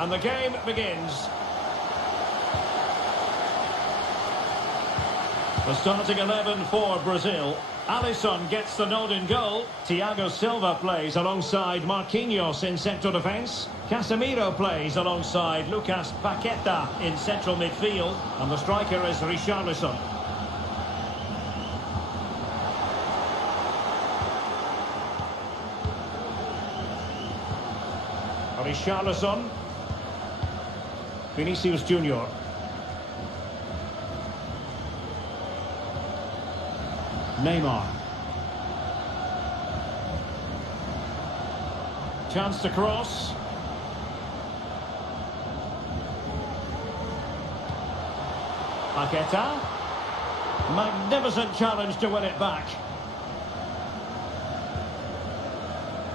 And the game begins. The starting 11 for Brazil. Alisson gets the nod in goal. Thiago Silva plays alongside Marquinhos in central defence. Casemiro plays alongside Lucas Paqueta in central midfield. And the striker is Richarlison. Richarlison. Vinicius Junior. Neymar. Chance to cross. Paqueta. Magnificent challenge to win it back.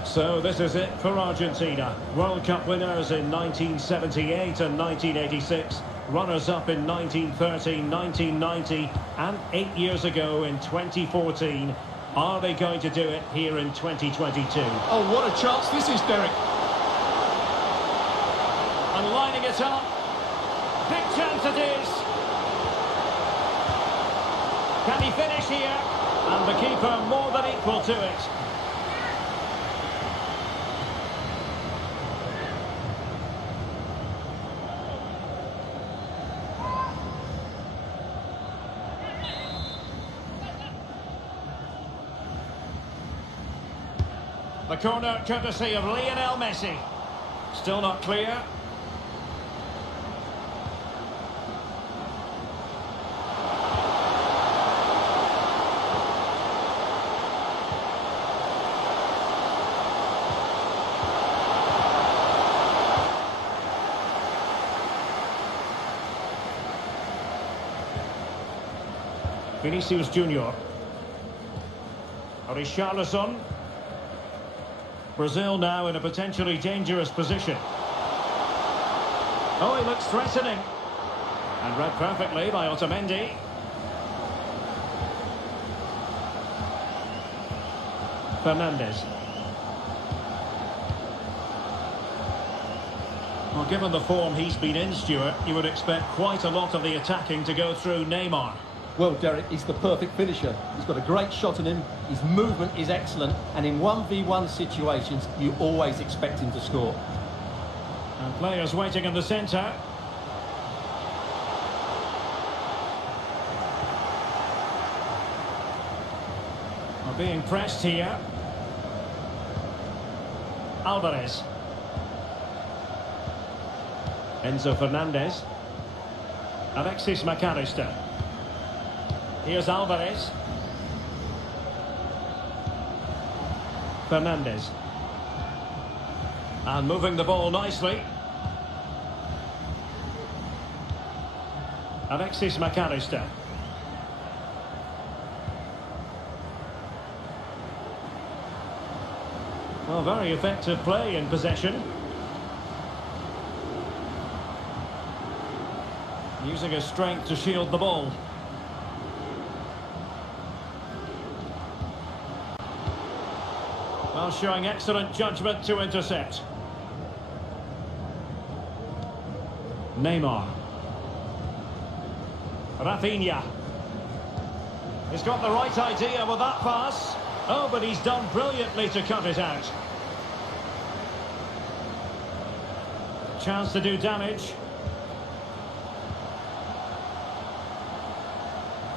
So this is it for Argentina. World Cup winners in 1978 and 1986. Runners-up in 1930, 1990 and 8 years ago in 2014. Are they going to do it here in 2022? Oh, what a chance this is, Derek. And lining it up. Big chance it is. Can he finish here? And the keeper more than equal to it. The corner courtesy of Lionel Messi. Still not clear. Vinicius Junior. Richarlison. Brazil now in a potentially dangerous position. Oh, he looks threatening. And read perfectly by Otamendi. Fernandes. Well, given the form he's been in, Stuart, you would expect quite a lot of the attacking to go through Neymar. Well, Derek, he's the perfect finisher. He's got a great shot on him, his movement is excellent, and in 1v1 situations, you always expect him to score. And players waiting in the centre. Are being pressed here. Alvarez. Enzo Fernandez. Alexis McAllister. Here's Alvarez. Fernandes. And moving the ball nicely. Alexis McAllister. Well, very effective play in possession. Using his strength to shield the ball. Well, showing excellent judgment to intercept. Neymar. Rafinha. He's got the right idea with that pass. Oh, but he's done brilliantly to cut it out. Chance to do damage.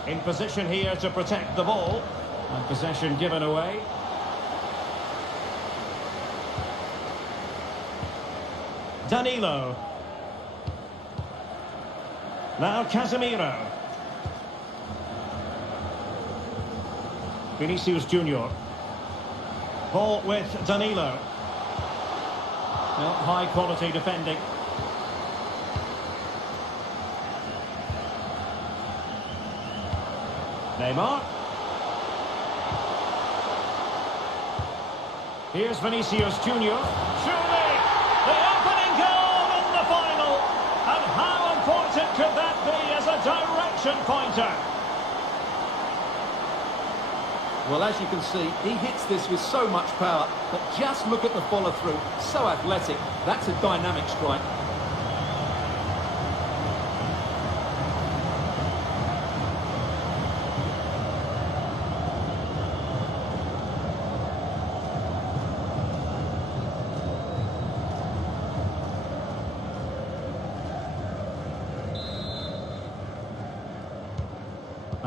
In position here to protect the ball. And possession given away. Danilo. Now Casemiro. Vinicius Junior. Ball with Danilo. Well, high quality defending. Neymar. Here's Vinicius Junior. Surely the opening goal in the final. And how important could that be as a direction pointer? Well, as you can see, he hits this with so much power, but just look at the follow-through. So athletic. That's a dynamic strike.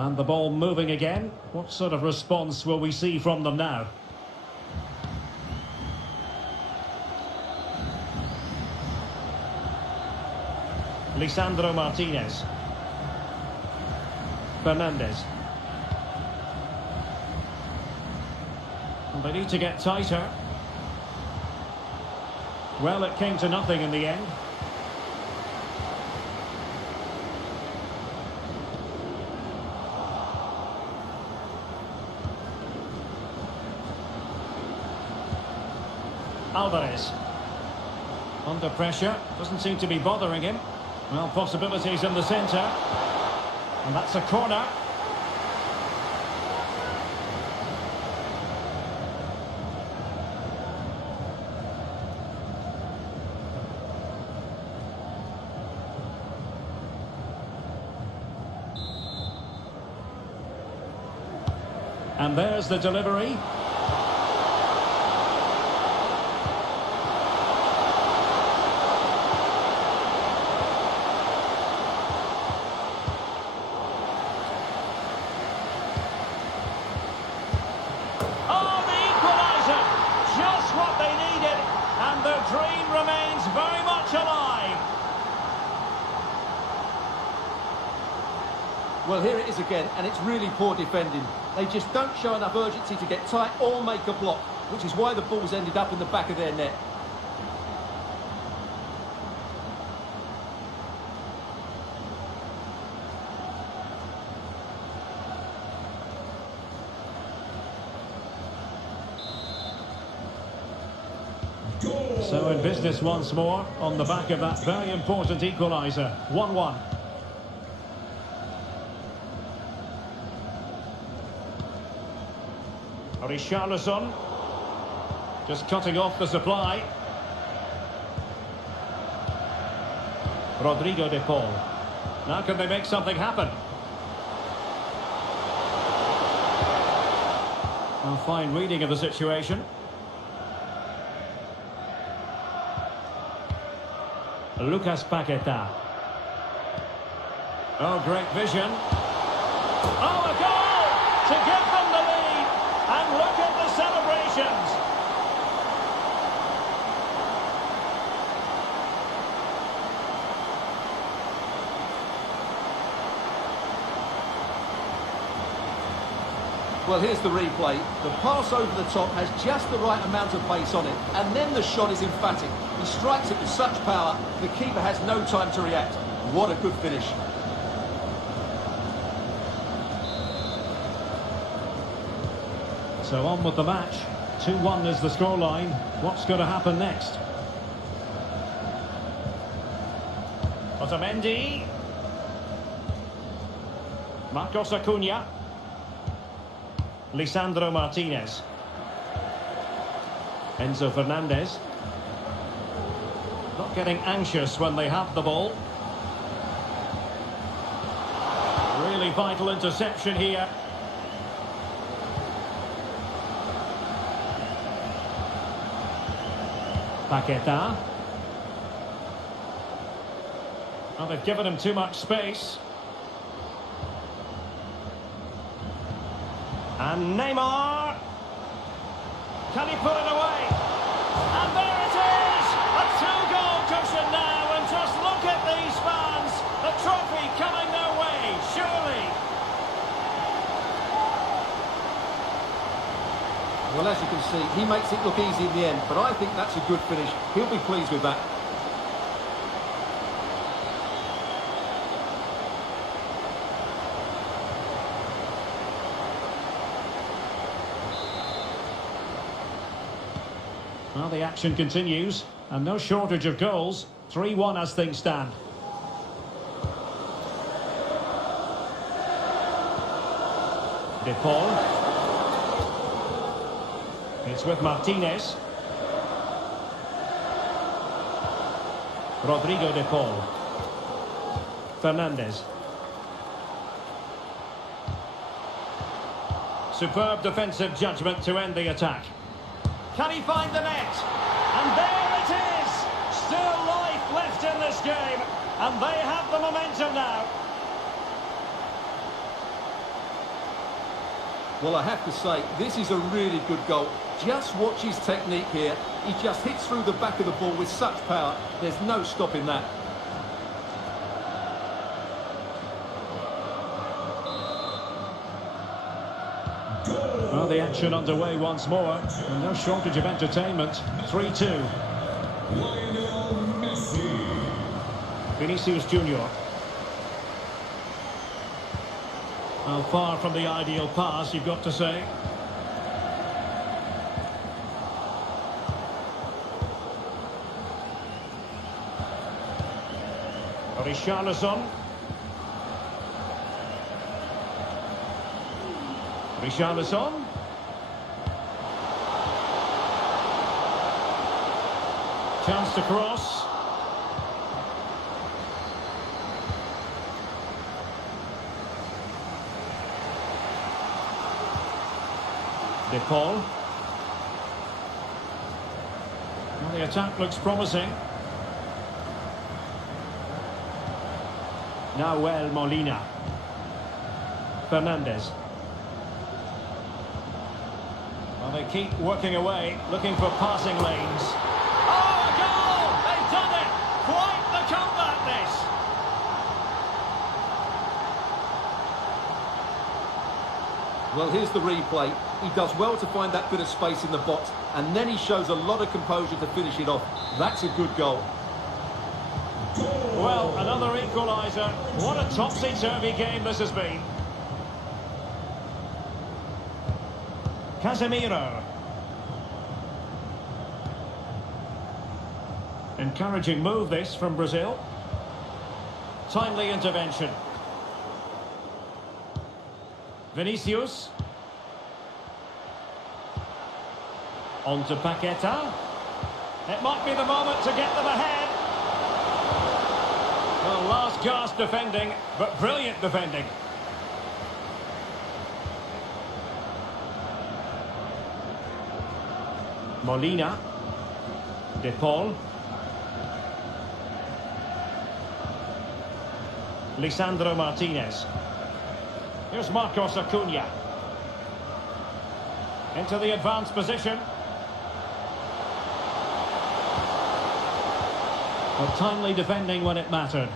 And the ball moving again. What sort of response will we see from them now? Lisandro Martinez. Fernandez. Well, they need to get tighter. Well, it came to nothing in the end. Alvarez. Under pressure. Doesn't seem to be bothering him. Well, possibilities in the centre. And that's a corner. And there's the delivery. Dream remains very much alive. Well, here it is again, and it's really poor defending. They just don't show enough urgency to get tight or make a block, which is why the ball's ended up in the back of their net. So in business once more, on the back of that very important equaliser. 1-1. Richarlison. Just cutting off the supply. Rodrigo de Paul. Now can they make something happen? A fine reading of the situation. Lucas Paqueta. Oh, great vision. Oh, a goal to give them the lead. And look at the celebrations. Well, here's the replay. The pass over the top has just the right amount of pace on it, and then the shot is emphatic. He strikes it with such power, the keeper has no time to react. What a good finish. So on with the match. 2-1 is the scoreline. What's going to happen next? Otamendi. Marcos Acuna. Lisandro Martinez. Enzo Fernandez. Not getting anxious when they have the ball. Really vital interception here. Paqueta. Well, they've given him too much space. And Neymar. Can he put it away? And there it is! A two-goal cushion now, and just look at these fans. The trophy coming their way, surely. Well, as you can see, he makes it look easy in the end, but I think that's a good finish. He'll be pleased with that. Well, the action continues, and no shortage of goals. 3-1 as things stand. De Paul. It's with Martinez. Rodrigo de Paul. Fernandez. Superb defensive judgment to end the attack. Can he find the net? And there it is! Still life left in this game. And they have the momentum now. Well, I have to say, this is a really good goal. Just watch his technique here. He just hits through the back of the ball with such power. There's no stopping that. Well, the action underway once more. And no shortage of entertainment. 3-2. Vinicius Junior. Well, far from the ideal pass, you've got to say. Richarlison. Richarlison. Chance to cross. De Paul. Well, the attack looks promising. Nahuel Molina. Fernandez. Well, they keep working away, looking for passing lanes. Oh, a goal! They've done it! Quite the comeback, this! Well, here's the replay. He does well to find that bit of space in the box, and then he shows a lot of composure to finish it off. That's a good goal. Well, another equaliser. What a topsy-turvy game this has been. Casemiro. Encouraging move this from Brazil. Timely intervention. Vinicius. On to Paqueta. It might be the moment to get them ahead. Well, last gasp defending, but brilliant defending. Molina. De Paul. Lisandro Martinez. Here's Marcos Acuna. Into the advanced position. But timely defending when it mattered.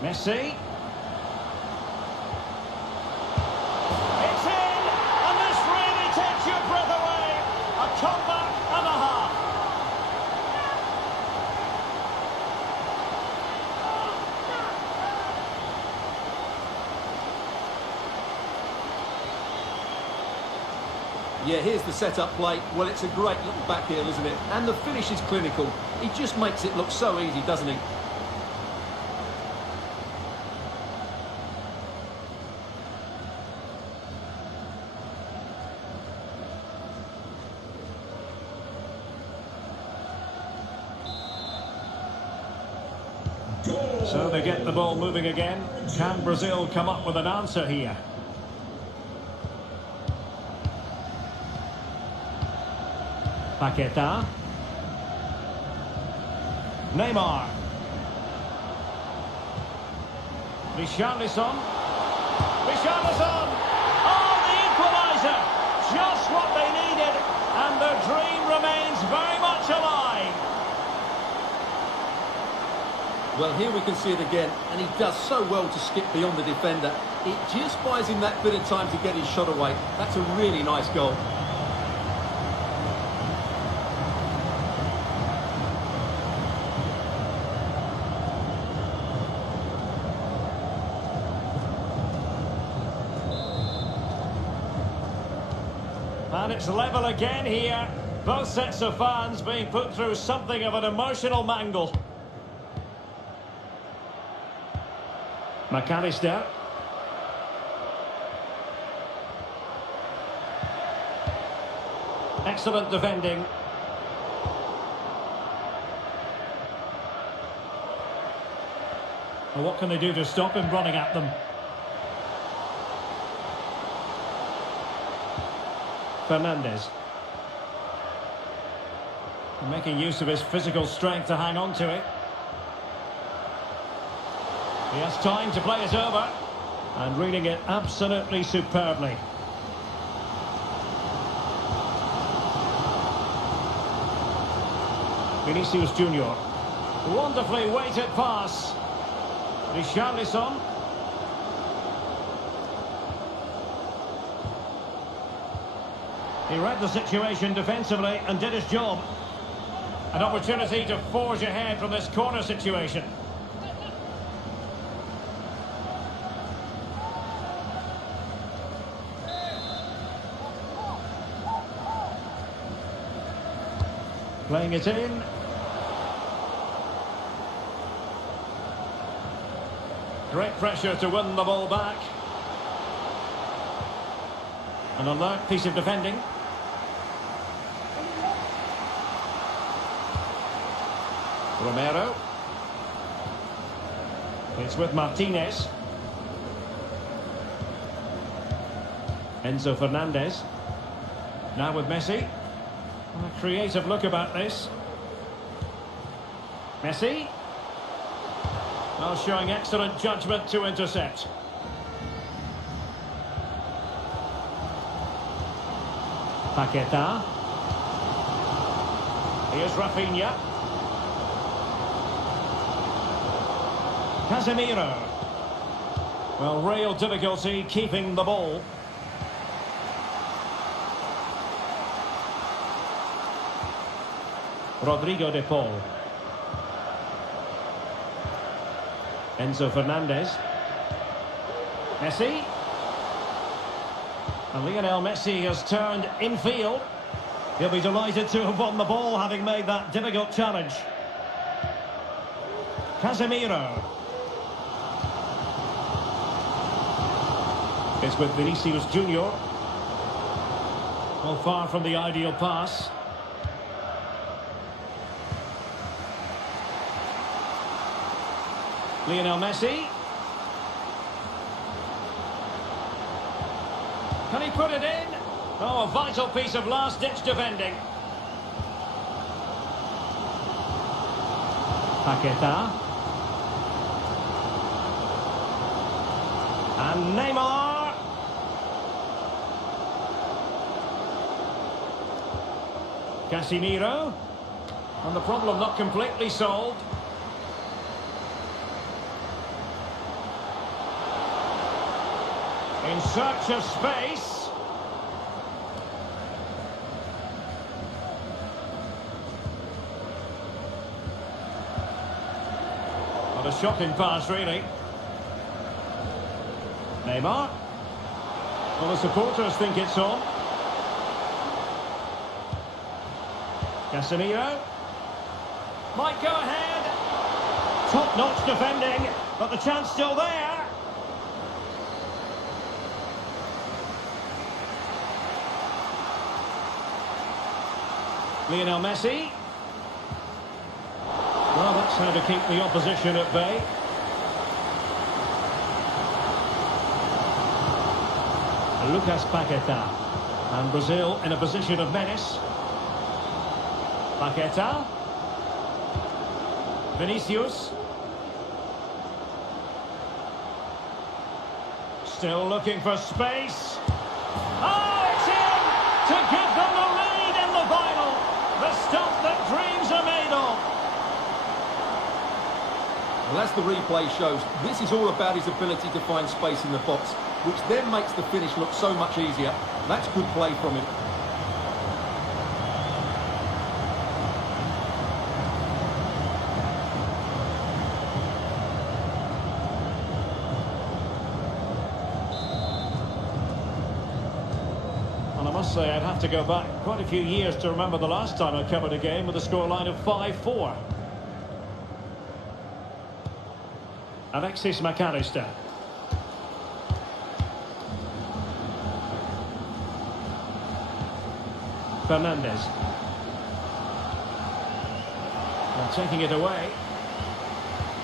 Messi. It's in! And this really takes your breath away. A comeback and a half. Yeah, here's the set-up play. Well, it's a great little back heel, isn't it? And the finish is clinical. He just makes it look so easy, doesn't he? So they get the ball moving again. Can Brazil come up with an answer here? Paqueta. Neymar. Richarlison. Richarlison! Oh, the equaliser! Just what they needed, and their dream remains very much alive. Well, here we can see it again, and he does so well to skip beyond the defender. It just buys him that bit of time to get his shot away. That's a really nice goal. And it's level again here. Both sets of fans being put through something of an emotional mangle. McAllister. Excellent defending. Well, what can they do to stop him running at them? Fernandez. Making use of his physical strength to hang on to it. He has time to play it over. And reading it absolutely superbly. Vinicius Junior. Wonderfully weighted pass. Richarlison. He read the situation defensively and did his job. An opportunity to forge ahead from this corner situation. Playing it in. Great pressure to win the ball back. An alert piece of defending. Romero. It's with Martinez. Enzo Fernandez. Now with Messi. A creative look about this. Messi. Well, showing excellent judgment to intercept. Paqueta. Here's Rafinha. Casemiro. Well, real difficulty keeping the ball. Rodrigo de Paul. Enzo Fernandez. Messi. And Lionel Messi has turned infield. He'll be delighted to have won the ball, having made that difficult challenge. Casemiro. It's with Vinicius Junior. Well, far from the ideal pass. Lionel Messi. Can he put it in? Oh, a vital piece of last-ditch defending. Paqueta. And Neymar. Casemiro. And the problem not completely solved. In search of space. What a shocking pass, really. Neymar. Well, the supporters think it's on. Casemiro. Might go ahead. Top-notch defending, but the chance still there. Lionel Messi. Well, that's how to keep the opposition at bay. Lucas Paqueta. And Brazil in a position of menace. Paqueta. Vinicius. Still looking for space. Oh, it's in! To give them the lead in the final. The stuff that dreams are made of. Well, as the replay shows, this is all about his ability to find space in the box, which then makes the finish look so much easier. That's good play from him. And I must say, I'd have to go back quite a few years to remember the last time I covered a game with a scoreline of 5-4. Alexis McAllister. Fernandez. And taking it away.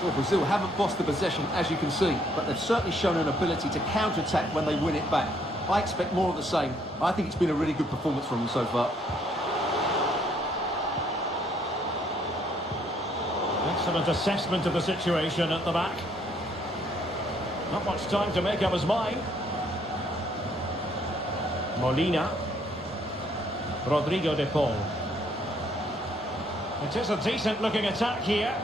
Well, Brazil haven't bossed the possession, as you can see, but they've certainly shown an ability to counter-attack when they win it back. I expect more of the same. I think it's been a really good performance from them so far. Excellent assessment of the situation at the back. Not much time to make up his mind. Molina. Rodrigo de Paul. It is a decent looking attack here.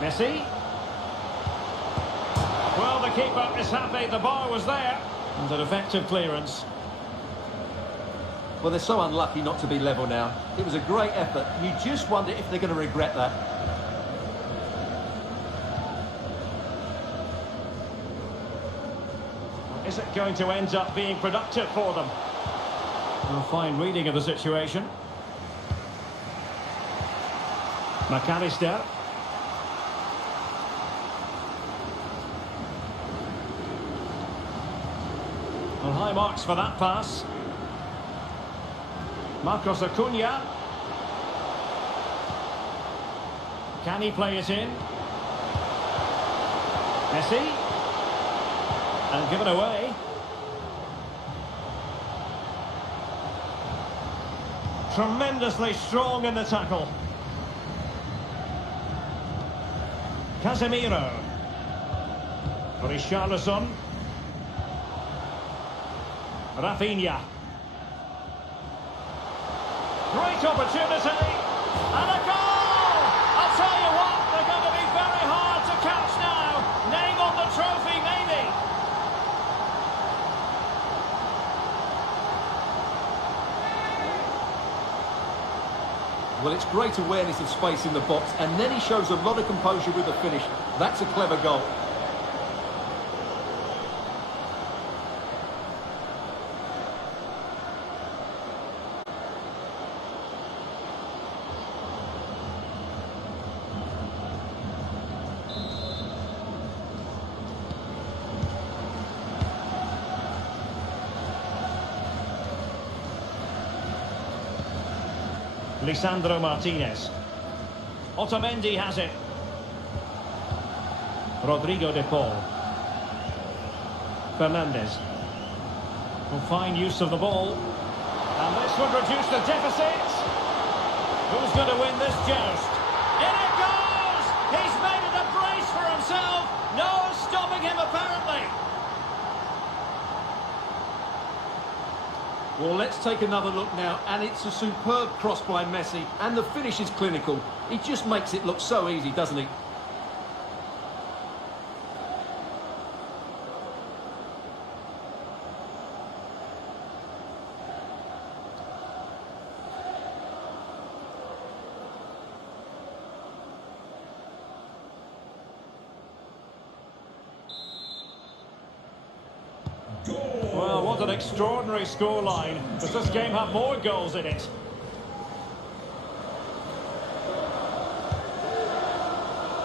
Messi. Well, the keeper is happy the bar was there. And an effective clearance. Well, they're so unlucky not to be level now. It was a great effort. You just wonder if they're going to regret that. Is it going to end up being productive for them? A fine reading of the situation. McAllister. Well, high marks for that pass. Marcos Acuna. Can he play it in? Messi. And given away. Tremendously strong in the tackle. Casemiro. Richarlison. Rafinha. Great opportunity. And a goal! I'll tell you what, they're going to be very hard to catch now. Name on the trophy, maybe. Well, it's great awareness of space in the box, and then he shows a lot of composure with the finish. That's a clever goal. Lisandro Martinez. Otamendi has it. Rodrigo de Paul. Fernandez. Will find use of the ball. And this would reduce the deficit. Who's going to win this joust? In it goes! He's made it a brace for himself. No stopping him, apparently. Well, let's take another look now, and it's a superb cross by Messi, and the finish is clinical. He just makes it look so easy, doesn't he? Well, what an extraordinary scoreline. Does this game have more goals in it?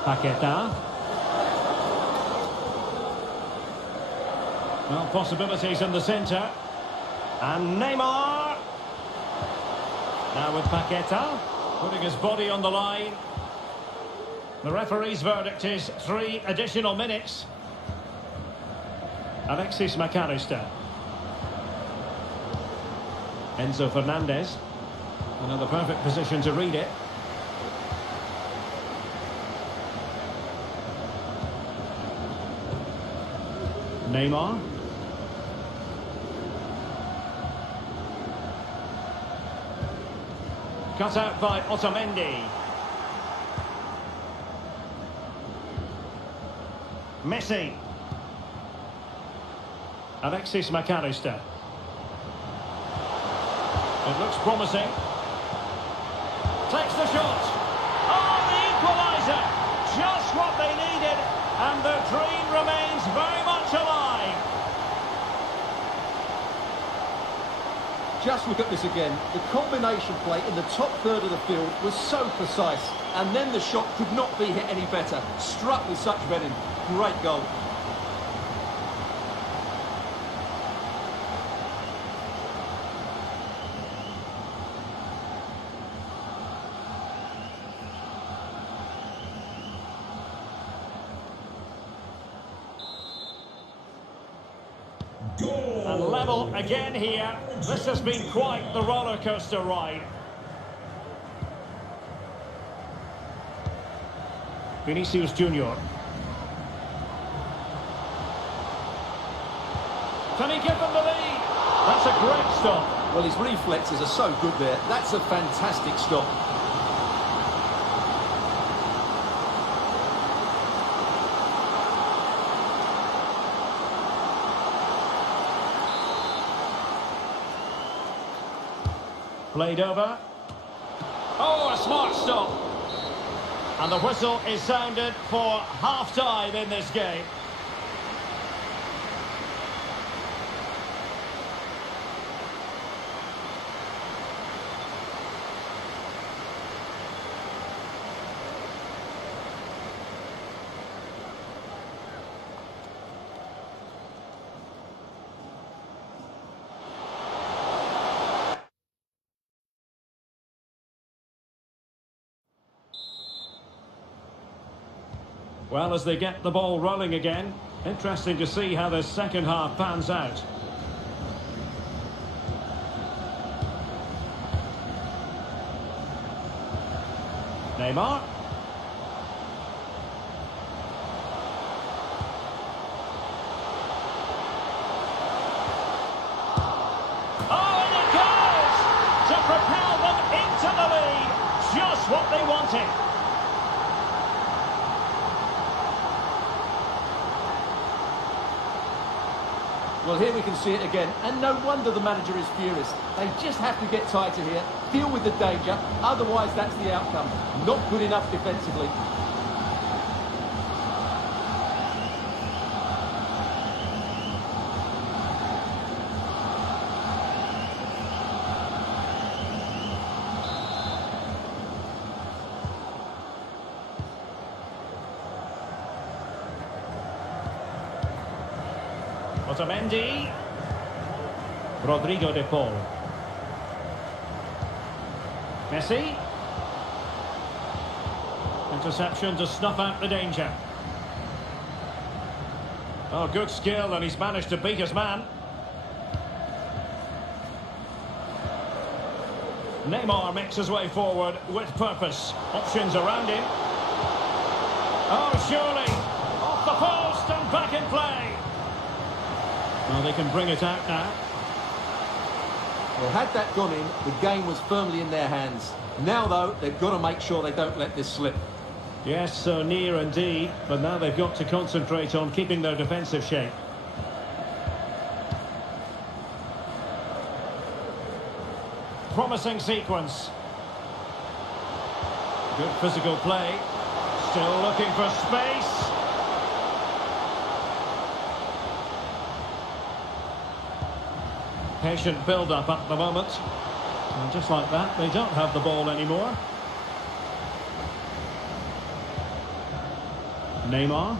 Paqueta. Well, possibilities in the centre. And Neymar. Now with Paqueta, putting his body on the line. The referee's verdict is 3 additional minutes. Alexis McAllister. Enzo Fernandez. Another perfect position to read it. Neymar. Cut out by Otamendi. Messi. Alexis McAllister. It looks promising. Takes the shot. Oh, the equaliser! Just what they needed, and their dream remains very much alive. Just look at this again. The combination play in the top third of the field was so precise, and then the shot could not be hit any better. Struck with such venom. Great goal. And level again here. This has been quite the roller coaster ride. Vinicius Junior. Can he give them the lead? That's a great stop. Well, his reflexes are so good there. That's a fantastic stop. Played over. Oh, a smart stop. And the whistle is sounded for half-time in this game. Well, as they get the ball rolling again, interesting to see how the second half pans out. Neymar. Oh, and it goes! To propel them into the lead. Just what they wanted. Well, here we can see it again, and no wonder the manager is furious. They just have to get tighter here, deal with the danger, otherwise that's the outcome. Not good enough defensively. Otamendi. Rodrigo de Paul. Messi. Interception to snuff out the danger. Oh, good skill, and he's managed to beat his man. Neymar makes his way forward with purpose. Options around him. Oh, surely. Off the post and back in play. Well, they can bring it out now. Well, had that gone in, the game was firmly in their hands. Now, though, they've got to make sure they don't let this slip. Yes, so near indeed, but now they've got to concentrate on keeping their defensive shape. Promising sequence. Good physical play. Still looking for space. Patient build-up at the moment. And just like that, they don't have the ball anymore. Neymar.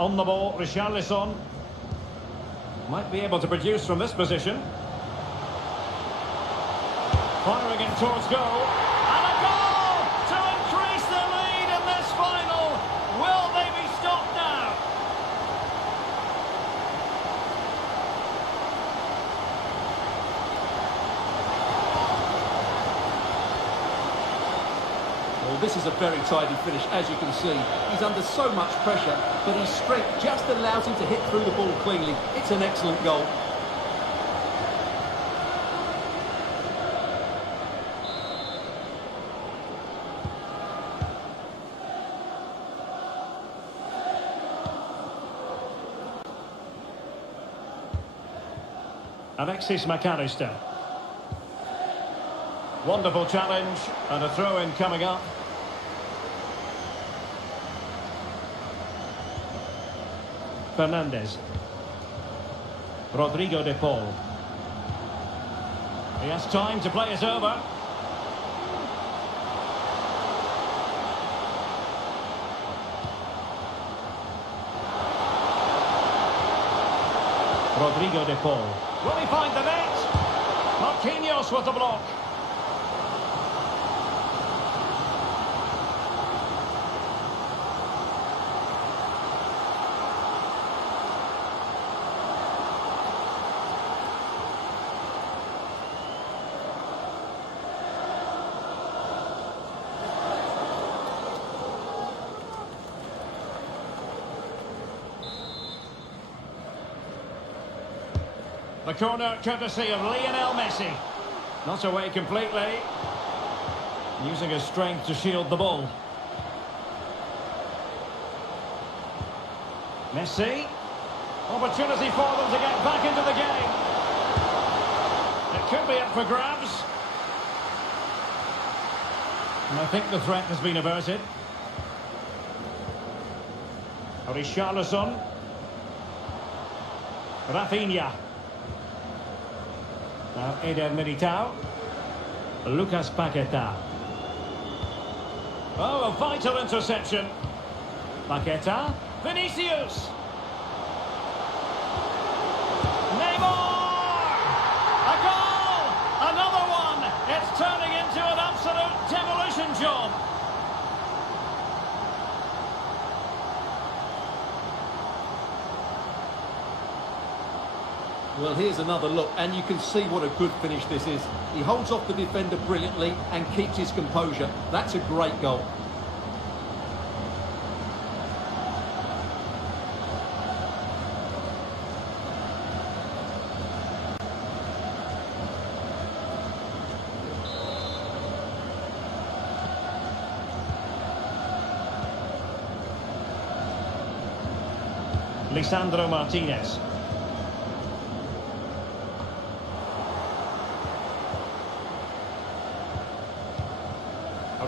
On the ball, Richarlison. Might be able to produce from this position. Firing in towards goal. And a goal to increase the lead in this final. Will they be stopped now? Well, this is a very tidy finish, as you can see. He's under so much pressure, but his strength just allows him to hit through the ball cleanly. It's an excellent goal. Alexis McAllister. Wonderful challenge and a throw-in coming up. Fernandez. Rodrigo de Paul. He has time to play it over. Rodrigo de Paul. Will he find the net? Marquinhos with the block. The corner courtesy of Lionel Messi. Not away completely. Using his strength to shield the ball. Messi. Opportunity for them to get back into the game. It could be up for grabs. And I think the threat has been averted. Richarlison. Rafinha. Now Eder Militao. Lucas Paqueta. Oh, a vital interception. Paqueta. Vinicius. Neymar! A goal! Another one! It's turning into an absolute demolition job. Well, here's another look, and you can see what a good finish this is. He holds off the defender brilliantly and keeps his composure. That's a great goal. Lisandro Martinez.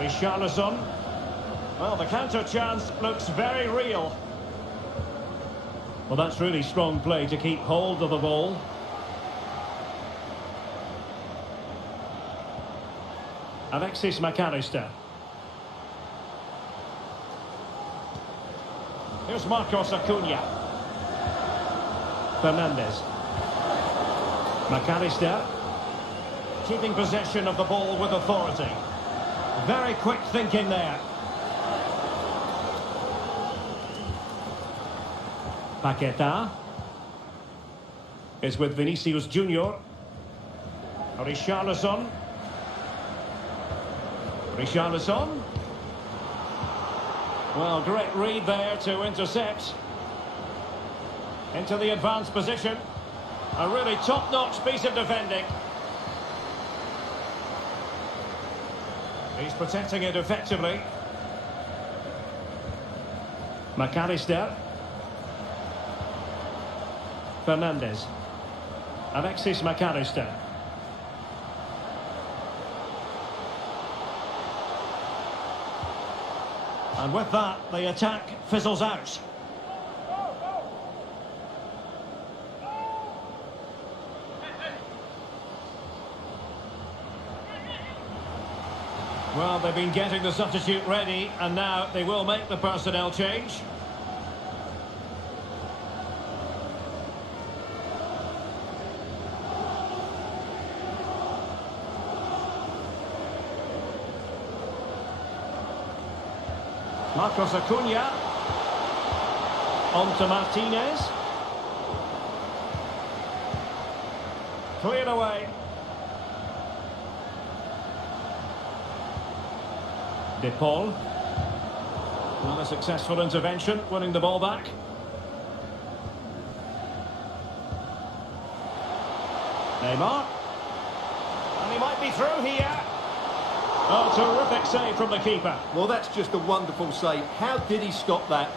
Richarlison. Well, the counter chance looks very real. Well, that's really strong play to keep hold of the ball. Alexis McAllister. Here's Marcos Acuna. Fernandes. McAllister. Keeping possession of the ball with authority. Very quick thinking there. Paqueta is with Vinicius Junior. Richarlison. Richarlison. Well, great read there to intercept. Into the advanced position. A really top-notch piece of defending. He's protecting it effectively. McAllister. Fernandes. Alexis McAllister. And with that, the attack fizzles out. Well, they've been getting the substitute ready, and now they will make the personnel change. Marcos Acuna. On to Martinez. Cleared away. De Paul. Not a successful intervention, winning the ball back. Neymar. And he might be through here. Oh, terrific save from the keeper. Well, that's just a wonderful save. How did he stop that?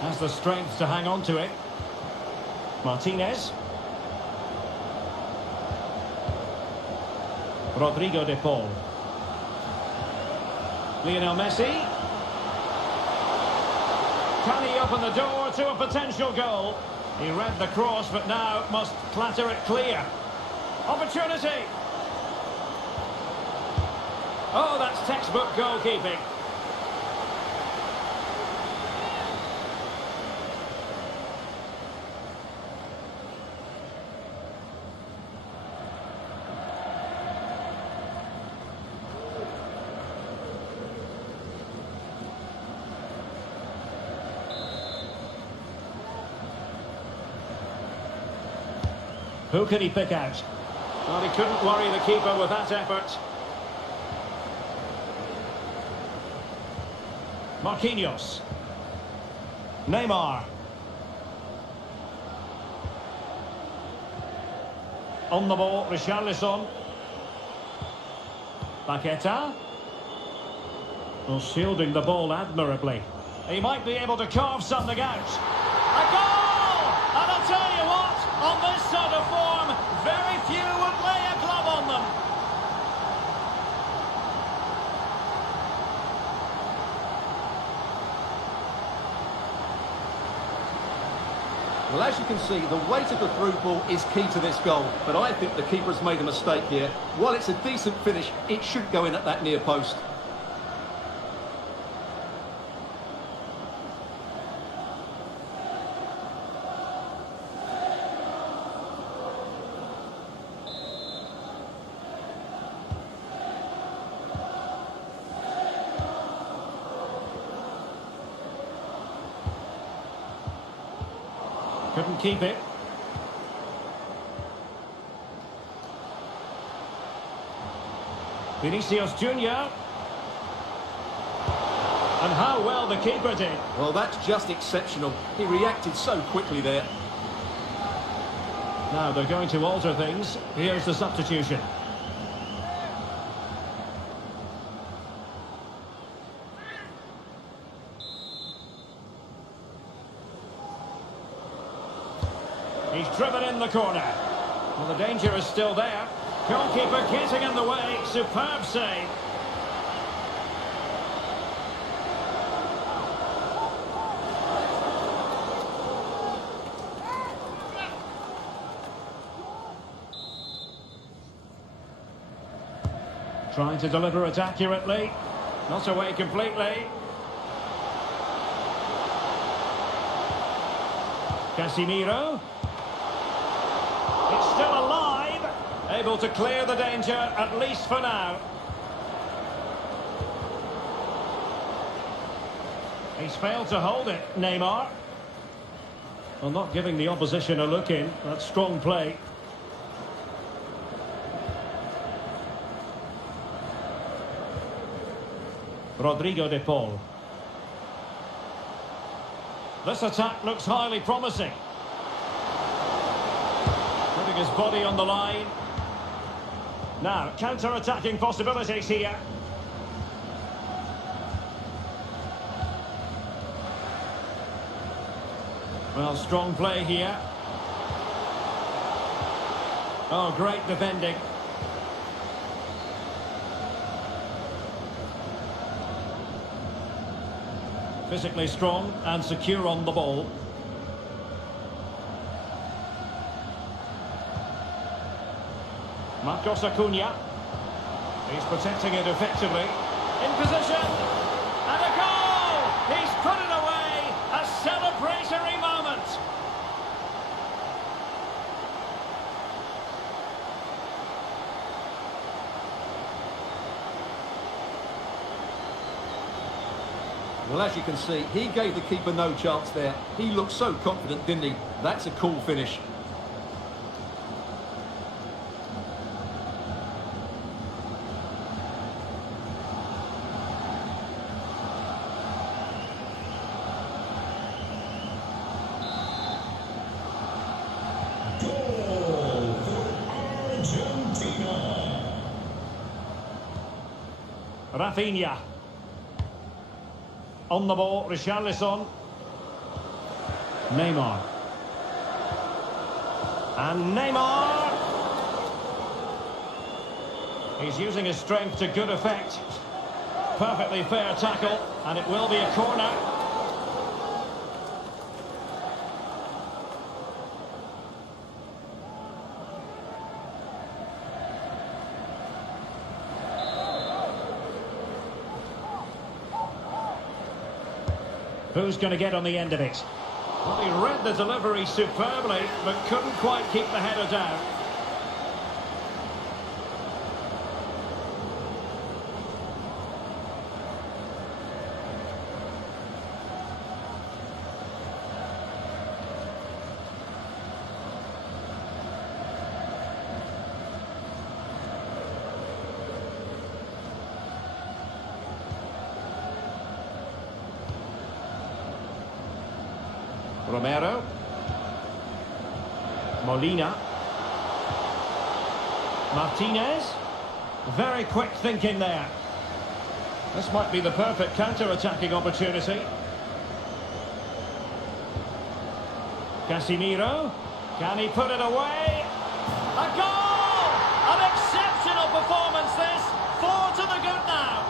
Has the strength to hang on to it. Martinez. Rodrigo de Paul. Lionel Messi. Can he open the door to a potential goal? He read the cross, but now must clatter it clear. Opportunity. Oh, that's textbook goalkeeping. Who can he pick out? Well, he couldn't worry the keeper with that effort. Marquinhos. Neymar. On the ball, Richarlison. Paqueta. Well, shielding the ball admirably. He might be able to carve something out. A goal! And I'll tell you what, on this sort of form, very few would lay a glove on them. Well, as you can see, the weight of the through ball is key to this goal, but I think the keeper has made a mistake here. While it's a decent finish, it should go in at that near post. Couldn't keep it. Vinicius Junior. And how well the keeper did. Well, that's just exceptional. He reacted so quickly there. Now they're going to alter things. Here's the substitution. He's driven in the corner. Well, the danger is still there. Goalkeeper getting in the way. Superb save. Trying to deliver it accurately. Not away completely. Casemiro. It's still alive. Able to clear the danger, at least for now. He's failed to hold it, Neymar. Well, not giving the opposition a look in. That's strong play. Rodrigo de Paul. This attack looks highly promising. Putting his body on the line. Now, counter-attacking possibilities here. Well, strong play here. Oh, great defending. Physically strong and secure on the ball. Marcos Acuna. He's protecting it effectively. In position. And a goal! He's put it away! A celebratory moment! Well, as you can see, he gave the keeper no chance there. He looked so confident, didn't he? That's a cool finish. Goal for Argentina. Rafinha. On the ball, Richarlison. Neymar. And Neymar! He's using his strength to good effect. Perfectly fair tackle, and it will be a corner. Who's going to get on the end of it? Well, he read the delivery superbly, but couldn't quite keep the header down. Romero. Molina. Martinez. Very quick thinking there. This might be the perfect counter-attacking opportunity. Casemiro. Can he put it away? A goal! An exceptional performance this. 4 to the good now.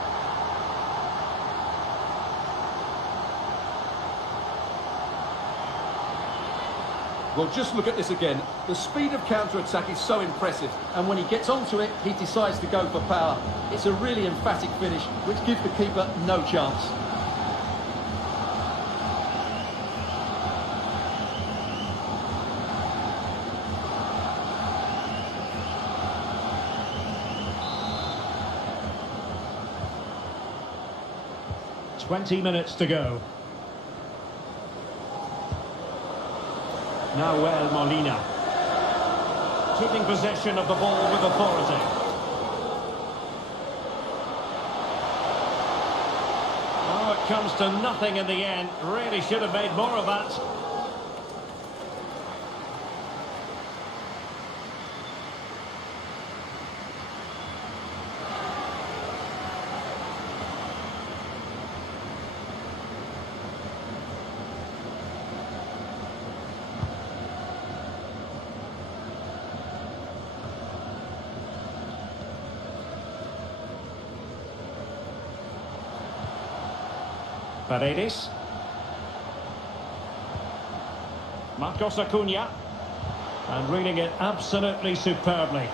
Well, just look at this again. The speed of counter-attack is so impressive, and when he gets onto it, he decides to go for power. It's a really emphatic finish, which gives the keeper no chance. "20 minutes to go. Now Molina. Keeping possession of the ball with authority. Oh, it comes to nothing in the end. Really should have made more of that. Paredes. Marcos Acuna. And reading it absolutely superbly.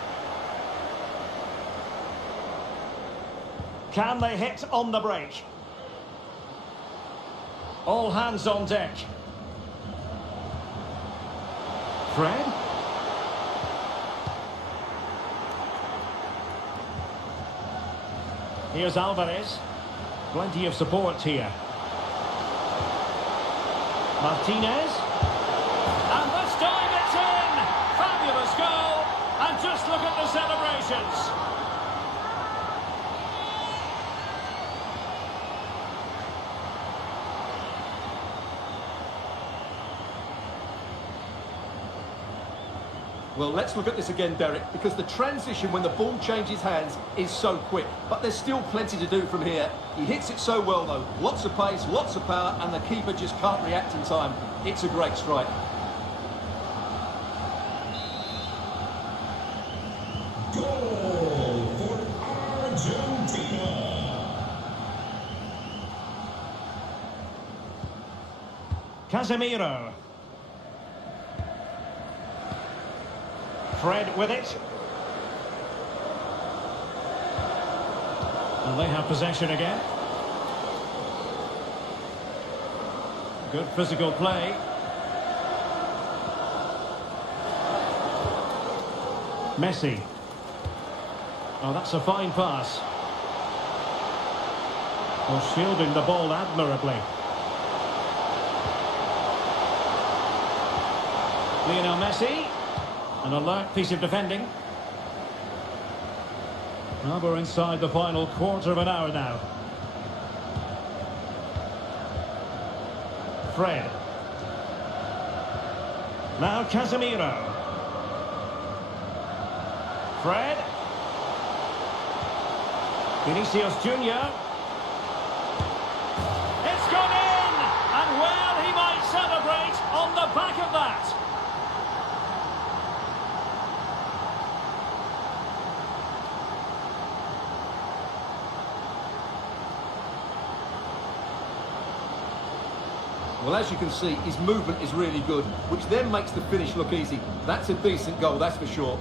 Can they hit on the break? All hands on deck. Fred. Here's Alvarez. Plenty of support here. Martinez. And this time it's in! Fabulous goal! And just look at the celebrations. Well, let's look at this again, Derek, because the transition when the ball changes hands is so quick. But there's still plenty to do from here. He hits it so well, though. Lots of pace, lots of power, and the keeper just can't react in time. It's a great strike. Goal for Argentina. Casemiro. Fred with it. And they have possession again. Good physical play. Messi. Oh, that's a fine pass. Oh, shielding the ball admirably. Lionel Messi. An alert piece of defending. Well, we're inside the final quarter of an hour now. Fred. Now Casemiro. Fred. Vinicius Junior. It's gone in! And well, he might celebrate on the back of that. Well, as you can see, his movement is really good, which then makes the finish look easy. That's a decent goal, that's for sure.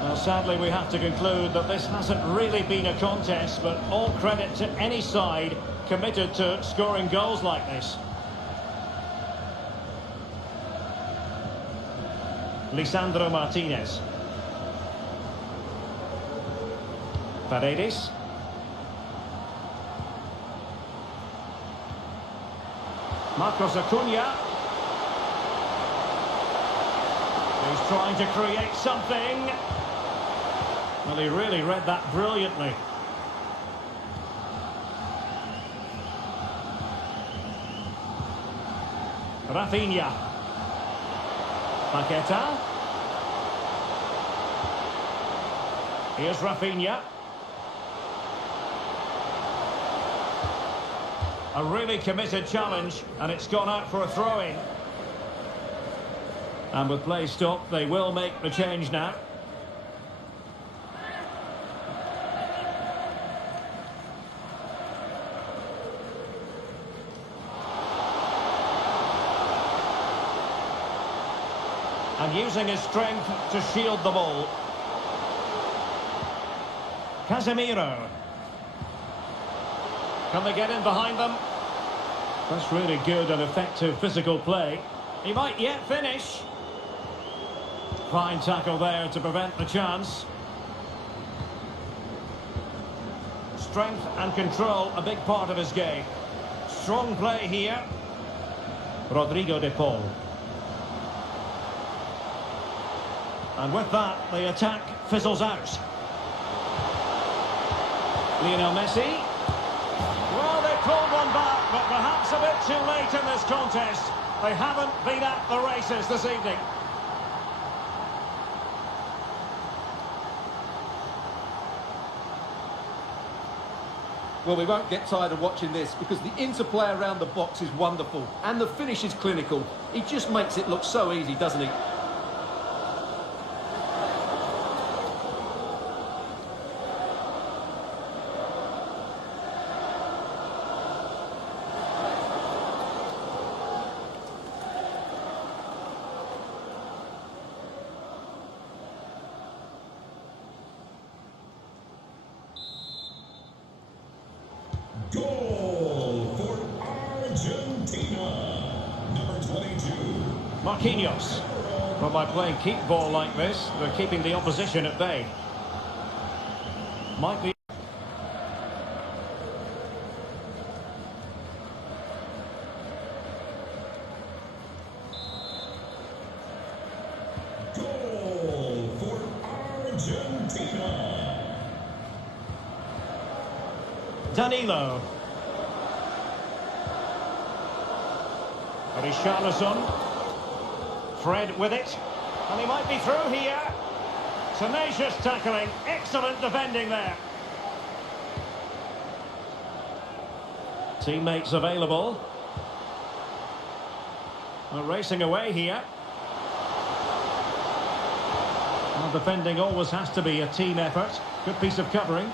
Well, sadly, we have to conclude that this hasn't really been a contest, but all credit to any side committed to scoring goals like this. Lisandro Martinez. Paredes. Marcos Acuna. He's trying to create something. Well, he really read that brilliantly. Rafinha. Paqueta. Here's Rafinha. A really committed challenge, and it's gone out for a throw-in. And with play stopped, they will make the change now. And using his strength to shield the ball. Casemiro. Can they get in behind them? That's really good and effective physical play. He might yet finish. Fine tackle there to prevent the chance. Strength and control, a big part of his game. Strong play here. Rodrigo de Paul. And with that, the attack fizzles out. Lionel Messi. Well, they pulled one back, but perhaps a bit too late in this contest. They haven't been at the races this evening. Well, we won't get tired of watching this because the interplay around the box is wonderful and the finish is clinical. He just makes it look so easy, doesn't he? Goal for Argentina. Number 22. Marquinhos. Well, by playing keep ball like this, they're keeping the opposition at bay. Might be. Goal for Argentina. Danilo. Richarlison. Fred with it. And he might be through here. Tenacious tackling. Excellent defending there. Teammates available. They're racing away here. Well, defending always has to be a team effort. Good piece of covering.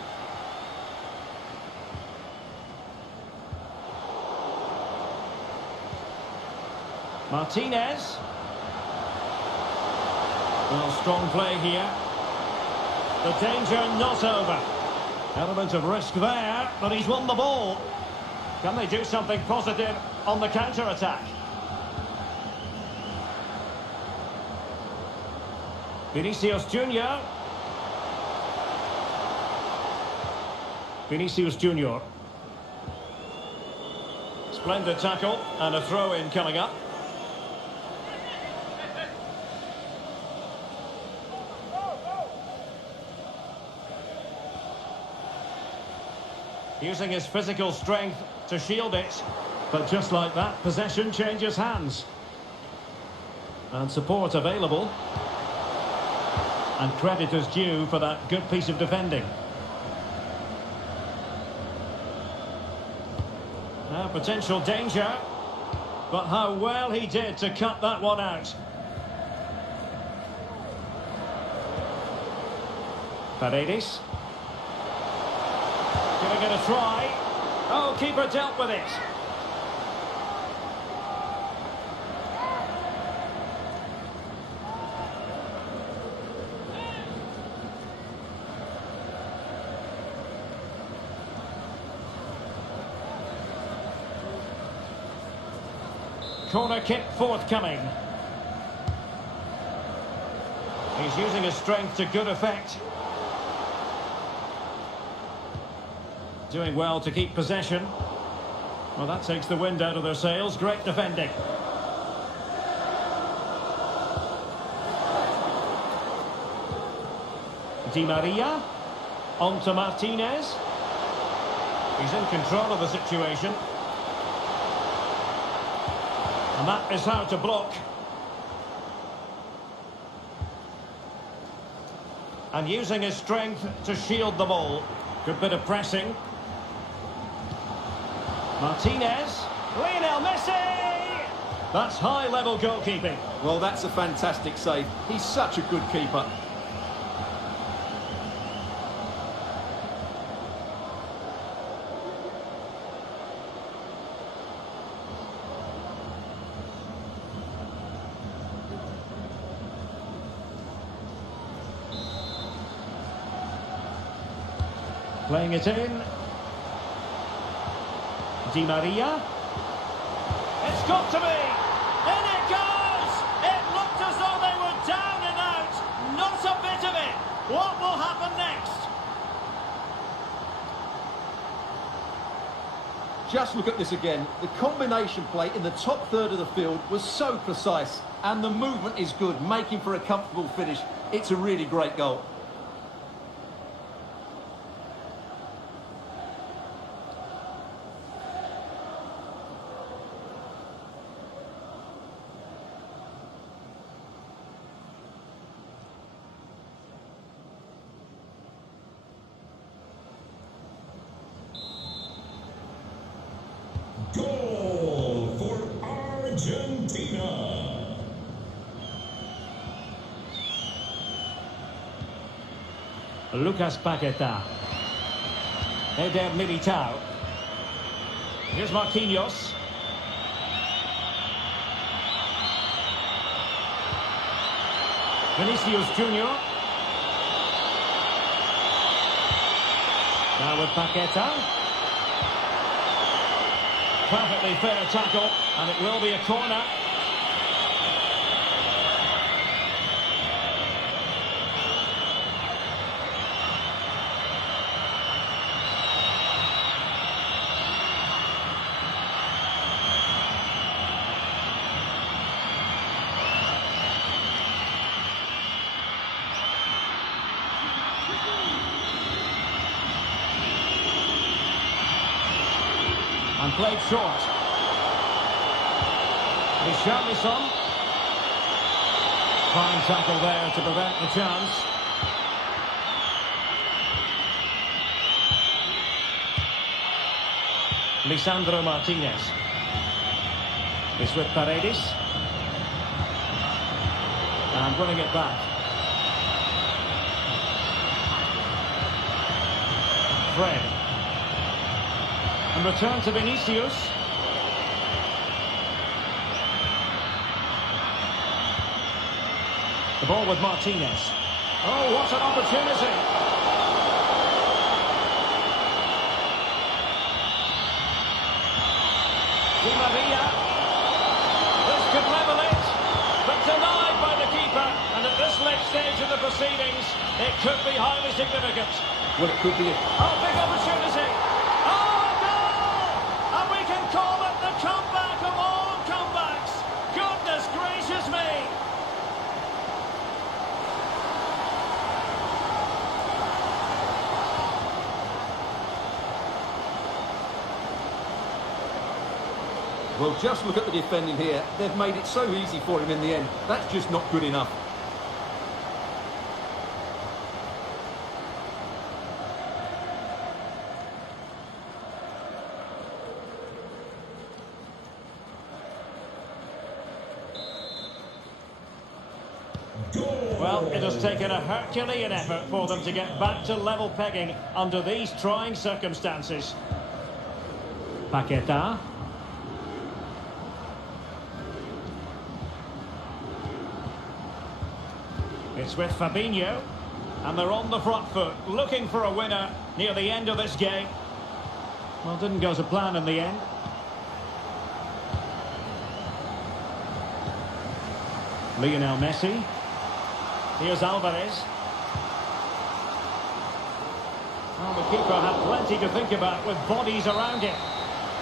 Martinez. Well, strong play here. The danger not over. Element of risk there, but he's won the ball. Can they do something positive on the counter-attack? Vinicius Junior. Vinicius Junior. Splendid tackle and a throw-in coming up. Using his physical strength to shield it. But just like that, possession changes hands. And support available. And credit is due for that good piece of defending. Now potential danger. But how well he did to cut that one out. Paredes. Giving it a try. Oh, keeper dealt with it. Corner kick forthcoming. He's using his strength to good effect. Doing well to keep possession. Well, that takes the wind out of their sails. Great defending. Di Maria. On to Martinez. He's in control of the situation. And that is how to block. And using his strength to shield the ball. Good bit of pressing. Martinez. Lionel Messi! That's high-level goalkeeping. Well, that's a fantastic save. He's such a good keeper. Playing it in. Di Maria. It's got to be! In it goes! It looked as though they were down and out. Not a bit of it. What will happen next? Just look at this again. The combination play in the top third of the field was so precise. And the movement is good, making for a comfortable finish. It's a really great goal. Goal for Argentina. Lucas Paqueta. Eder Militao. Here's Marquinhos. Vinicius Junior. Now with Paqueta. Perfectly fair tackle, and it will be a corner. And played short. Richarlison. Fine tackle there to prevent the chance. Lisandro Martinez. It's with Paredes. And winning it back. Fred. And return to Vinicius. The ball with Martinez. Oh, what an opportunity! Di Maria. This could level it, but denied by the keeper. And at this late stage of the proceedings, it could be highly significant. Well, it could be. Oh, big opportunity! Call it the comeback of all comebacks. Goodness gracious me. Well, just look at the defending here. They've made it so easy for him in the end. That's just not good enough. Well, it has taken a Herculean effort for them to get back to level pegging under these trying circumstances. Paqueta. It's with Fabinho. And they're on the front foot, looking for a winner near the end of this game. Well, didn't go to plan in the end. Lionel Messi. Here's Alvarez. Well, the keeper had plenty to think about with bodies around him.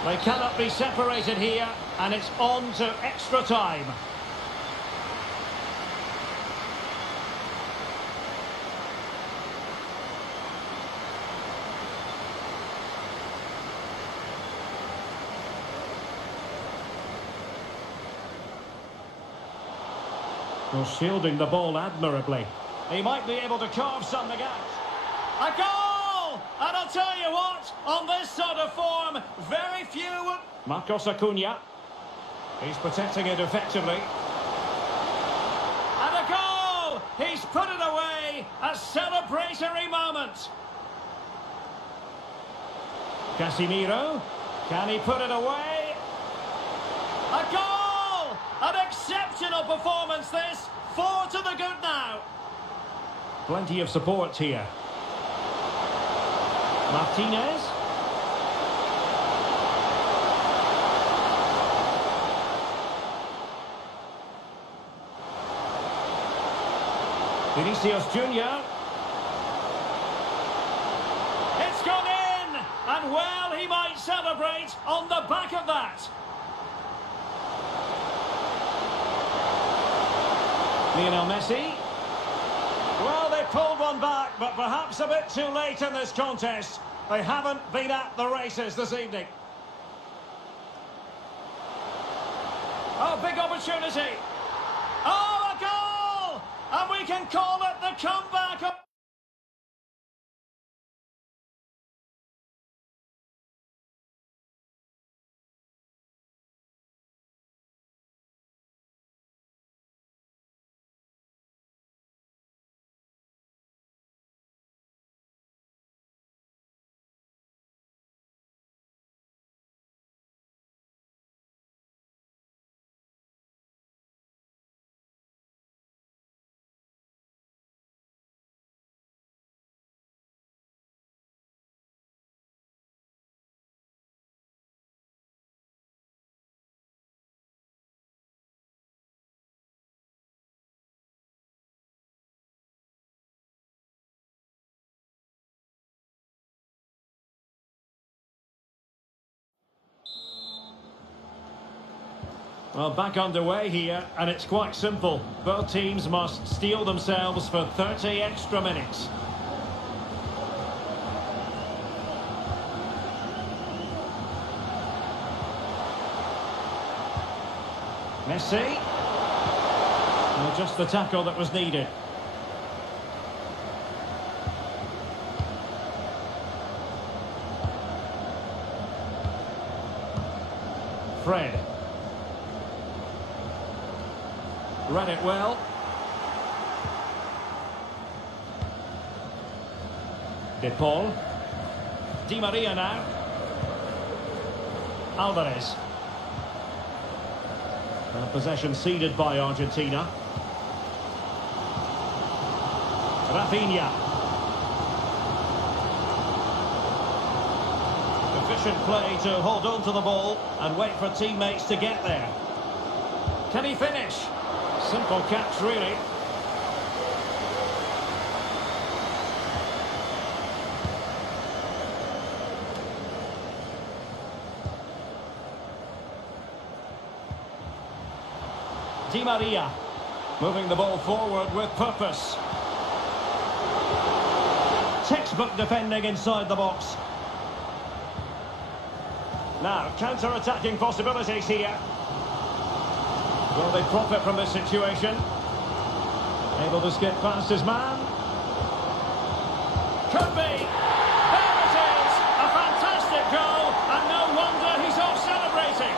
They cannot be separated here, and it's on to extra time. Well, shielding the ball admirably. He might be able to carve something out. A goal! And I'll tell you what, on this sort of form, very few... Marcos Acuna. He's protecting it effectively. And a goal! He's put it away! A celebratory moment! Casemiro. Can he put it away? A goal! An exceptional performance this! 4 to the good now! Plenty of support here. Martinez. Vinicius Junior. It's gone in! And well, he might celebrate on the back of that. Lionel Messi. Well, they pulled one back, but perhaps a bit too late in this contest. They haven't been at the races this evening. Oh, big opportunity. Oh, a goal! And we can call it the comeback of... Well, back underway here, and it's quite simple. Both teams must steel themselves for 30 extra minutes. Messi. Well, just the tackle that was needed. Fred. Read it well. De Paul. Di Maria now. Alvarez. And possession ceded by Argentina. Rafinha. Efficient play to hold on to the ball and wait for teammates to get there. Can he finish? Simple catch, really. Di Maria, moving the ball forward with purpose. Textbook defending inside the box. Now, counter-attacking possibilities here. Will they profit from this situation? Able to skip past his man. Could be. There it is! A fantastic goal, and no wonder he's off celebrating.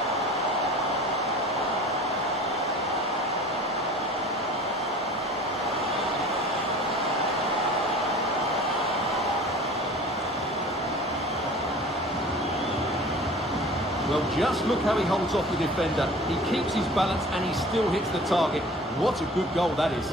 Well, just look how he holds off the defender. He keeps his balance and he still hits the target. What a good goal that is.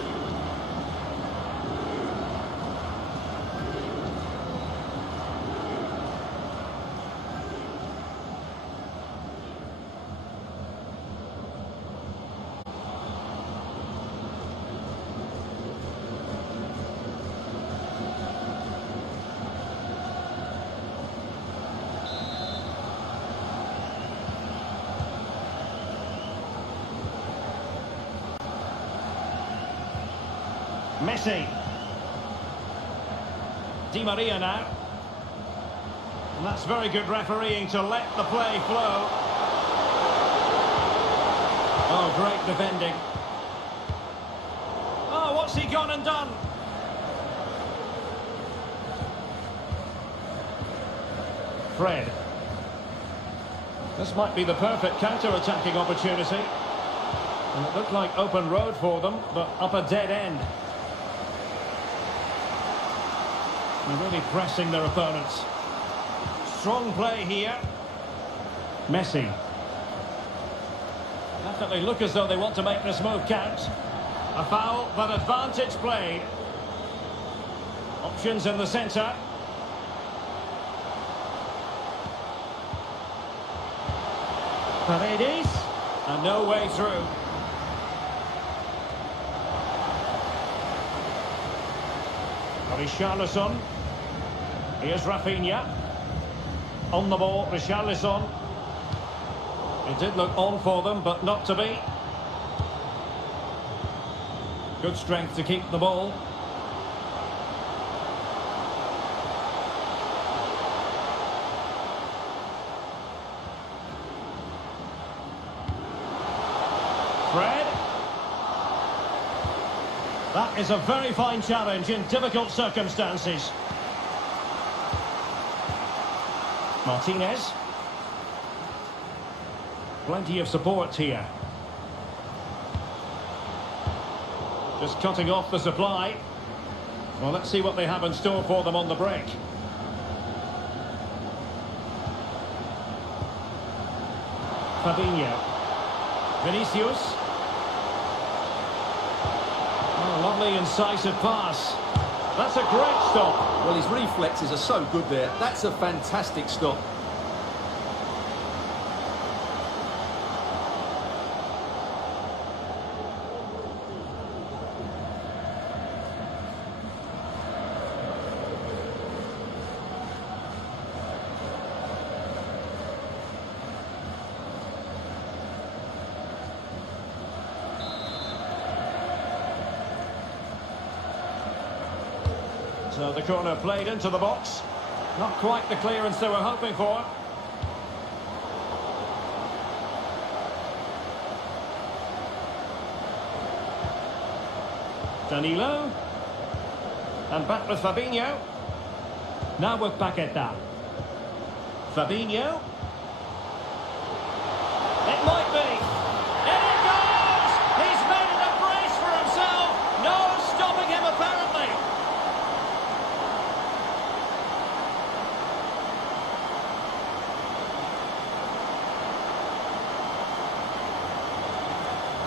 Messi. Di Maria now. And that's very good refereeing to let the play flow. Oh, great defending. What's he gone and done? Fred. This might be the perfect counter-attacking opportunity. And it looked like open road for them, but up a dead end. They're really pressing their opponents. Strong play here. Messi. Definitely look as though they want to make this move count. A foul, but advantage played. Options in the centre. Paredes. And no way through. Richarlison. Here's Rafinha. On the ball, Richarlison. It did look on for them, but not to be. Good strength to keep the ball. Fred. That is a very fine challenge in difficult circumstances. Martinez. Plenty of support here. Just cutting off the supply. Well, let's see what they have in store for them on the break. Fabinho. Vinicius. Oh, lovely incisive pass. That's a great stop. Well, his reflexes are so good there. That's a fantastic stop. So the corner played into the box. Not quite the clearance they were hoping for. Danilo. And back with Fabinho. Now with Paqueta. Fabinho. It might be. In it goes! He's made it a brace for himself. No stopping him apparently.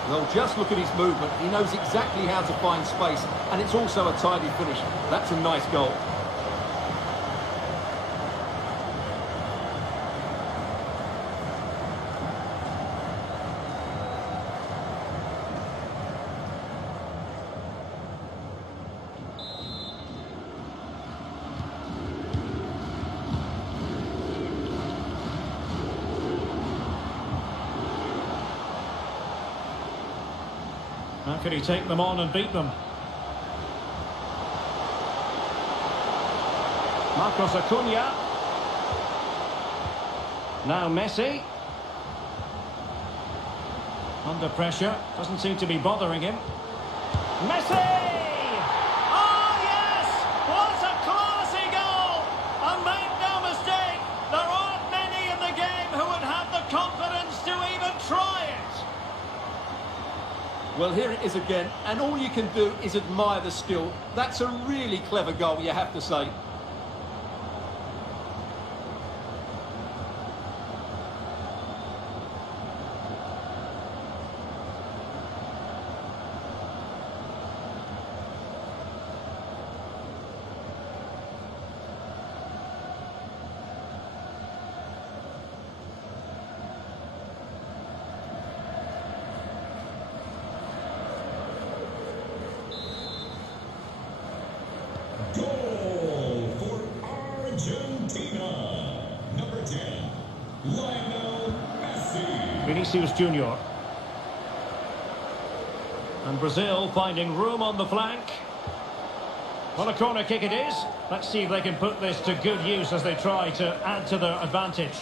Well, just look at his movement. He knows exactly how to find space, and it's also a tidy finish. That's a nice goal. How can he take them on and beat them? Marcos Acuna. Now Messi. Under pressure. Doesn't seem to be bothering him. Messi! Oh, yes! What a classy goal! And make no mistake, there aren't many in the game who would have the confidence to even try it. Well, here it is again, and all you can do is admire the skill. That's a really clever goal, you have to say. Goal for Argentina. Number 10, Lionel Messi. Vinicius Junior. And Brazil finding room on the flank. Well, a corner kick it is. Let's see if they can put this to good use as they try to add to their advantage.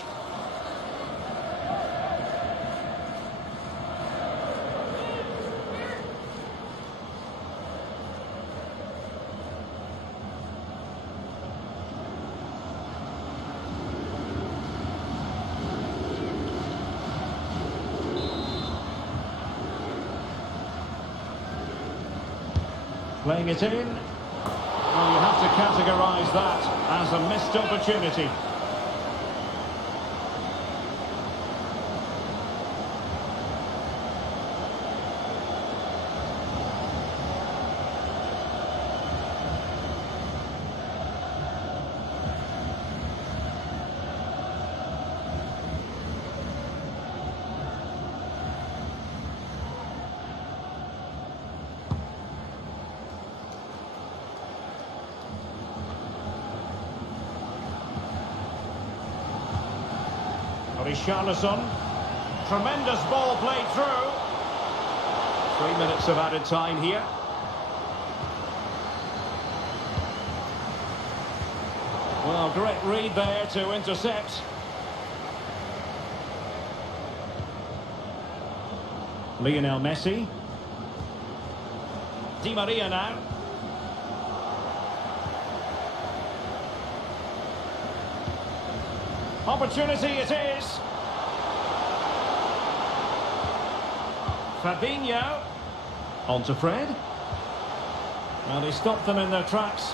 Playing it in. Well, you have to categorise that as a missed opportunity. Richarlison. Tremendous ball played through. 3 minutes of added time here. Well, great read there to intercept. Lionel Messi. Di Maria now. Opportunity it is. Fabinho. On to Fred. Well, he stopped them in their tracks.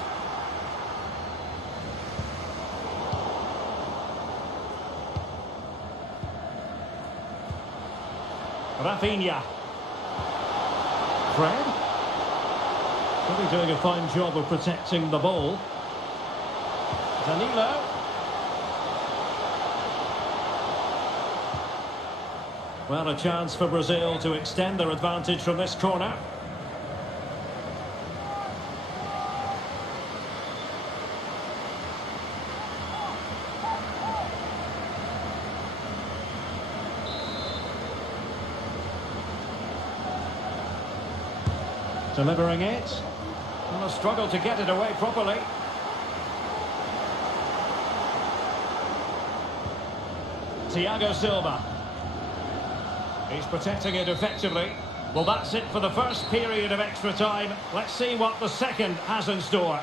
Rafinha. Fred. Really doing a fine job of protecting the ball. Danilo. Well, a chance for Brazil to extend their advantage from this corner. Delivering it. And a struggle to get it away properly. Thiago Silva. He's protecting it effectively. Well, that's it for the first period of extra time. Let's see what the second has in store.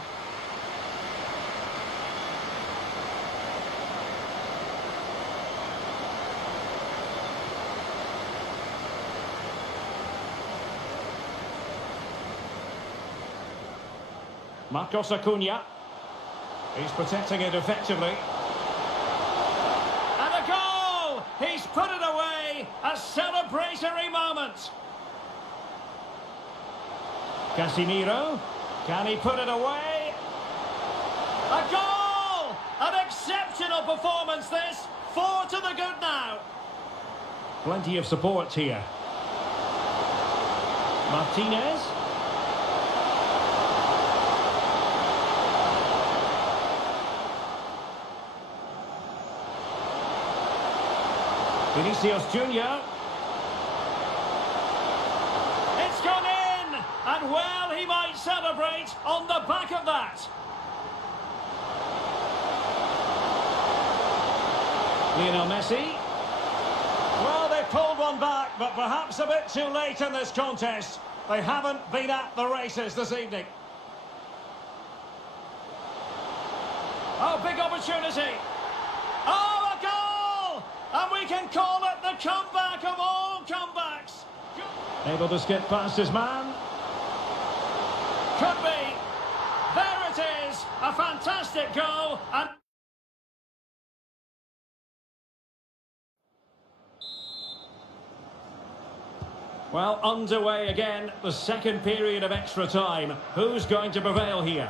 Marcos Acuna. He's protecting it effectively. And a goal! He's put it away! A celebratory moment! Casemiro. Can he put it away? A goal! An exceptional performance this! 4 to the good now! Plenty of support here. Martinez. Vinicius Junior. It's gone in! And well, he might celebrate on the back of that. Lionel Messi. Well, they pulled one back, but perhaps a bit too late in this contest. They haven't been at the races this evening. Oh, big opportunity. Oh, a goal! And we can call it the comeback of all comebacks. Able to skip past his man. Could be. There it is. A fantastic goal. And well, underway again, the second period of extra time. Who's going to prevail here?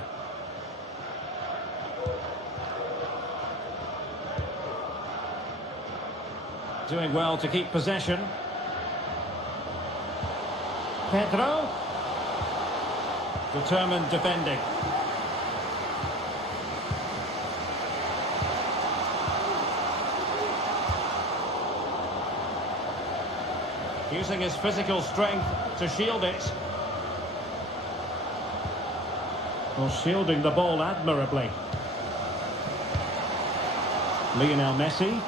Doing well to keep possession. Pedro. Determined defending. Using his physical strength to shield it. Well, shielding the ball admirably. Lionel Messi.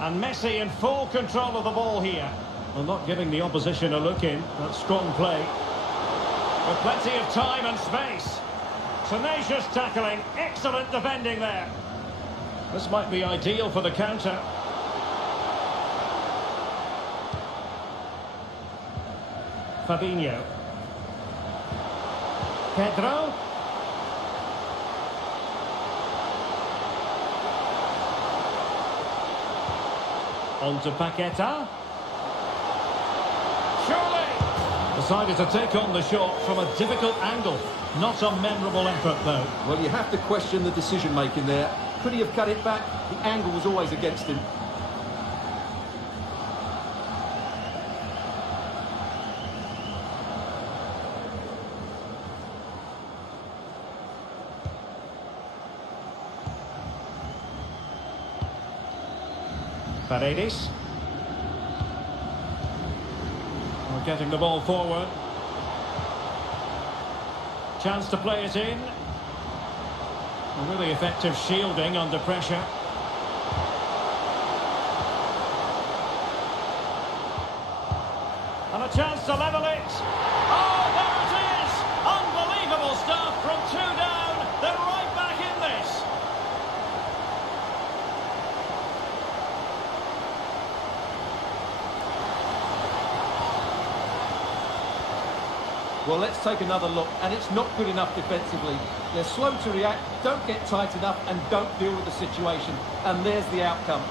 And Messi in full control of the ball here. Well, not giving the opposition a look in. That's strong play. With plenty of time and space. Tenacious tackling. Excellent defending there. This might be ideal for the counter. Fabinho. Pedro. On to Paqueta. Surely! Decided to take on the shot from a difficult angle. Not a memorable effort, though. Well, you have to question the decision-making there. Could he have cut it back? The angle was always against him. Paredes. We're getting the ball forward. Chance to play it in. A really effective shielding under pressure. And a chance to level it. Oh, there it is! Unbelievable stuff from 2 down. They're right back in this. Well, let's take another look, and it's not good enough defensively. They're slow to react, don't get tight enough, and don't deal with the situation. And there's the outcome.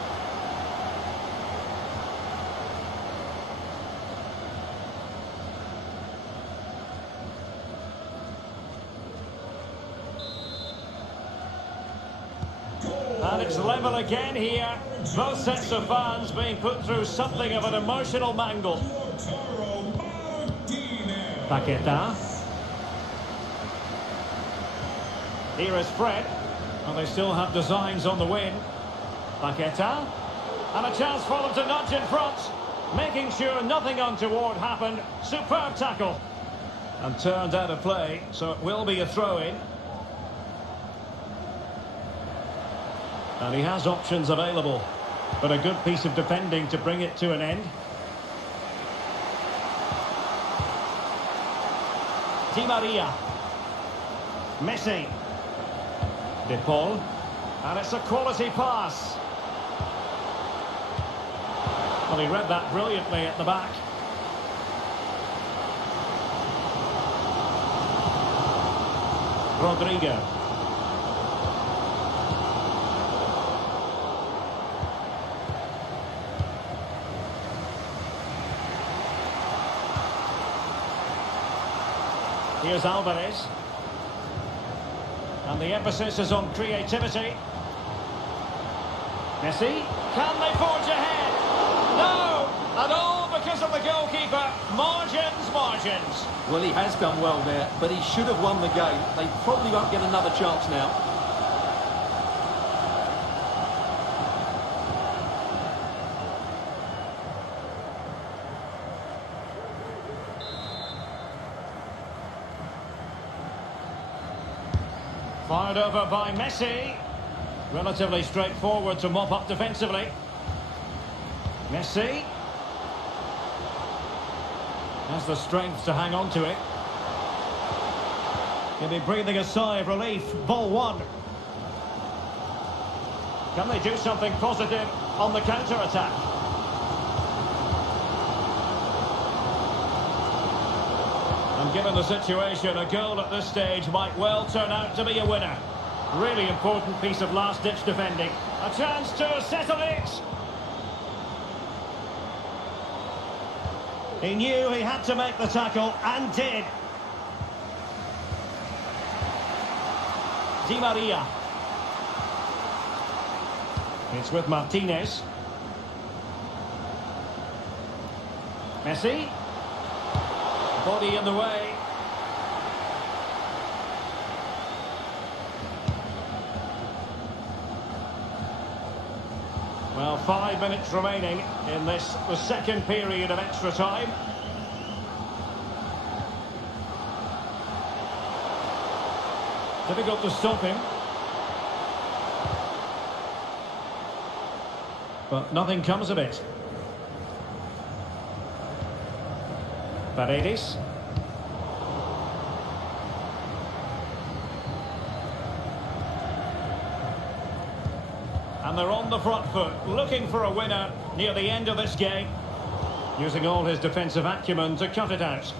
And it's level again here. Both sets of fans being put through something of an emotional mangle. Paqueta. Here is Fred. And they still have designs on the win. Paqueta. And a chance for them to nudge in front. Making sure nothing untoward happened. Superb tackle. And turned out of play, so it will be a throw-in. And he has options available. But a good piece of defending to bring it to an end. Di Maria. Messi. De Paul. And it's a quality pass. Well, he read that brilliantly at the back. Rodrigo. Here's Alvarez. And the emphasis is on creativity. Messi. Can they forge ahead? No! And all because of the goalkeeper. Margins, margins. Well, he has done well there, but he should have won the game. They probably won't get another chance now. Fired over by Messi. Relatively straightforward to mop up defensively. Messi. Has the strength to hang on to it. He'll be breathing a sigh of relief. Ball one. Can they do something positive on the counter-attack? And given the situation, a goal at this stage might well turn out to be a winner. Really important piece of last-ditch defending. A chance to settle it. He knew he had to make the tackle, and did. Di Maria. It's with Martinez. Messi. Body in the way. Well, 5 minutes remaining in this, the second period of extra time. Difficult to stop him. But nothing comes of it. Paredes. And they're on the front foot, looking for a winner near the end of this game. Using all his defensive acumen to cut it out.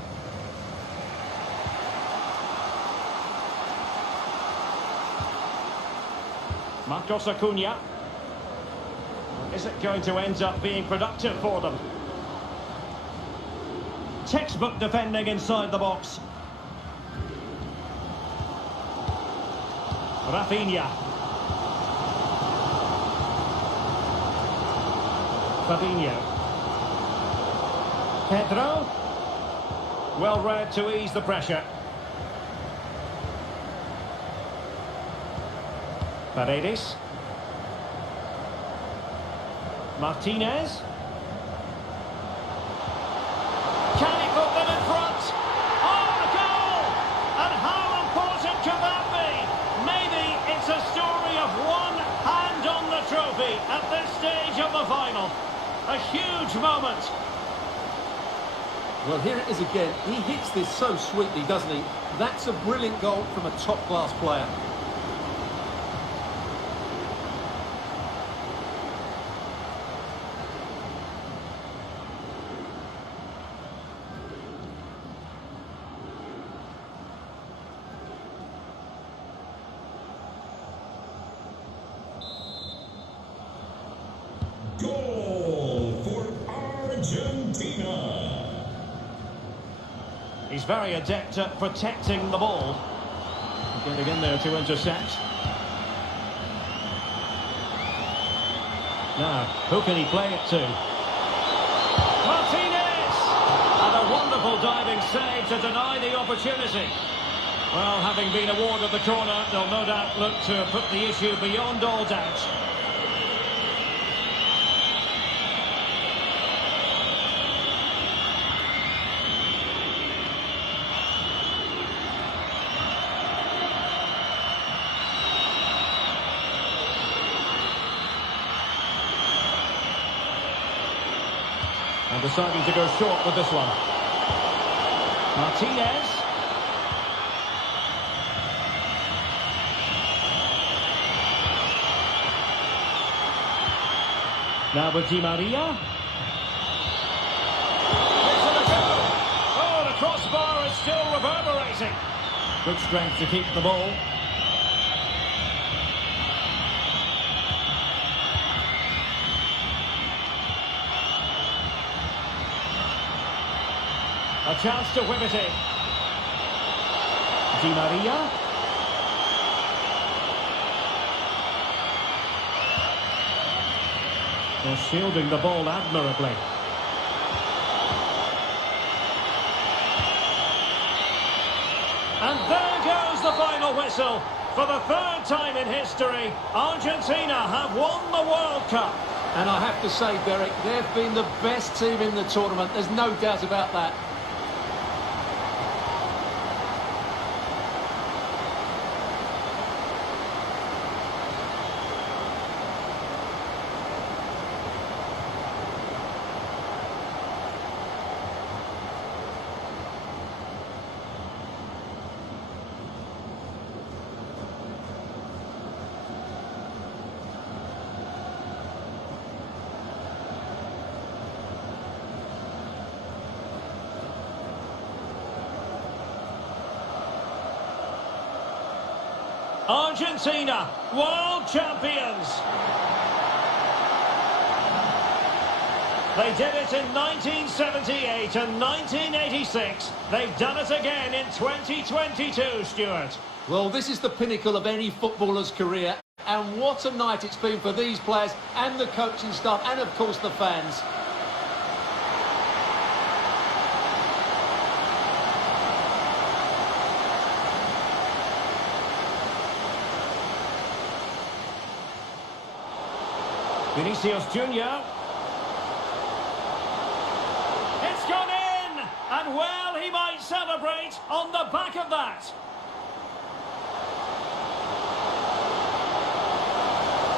Marcos Acuna. Is it going to end up being productive for them? Textbook defending inside the box. Rafinha. Fabinho. Pedro. Well read to ease the pressure. Paredes. Martinez. Can he put them in front? Oh, a goal! And how important can that be? Maybe it's a story of one hand on the trophy at this stage of the final. A huge moment. Well, here it is again. He hits this so sweetly, doesn't he? That's a brilliant goal from a top-class player. Goal for Argentina. He's very adept at protecting the ball. Getting in there to intercept. Now, who can he play it to? Martinez! And a wonderful diving save to deny the opportunity. Well, having been awarded the corner, they'll no doubt look to put the issue beyond all doubt. And deciding to go short with this one. Martinez. Now with Di Maria. Oh, the crossbar is still reverberating. Good strength to keep the ball. A chance to whip it in. Di Maria. They're shielding the ball admirably. And there goes the final whistle. For the third time in history, Argentina have won the World Cup. And I have to say, Derek, they've been the best team in the tournament. There's no doubt about that. Argentina, world champions. They did it in 1978 and 1986. They've done it again in 2022, Stuart. Well, this is the pinnacle of any footballer's career. And what a night it's been for these players and the coaching staff and, of course, the fans. Vinicius Junior. It's gone in! And well, he might celebrate on the back of that.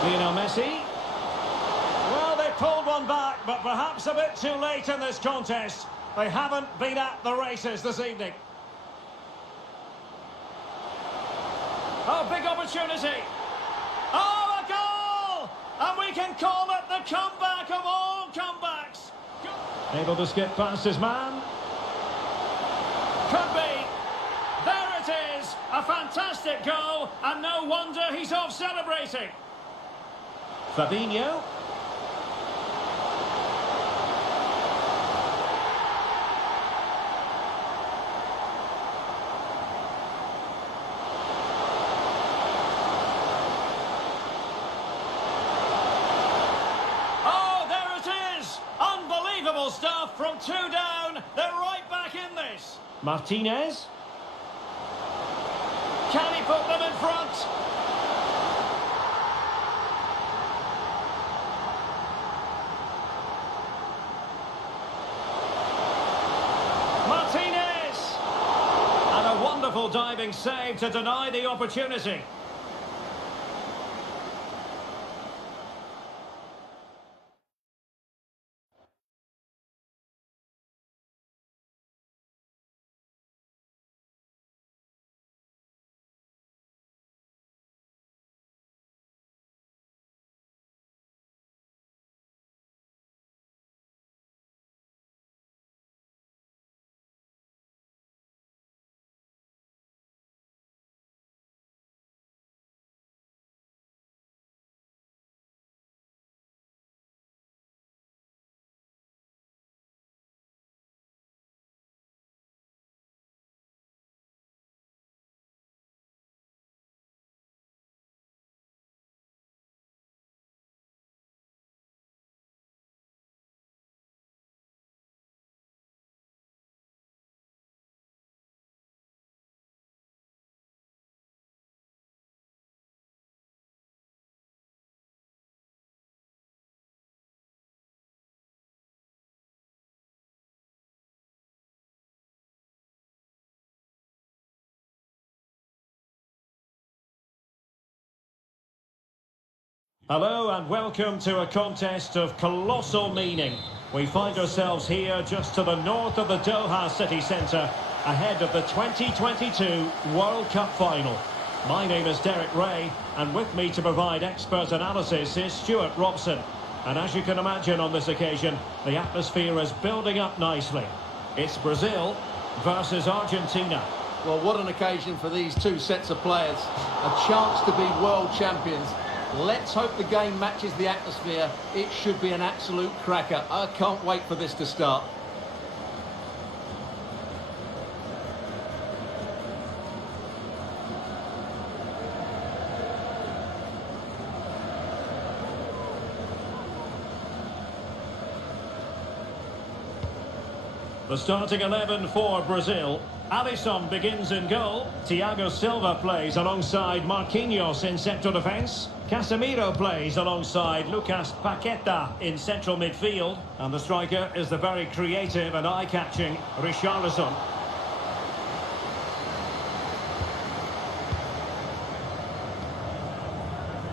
Lionel Messi. Well, they pulled one back, but perhaps a bit too late in this contest. They haven't been at the races this evening. Oh, big opportunity. Oh, a goal! And we can call it the comeback of all comebacks. Able to skip past his man. Could be. There it is. A fantastic goal, and no wonder he's off celebrating. Fabinho. Oh, there it is! Unbelievable stuff from 2 down. They're right back in this. Martinez. Can he put them in front? Martinez! And a wonderful diving save to deny the opportunity. Hello and welcome to a contest of colossal meaning. We find ourselves here just to the north of the Doha city centre, ahead of the 2022 World Cup final. My name is Derek Ray, and with me to provide expert analysis is Stuart Robson. And as you can imagine on this occasion, the atmosphere is building up nicely. It's Brazil versus Argentina. Well, what an occasion for these two sets of players. A chance to be world champions. Let's hope the game matches the atmosphere. It should be an absolute cracker. I can't wait for this to start. The starting 11 for Brazil. Alisson begins in goal. Thiago Silva plays alongside Marquinhos in central defence. Casemiro plays alongside Lucas Paqueta in central midfield. And the striker is the very creative and eye-catching Richarlison.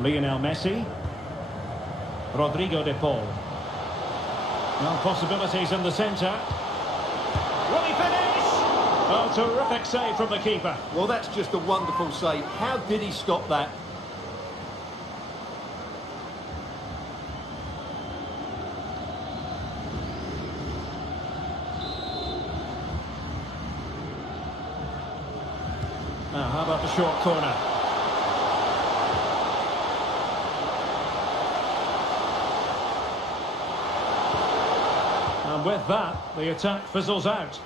Lionel Messi. Rodrigo de Paul. Well, possibilities in the centre. Will he finish? Oh, terrific save from the keeper. Well, that's just a wonderful save. How did he stop that? Now, how about the short corner? And with that, the attack fizzles out.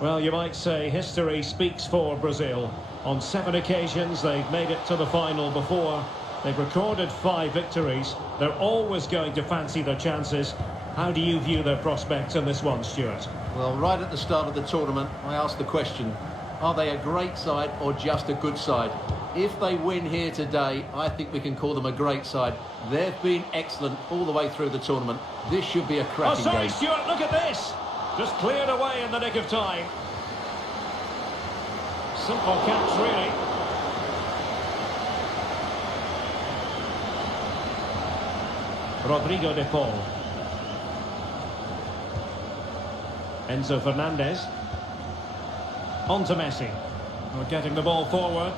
Well, you might say history speaks for Brazil. On 7 occasions, they've made it to the final before. They've recorded 5 victories. They're always going to fancy their chances. How do you view their prospects in this one, Stuart? Well, right at the start of the tournament, I asked the question, are they a great side or just a good side? If they win here today, I think we can call them a great side. They've been excellent all the way through the tournament. This should be a cracking game. Stuart, look at this! Just cleared away in the nick of time. Simple catch, really. Rodrigo de Paul. Enzo Fernandez. On to Messi. We're getting the ball forward.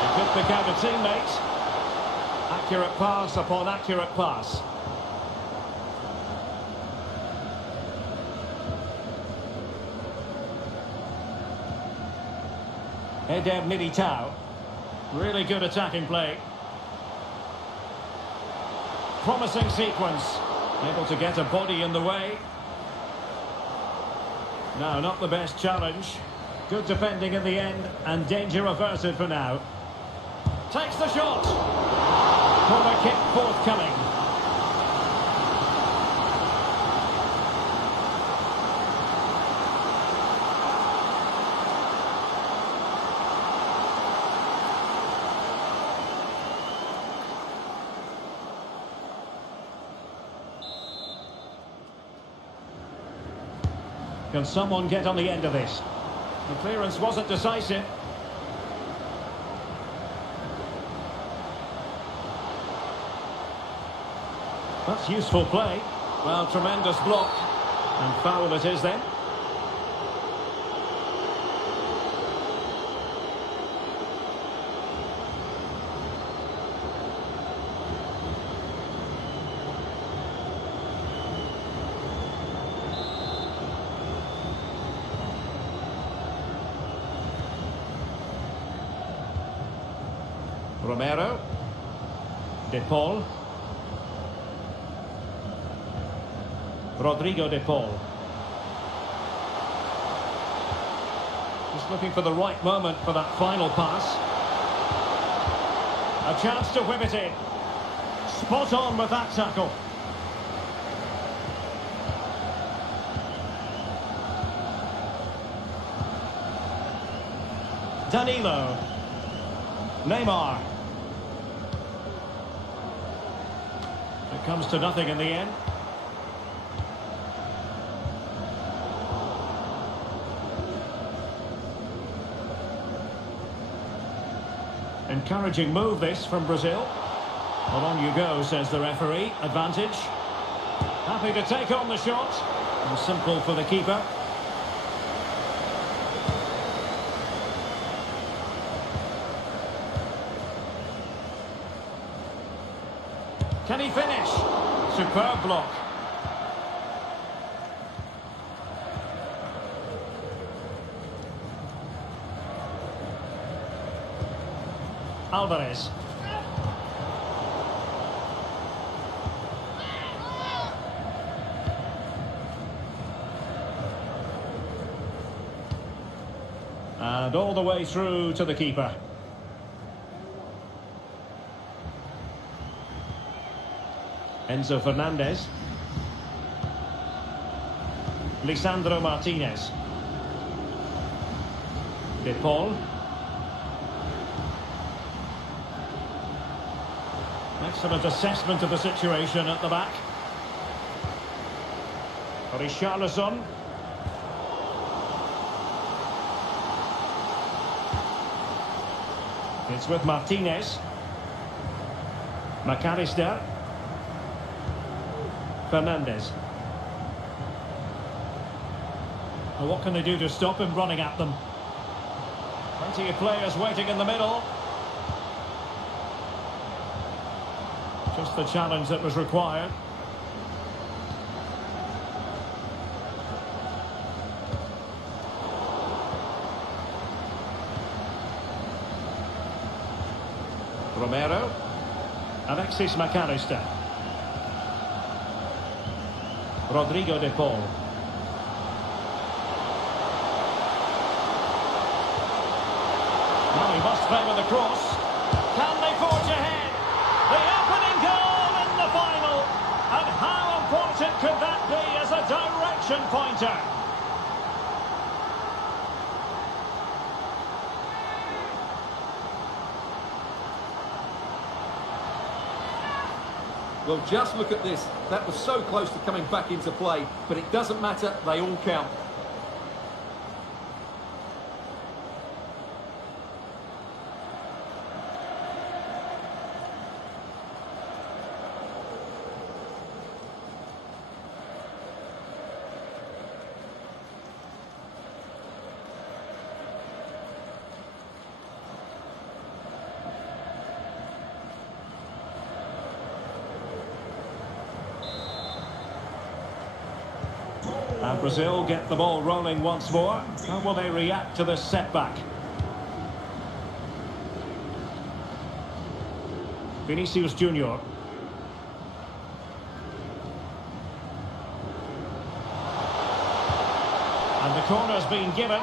He could pick out a teammate. Accurate pass upon accurate pass. Eder Militao. Really good attacking play. Promising sequence. Able to get a body in the way. No, not the best challenge. Good defending in the end, and danger averted for now. Takes the shot. Corner kick forthcoming. Can someone get on the end of this? The clearance wasn't decisive. That's useful play. Well, tremendous block. And foul it is then. Romero. De Paul. Rodrigo De Paul. Just looking for the right moment for that final pass. A chance to whip it in. Spot on with that tackle. Danilo. Neymar. It comes to nothing in the end. Encouraging move this from Brazil. Well, on you go, says the referee. Advantage. Happy to take on the shot. And simple for the keeper. Can he finish? Superb block. Alvarez. And all the way through to the keeper. Enzo Fernandez. Lisandro Martinez. De Paul. Excellent assessment of the situation at the back. Richarlison. It's with Martinez. McAllister. Fernandez. Well, what can they do to stop him running at them? Plenty of players waiting in the middle. Just the challenge that was required. Romero. Alexis McAllister. Rodrigo De Paul. Now he must favour the cross. Can they forge ahead? The opening goal in the final. And how important could that be as a direction pointer? Well, just look at this. That was so close to coming back into play, but it doesn't matter. They all count. And Brazil get the ball rolling once more. How will they react to this setback? Vinicius Junior. And the corner's been given.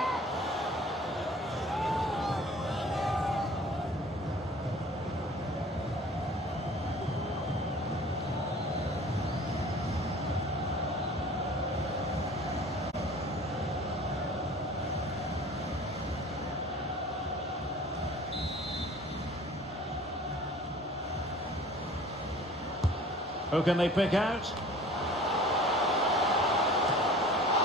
Who can they pick out?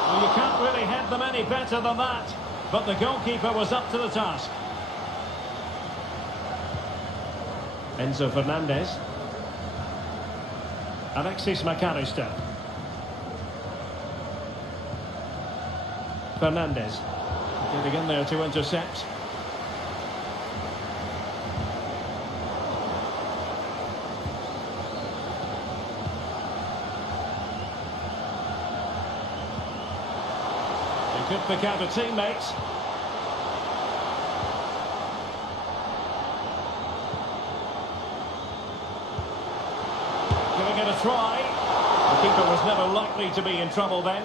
Well, you can't really head them any better than that. But the goalkeeper was up to the task. Enzo Fernandez. Alexis McAllister. Fernandez. Getting in there to intercept. Could pick out a teammate. Giving it a try. The keeper was never likely to be in trouble then.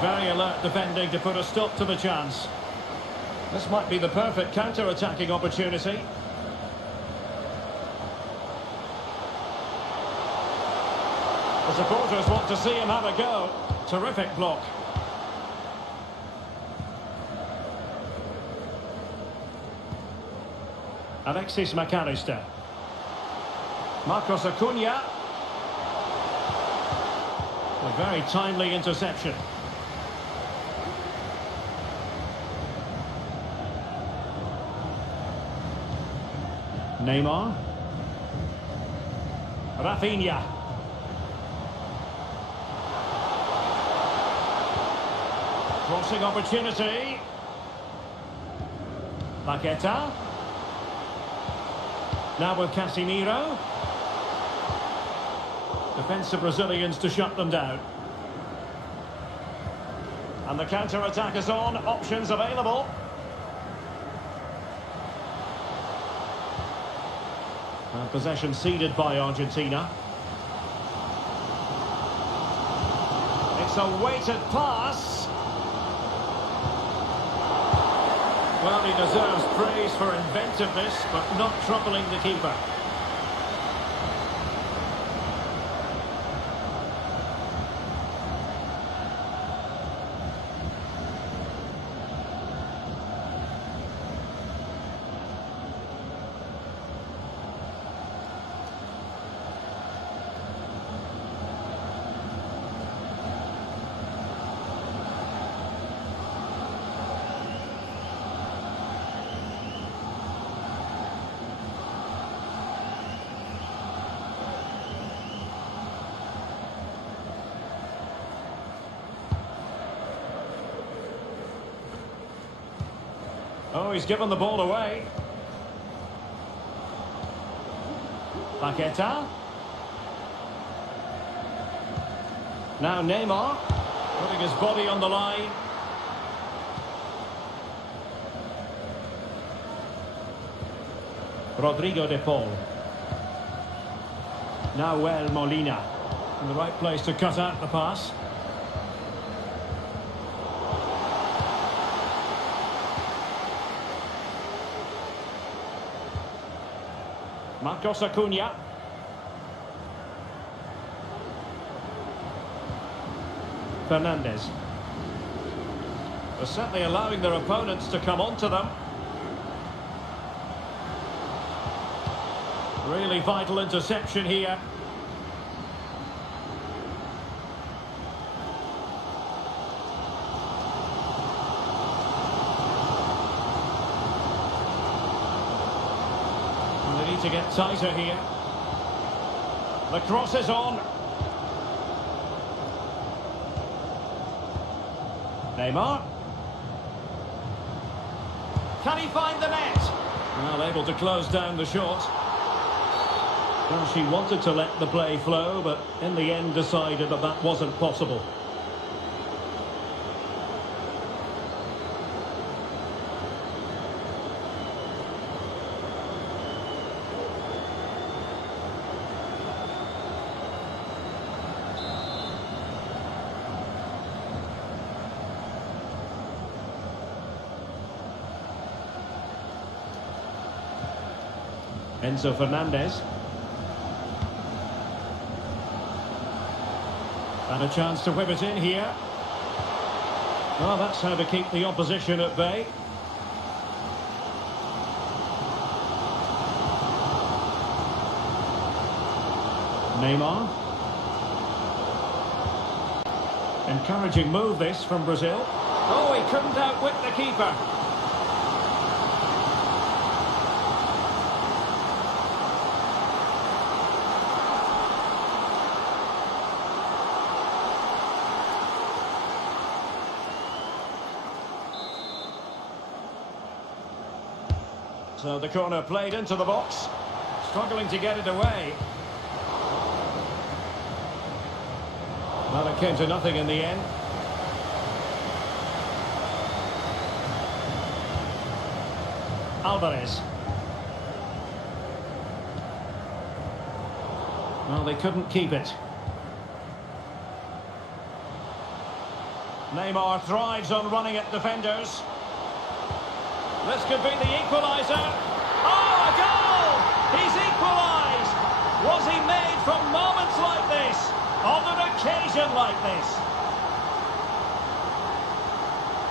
Very alert defending to put a stop to the chance. This might be the perfect counter-attacking opportunity. The supporters want to see him have a go. Terrific block. Alexis McAllister. Marcos Acuna. A very timely interception. Neymar. Rafinha. Crossing opportunity. Paqueta. Now with Casemiro. Defensive Brazilians to shut them down. And the counter-attack is on. Options available. And possession ceded by Argentina. It's a weighted pass. Well, he deserves praise for inventiveness, but not troubling the keeper. Oh, he's given the ball away. Paqueta. Now Neymar, putting his body on the line. Rodrigo de Paul. Now Molina. In the right place to cut out the pass. Marcos Acuna. Fernandez. They're certainly allowing their opponents to come onto them. Really vital interception here. To get tighter here. The cross is on. Neymar. Can he find the net? Well, able to close down the shot. Well, she wanted to let the play flow, but in the end decided that that wasn't possible. Enzo Fernandez. And a chance to whip it in here. Well, that's how to keep the opposition at bay. Neymar. Encouraging move this from Brazil. Oh, he couldn't outwit the keeper. So the corner played into the box. Struggling to get it away. Well, it came to nothing in the end. Alvarez. Well, they couldn't keep it. Neymar thrives on running at defenders. This could be the equaliser. Oh, a goal! He's equalised! Was he made from moments like this? On an occasion like this?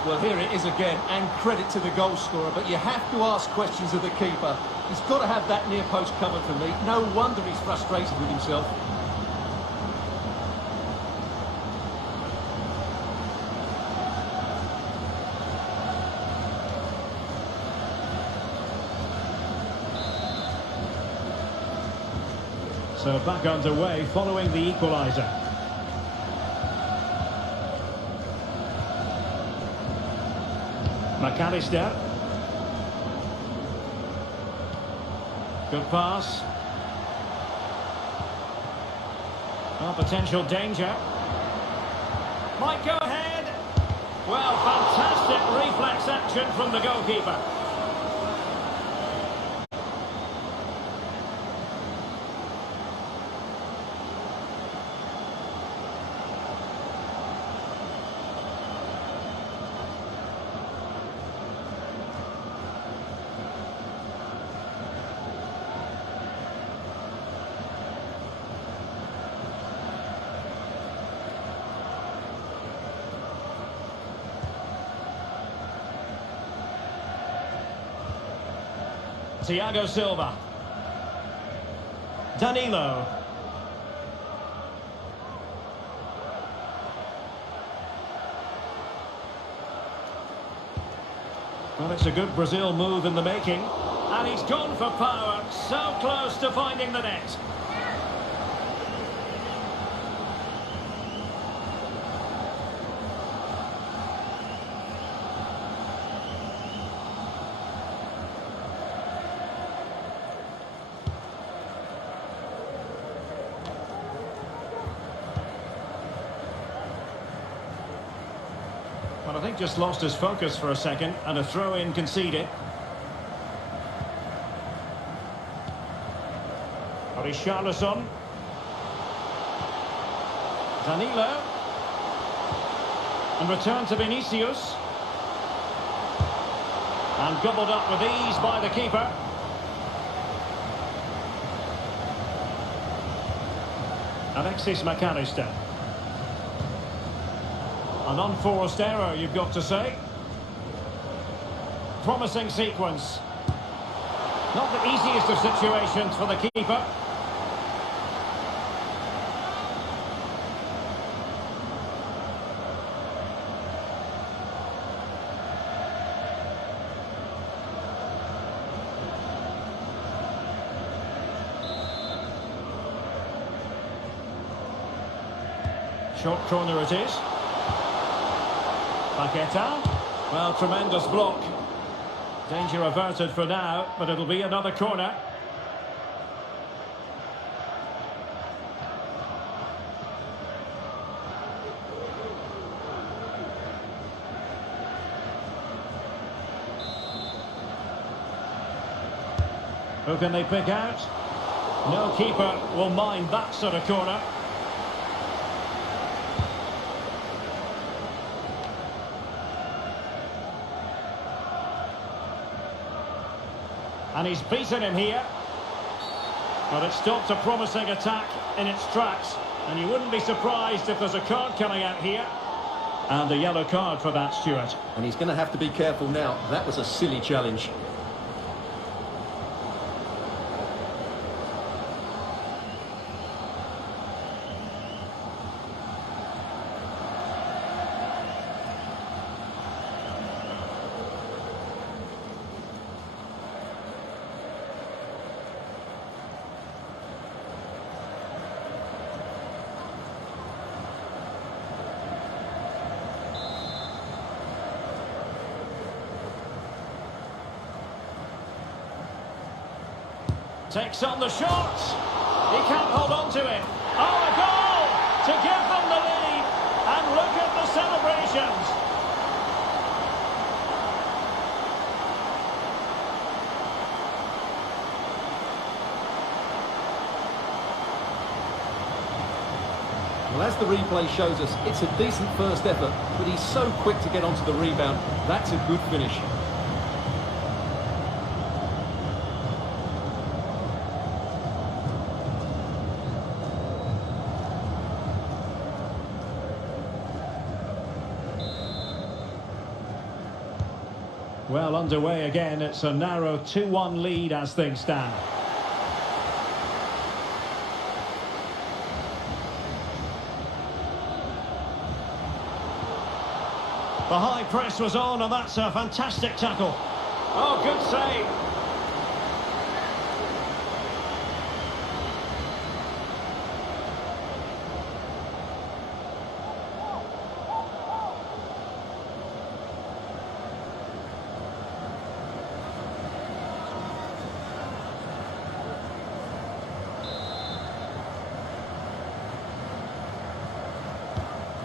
Well, here it is again, and credit to the goal scorer, but you have to ask questions of the keeper. He's got to have that near post covered for me. No wonder he's frustrated with himself. So back underway following the equaliser. McAllister. Good pass. Well, potential danger. Might go ahead. Well, fantastic reflex action from the goalkeeper. Thiago Silva. Danilo. Well, it's a good Brazil move in the making. And he's gone for power. So close to finding the net. But I think just lost his focus for a second, and a throw-in conceded. Richarlison. Danilo. And return to Vinicius. And gobbled up with ease by the keeper. Alexis McAllister. An unforced error, you've got to say. Promising sequence. Not the easiest of situations for the keeper. Short corner it is. Paqueta. Well, tremendous block. Danger averted for now, but it'll be another corner. Who can they pick out? No keeper will mind that sort of corner. And he's beaten him here. But it stopped a promising attack in its tracks. And you wouldn't be surprised if there's a card coming out here. And a yellow card for that, Stuart. And he's going to have to be careful now. That was a silly challenge. Takes on the shot. He can't hold on to it. Oh, a goal to give them the lead. And look at the celebrations. Well, as the replay shows us, it's a decent first effort, but he's so quick to get onto the rebound. That's a good finish. Well, underway again. It's a narrow 2-1 lead as things stand. The high press was on, and that's a fantastic tackle. Oh, good save.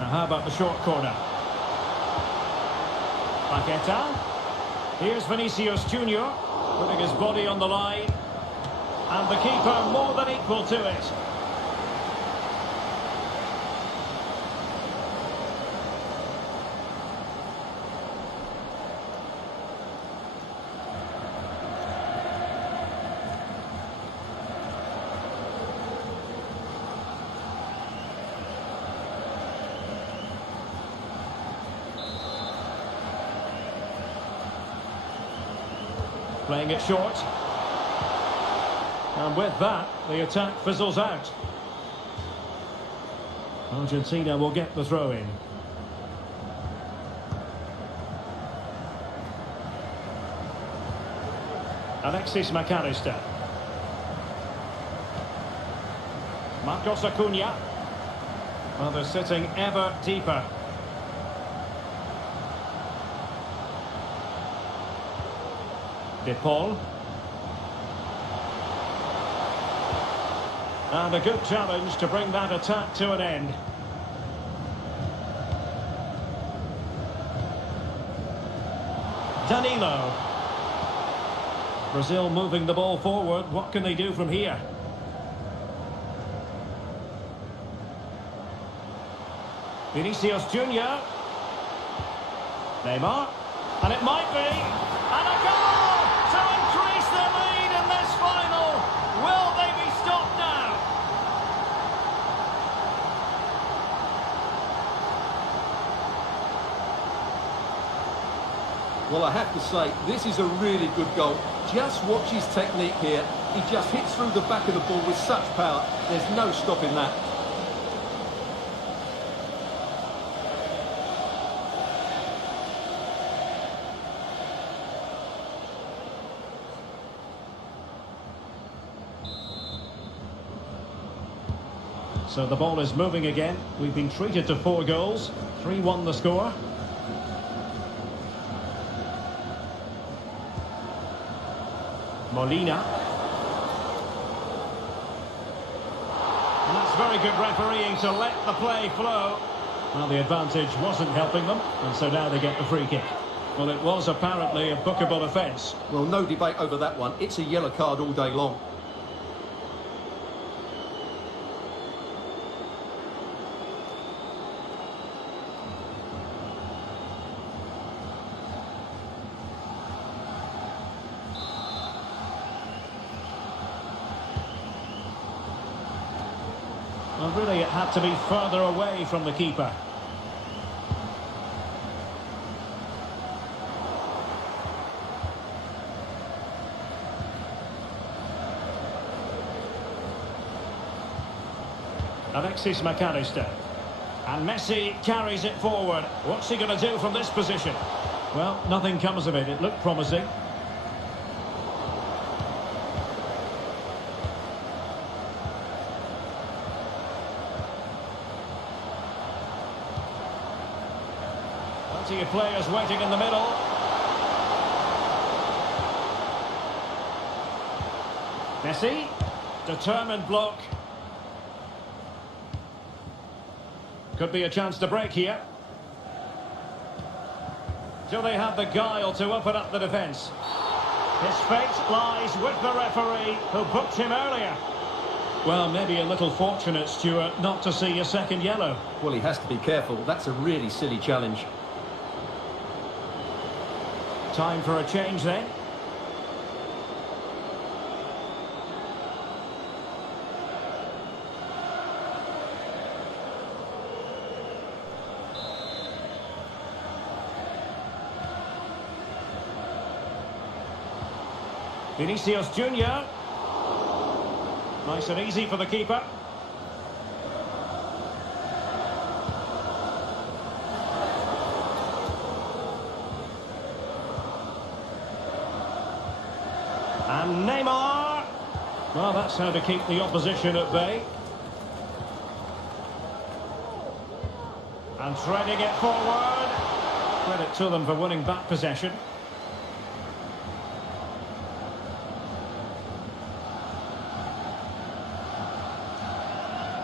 Now, how about the short corner? Paqueta. Here's Vinicius Junior, putting his body on the line. And the keeper more than equal to it. Playing it short. And with that, the attack fizzles out. Argentina will get the throw in. Alexis McAllister. Marcos Acuna. Well, they're sitting ever deeper. De Paul. And a good challenge to bring that attack to an end. Danilo. Brazil moving the ball forward. What can they do from here? Vinicius Junior. Neymar. And it might be. And a goal to increase their lead in this final. Will they be stopped now? Well, I have to say, this is a really good goal. Just watch his technique here. He just hits through the back of the ball with such power. There's no stopping that. So the ball is moving again. We've been treated to 4 goals. 3-1 the score. Molina. And that's very good refereeing to let the play flow. Well, the advantage wasn't helping them, and so now they get the free kick. Well, it was apparently a bookable offence. Well, no debate over that one. It's a yellow card all day long. really, it had to be further away from the keeper. Alexis McAllister. And Messi carries it forward. What's he going to do from this position? Well, nothing comes of it. It looked promising. Plenty of players waiting in the middle. Messi. Determined block. Could be a chance to break here. Do they have the guile to open up the defence? His fate lies with the referee, who booked him earlier. Well, maybe a little fortunate, Stuart, not to see a second yellow. Well, he has to be careful. That's a really silly challenge. Time for a change then. Vinicius Junior. Nice and easy for the keeper. And Neymar. Well, that's how to keep the opposition at bay. And threading it forward. Credit to them for winning back possession.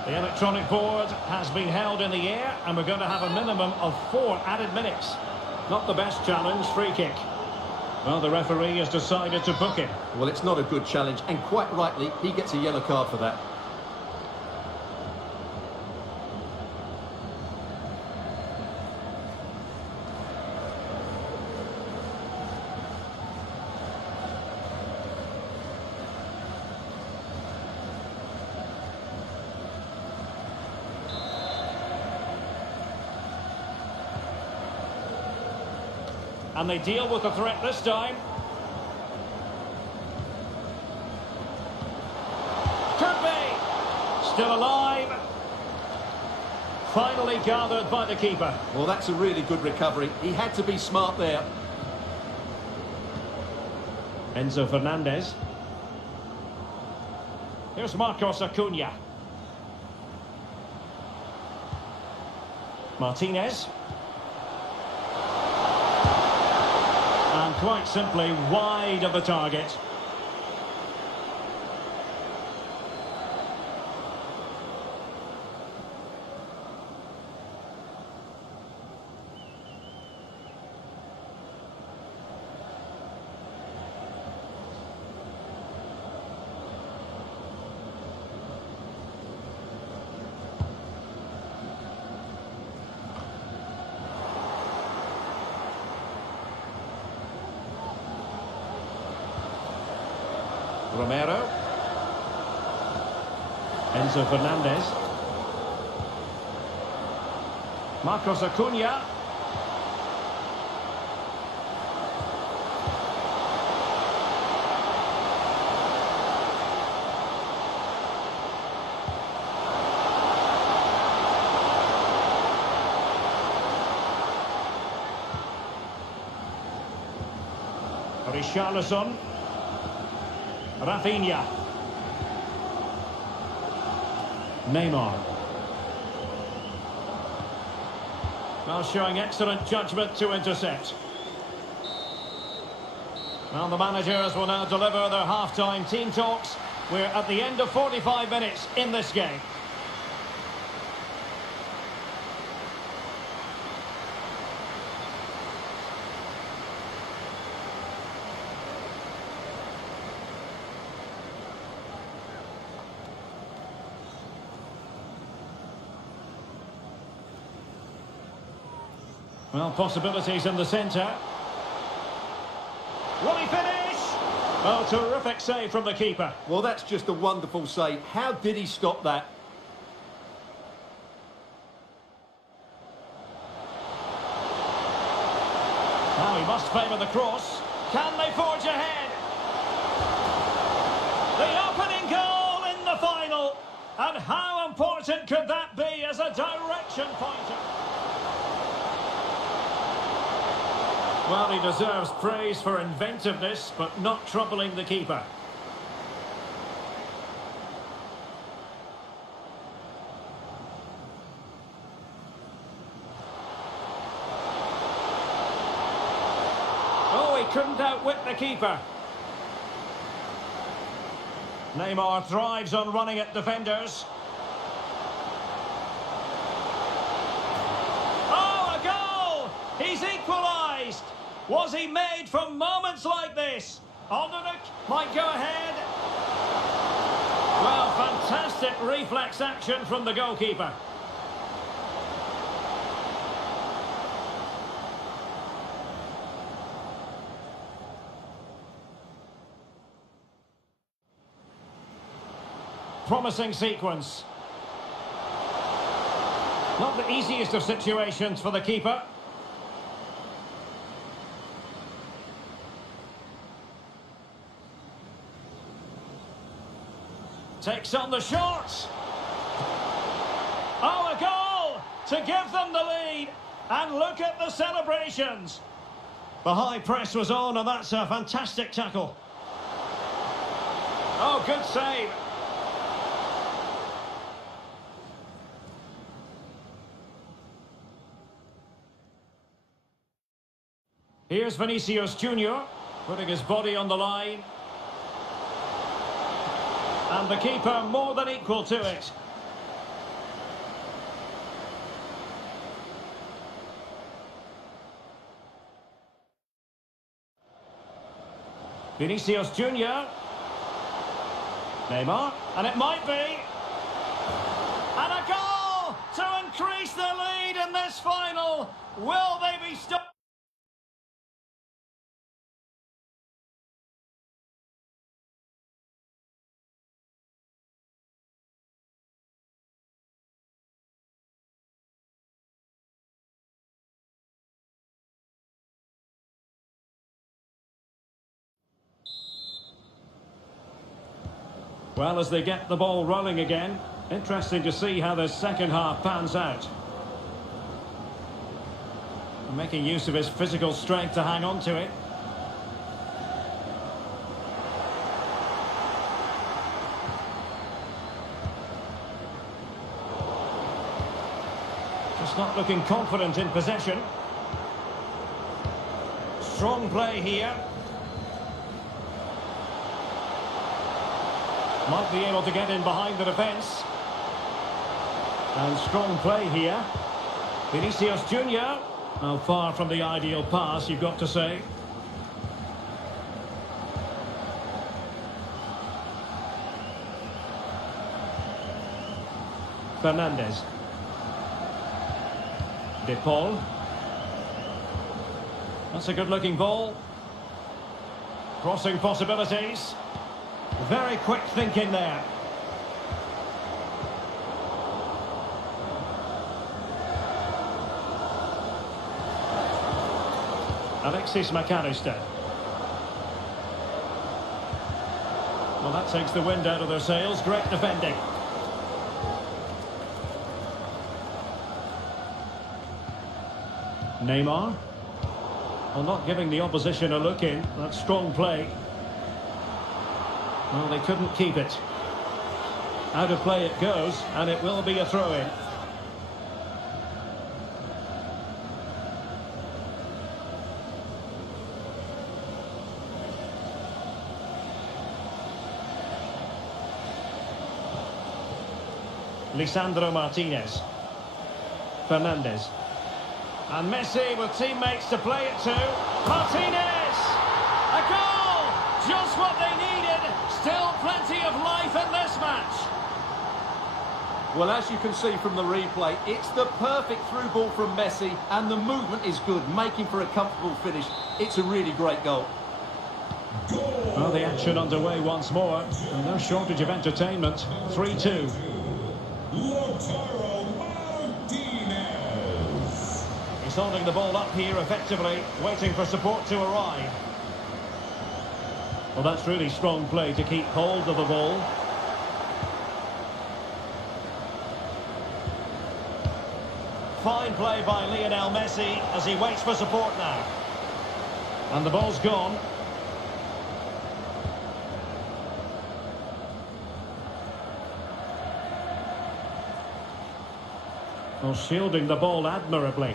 The electronic board has been held in the air, and we're going to have a minimum of 4 added minutes. Not the best challenge, free kick. Well, the referee has decided to book him. Well, it's not a good challenge, and quite rightly, he gets a yellow card for that. And they deal with the threat this time. Could be. Still alive. Finally gathered by the keeper. Well, that's a really good recovery. He had to be smart there. Enzo Fernandez. Here's Marcos Acuna. Martinez. And quite simply wide of the target. Romero. Enzo Fernandez. Marcos Acuna. Richarlison. Rafinha. Neymar. Well, showing excellent judgment to intercept. Well, the managers will now deliver their half-time team talks. We're at the end of 45 minutes in this game. Well, possibilities in the centre. Will he finish? Oh, terrific save from the keeper. Well, that's just a wonderful save. How did he stop that? must favour the cross. Can they forge ahead? The opening goal in the final. And how important could that be as a direction pointer? Well, he deserves praise for inventiveness, but not troubling the keeper. Oh, he couldn't outwit the keeper. Neymar thrives on running at defenders. Oh, a goal! He's equalised! Was he made for moments like this? Ondernick might go ahead. Well, fantastic reflex action from the goalkeeper. Promising sequence. Not the easiest of situations for the keeper. Takes on the shot. Oh, a goal to give them the lead. And look at the celebrations. The high press was on, and that's a fantastic tackle. Oh, good save. Here's Vinicius Junior, putting his body on the line. And the keeper more than equal to it. Vinicius Junior. Neymar, and it might be. And a goal to increase the lead in this final. Will they be stopped? Well, as they get the ball rolling again, interesting to see how the second half pans out. Making use of his physical strength to hang on to it. Just not looking confident in possession. Strong play here. Might be able to get in behind the defence. And strong play here. Vinicius Junior. Now far from the ideal pass, you've got to say. Fernandes. De Paul. That's a good-looking ball. Crossing possibilities. Very quick thinking there. Alexis McAllister. Well, that takes the wind out of their sails. Great defending. Neymar. Well, not giving the opposition a look in. That's strong play. Well, they couldn't keep it. Out of play it goes, and it will be a throw-in. Lisandro Martinez. Fernandes. And Messi with teammates to play it to. Martinez! A goal! Just what they needed. Still plenty of life in this match. Well, as you can see from the replay, it's the perfect through ball from Messi, and the movement is good, making for a comfortable finish. It's a really great goal. Well, the action underway once more. And no shortage of entertainment. 3-2. Lautaro Martinez. He's holding the ball up here effectively, waiting for support to arrive. Well, that's really strong play to keep hold of the ball. Fine play by Lionel Messi as he waits for support now. And the ball's gone. Well, shielding the ball admirably.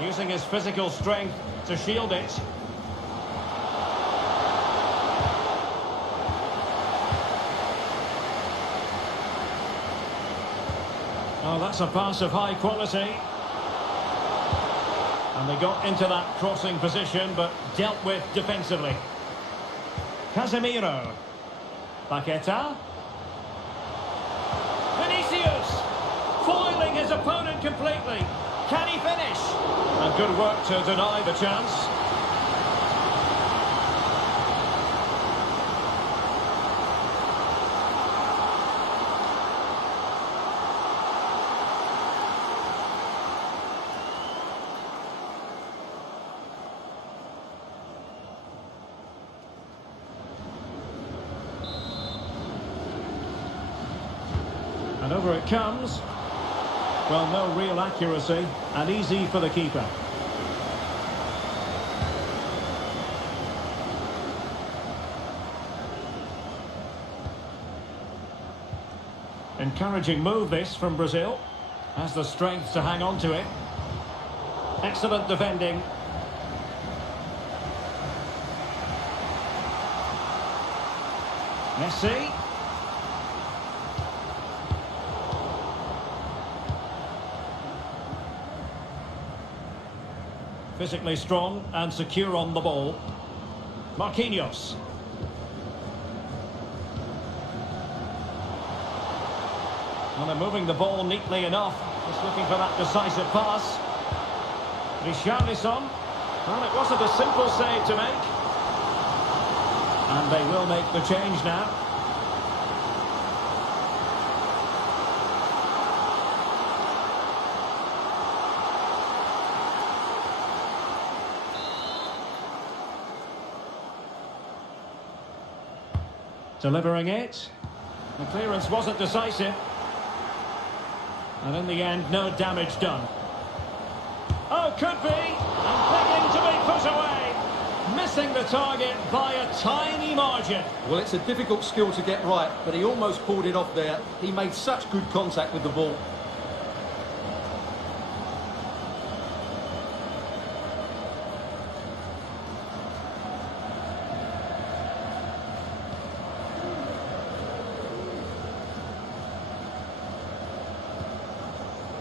Using his physical strength to shield it. Oh, that's a pass of high quality. And they got into that crossing position, but dealt with defensively. Casemiro. Paqueta. Vinicius. Foiling his opponent completely. Can he finish? And good work to deny the chance. And over it comes. Well, no real accuracy, and easy for the keeper. Encouraging move this from Brazil. Has the strength to hang on to it. Excellent defending. Messi. Physically strong and secure on the ball. Marquinhos. Well, they're moving the ball neatly enough. Just looking for that decisive pass. Richarlison. Well, it wasn't a simple save to make. And they will make the change now. Delivering it. The clearance wasn't decisive. And in the end, no damage done. Oh, could be. And begging to be put away. Missing the target by a tiny margin. Well, it's a difficult skill to get right, but he almost pulled it off there. He made such good contact with the ball.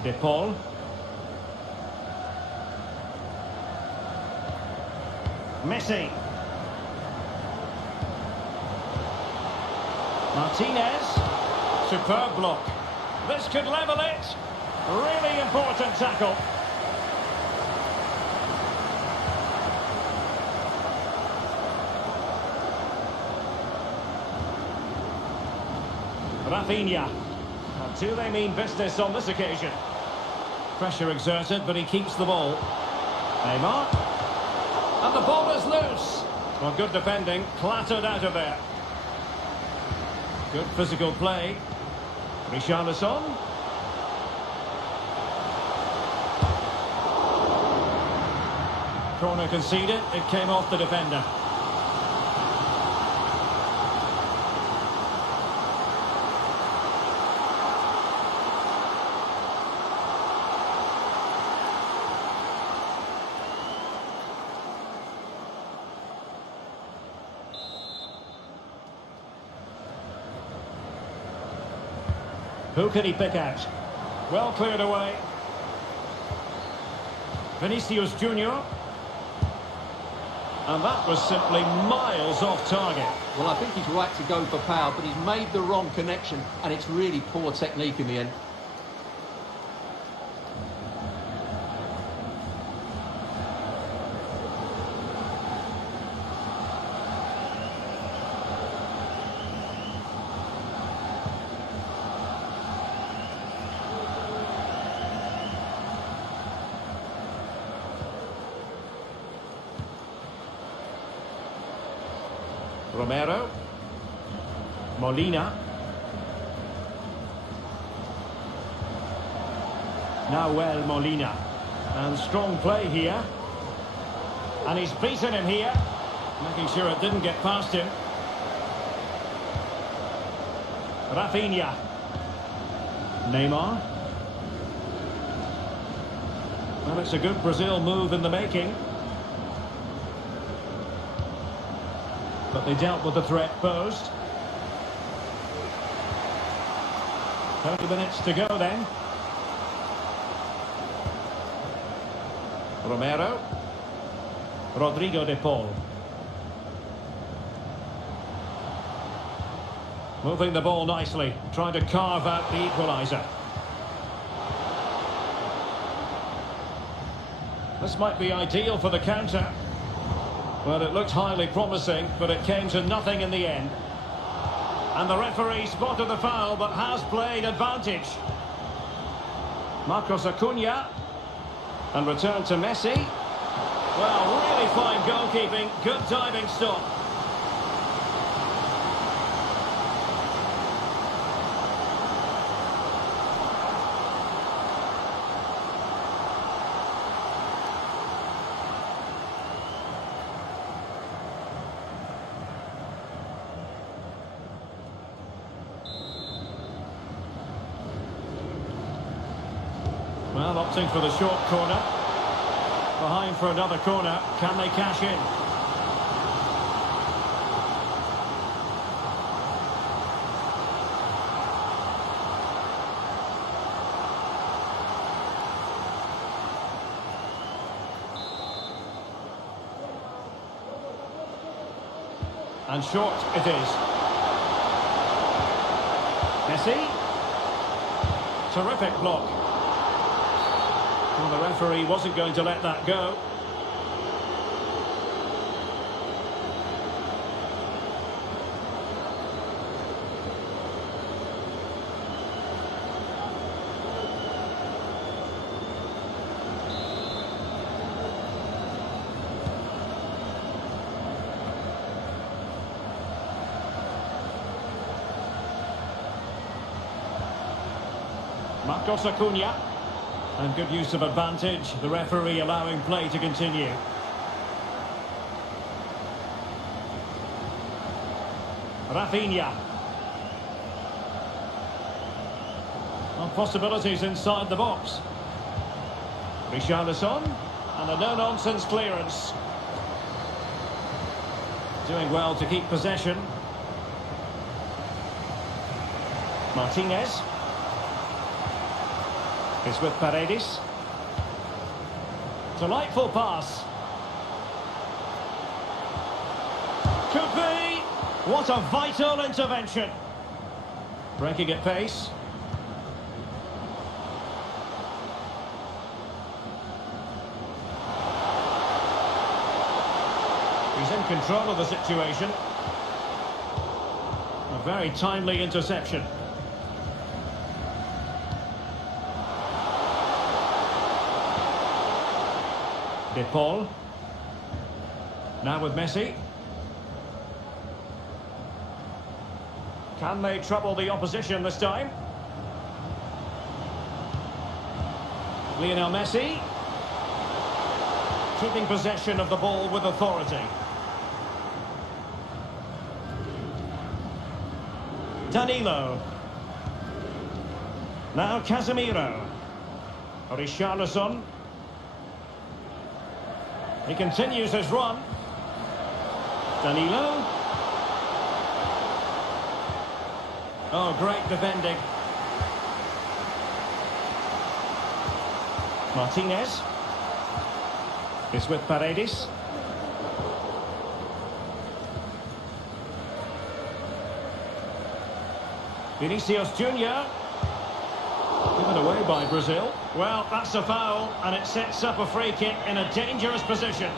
De Paul. Messi. Martinez. Superb block. This could level it. Really important tackle. Rafinha. Now, do they mean business on this occasion? Pressure exerted, but he keeps the ball. Neymar. And the ball is loose. Well, good defending, clattered out of there. Good physical play. Richarlison. Corner conceded, it came off the defender. Who can he pick out? Well cleared away. Vinicius Junior. And that was simply miles off target. Well, I think he's right to go for power, but he's made the wrong connection, and it's really poor technique in the end. Romero. Molina. Nahuel Molina. And strong play here. And he's beaten him here. Making sure it didn't get past him. Rafinha. Neymar. Well, it's a good Brazil move in the making. But they dealt with the threat posed. 30 minutes to go then. Romero. Rodrigo de Paul. Moving the ball nicely, trying to carve out the equaliser. This might be ideal for the counter. Well, it looked highly promising, but it came to nothing in the end. And the referee spotted the foul, but has played advantage. Marcos Acuna. And return to Messi. Well, really fine goalkeeping, good diving stop. Well, opting for the short corner. Behind for another corner. Can they cash in? And short it is. Messi. Terrific block. Well, the referee wasn't going to let that go. Marcos Acuna. And good use of advantage, the referee allowing play to continue. Rafinha. Well, possibilities inside the box. Richarlison. And a no-nonsense clearance. Doing well to keep possession. Martinez. It's with Paredes. Delightful pass. Could be. What a vital intervention. Breaking at pace. He's in control of the situation. A very timely interception. De Paul. Now with Messi. Can they trouble the opposition this time? Lionel Messi. Keeping possession of the ball with authority. Danilo. Now Casemiro. Richarlison. He continues his run. Danilo. Oh, great defending. Martinez. It's with Paredes. Vinicius Junior. Given away by Brazil. Well, that's a foul, and it sets up a free kick in a dangerous position.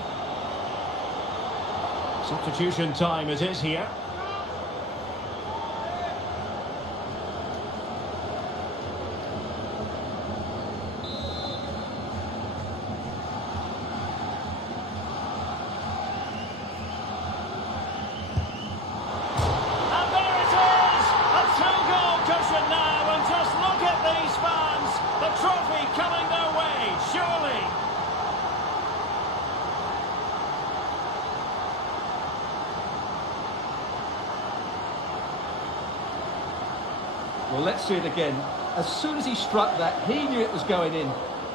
Substitution time it is here. trophy coming their way, surely. Well, let's see it again. As soon as he struck that, he knew it was going in.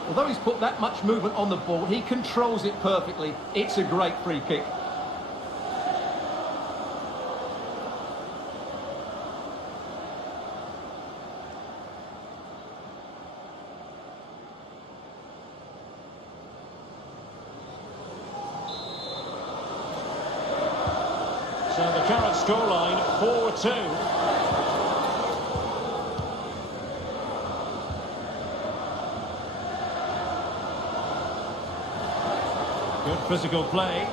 Although he's put that much movement on the ball, he controls it perfectly. It's a great free kick. So the current scoreline, 4-2. Good physical play.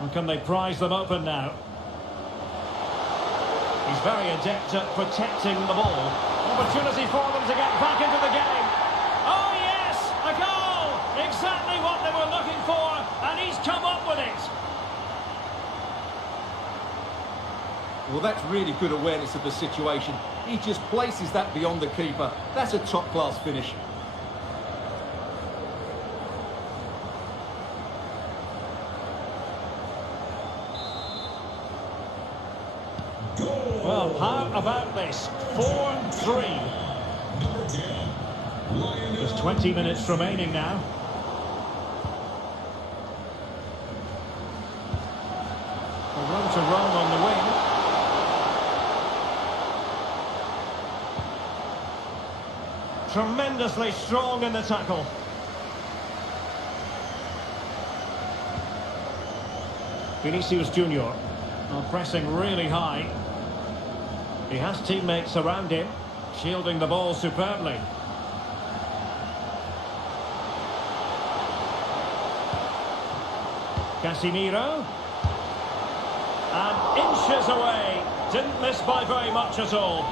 And can they prize them open now? He's very adept at protecting the ball. Opportunity for them to get back into the game. Oh yes, a goal! Exactly what they were looking for, and he's come up with it. Well, that's really good awareness of the situation. He just places that beyond the keeper. That's a top-class finish. Well, how about this? 4-3. There's 20 minutes remaining now. A room to roam on the wing. Tremendously strong in the tackle. Vinicius Junior. Pressing really high. He has teammates around him, shielding the ball superbly. Casemiro. And inches away. Didn't miss by very much at all.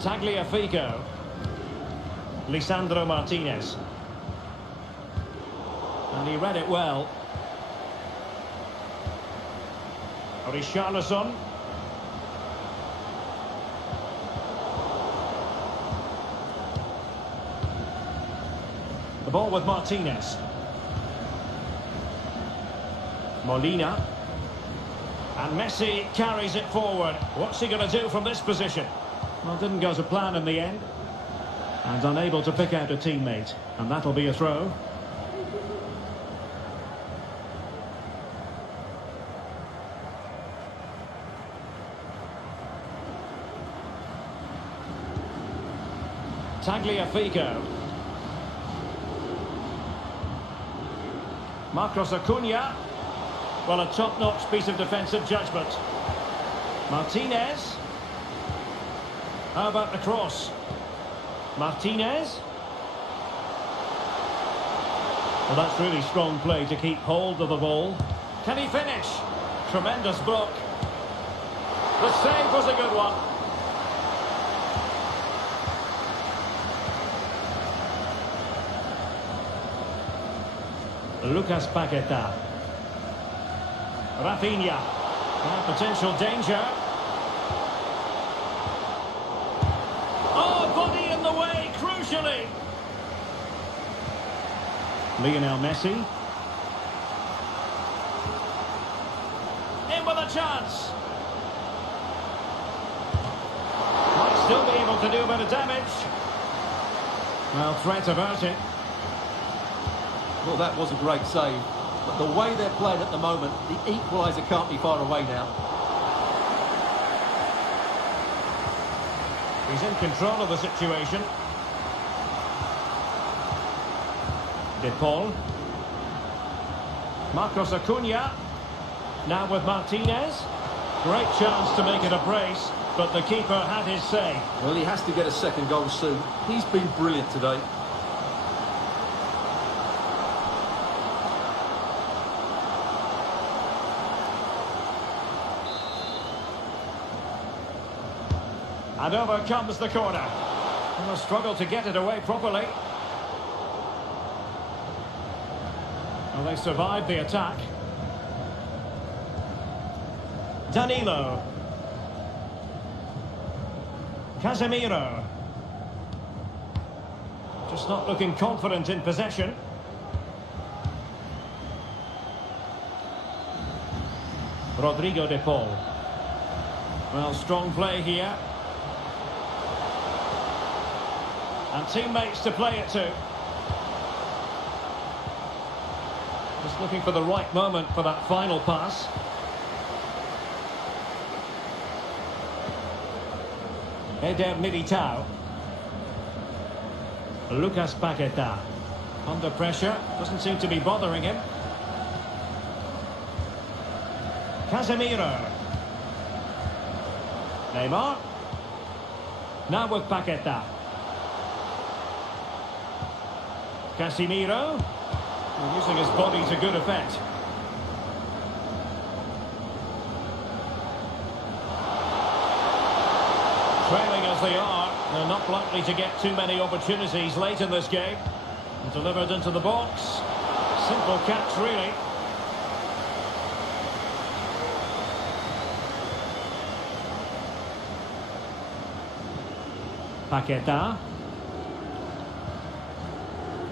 Tagliafico. Lisandro Martinez. And he read it well. Richarlison. The ball with Martinez. Molina. And Messi carries it forward. What's he going to do from this position? Well, didn't go to plan in the end. And unable to pick out a teammate. And that'll be a throw. Tagliafico. Marcos Acuna. Well, a top-notch piece of defensive judgment. Martinez. How about the cross? Martinez. Well, that's really strong play to keep hold of the ball. Can he finish? Tremendous block. The save was a good one. Lucas Paqueta. Rafinha. Potential danger. Oh, body in the way, crucially. Lionel Messi. In with a chance. Might still be able to do a bit of damage. Well, threat averted. Well, that was a great save. But the way they're playing at the moment, the equaliser can't be far away now. He's in control of the situation. De Paul. Marcos Acuna. Now with Martinez. Great chance to make it a brace, but the keeper had his say. Well, he has to get a second goal soon. He's been brilliant today. And over comes the corner. And they'll struggle to get it away properly. Well, they survived the attack. Danilo. Casemiro. Just not looking confident in possession. Rodrigo de Paul. Well, strong play here. And teammates to play it to. Just looking for the right moment for that final pass. Eder Militao. Lucas Paqueta. Under pressure. Doesn't seem to be bothering him. Casemiro. Neymar. Now with Paqueta. Casemiro. Using his body to good effect. Trailing as they are, they're not likely to get too many opportunities late in this game. And delivered into the box. Simple catch, really. Paqueta.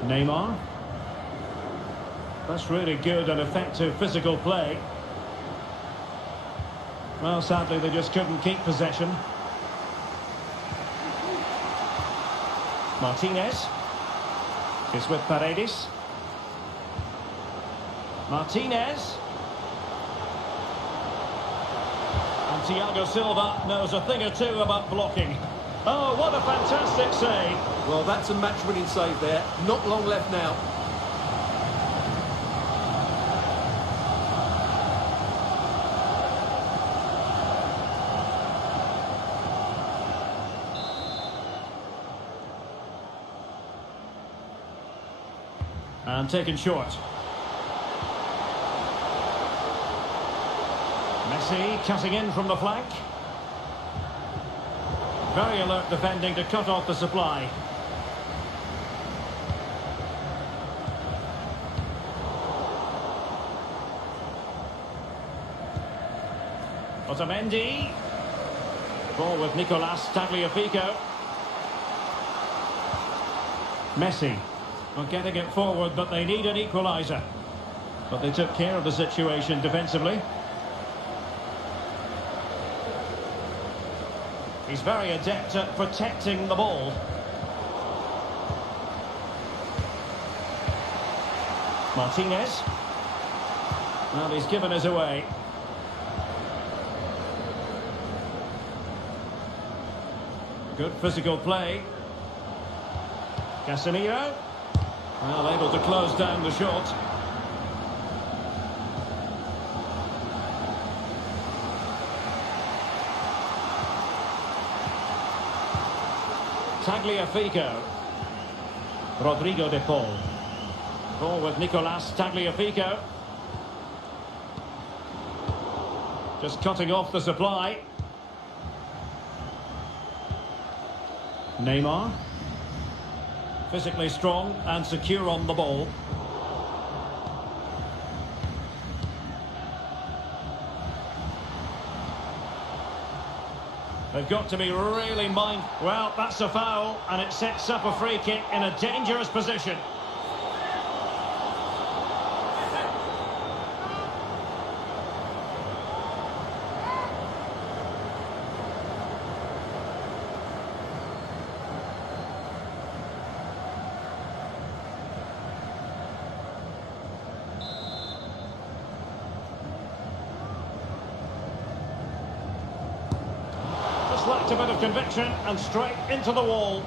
Neymar. That's really good and effective physical play. Well, sadly, they just couldn't keep possession. Martinez is with Paredes. Martinez. And Thiago Silva knows a thing or two about blocking. Oh, what a fantastic save. Well, that's a match-winning save there. Not long left now. And taken short. Messi cutting in from the flank. Very alert defending to cut off the supply. Otamendi. Ball with Nicolas Tagliafico. Messi. Well, getting it forward, but they need an equaliser. But they took care of the situation defensively. He's very adept at protecting the ball. Martinez. Well, he's given us away. Good physical play. Casemiro. Well, able to close down the shot. Tagliafico. Rodrigo de Paul. Ball with Nicolas Tagliafico. Just cutting off the supply. Neymar. Physically strong and secure on the ball. They've got to be really Well, that's a foul, and it sets up a free kick in a dangerous position. Lacked a bit of conviction and straight into the wall.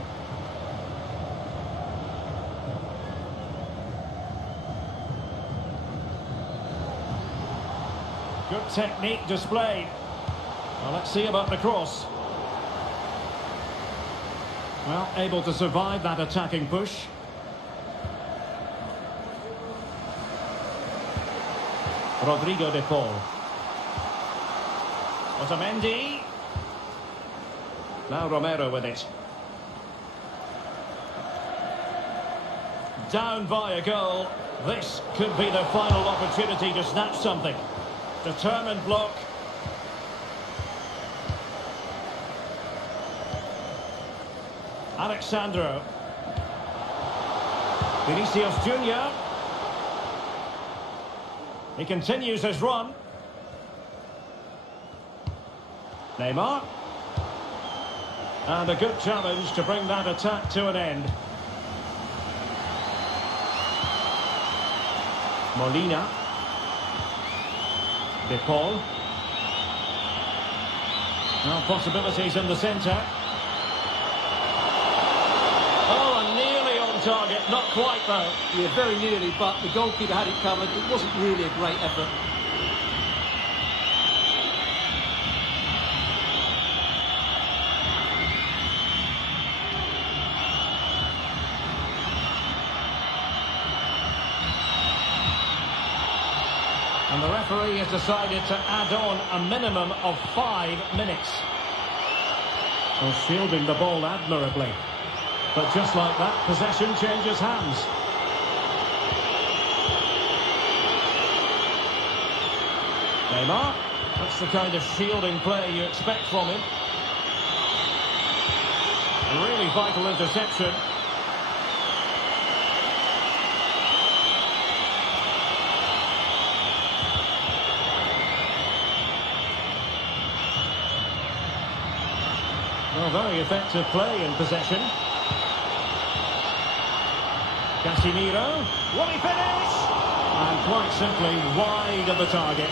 Good technique displayed. Well, let's see about the cross. Well, able to survive that attacking push. Rodrigo de Paul. Otamendi. Now Romero with it. Down by a goal. This could be the final opportunity to snatch something. Determined block. Alexandro. Vinicius Junior. He continues his run. Neymar. And a good challenge to bring that attack to an end. Molina. De Paul. Now possibilities in the centre. Oh, and nearly on target. Not quite though. Yeah, very nearly, but the goalkeeper had it covered. It wasn't really a great effort. And the referee has decided to add on a minimum of 5 minutes. Well, shielding the ball admirably. But just like that, possession changes hands. Neymar. That's the kind of shielding play you expect from him. A really vital interception. Well, very effective play in possession. Casemiro. Will he finish? And quite simply wide of the target.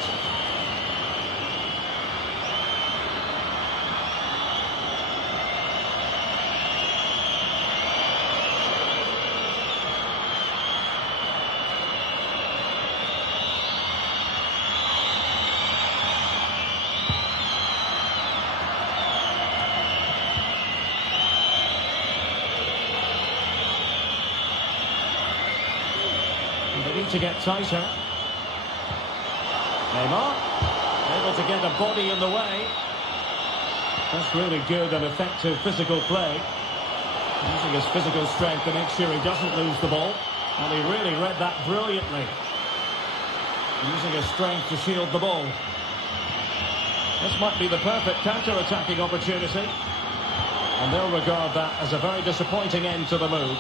They need to get tighter. Neymar, able to get a body in the way. That's really good and effective physical play. Using his physical strength to make sure he doesn't lose the ball. And he really read that brilliantly. Using his strength to shield the ball. This might be the perfect counter-attacking opportunity. And they'll regard that as a very disappointing end to the move.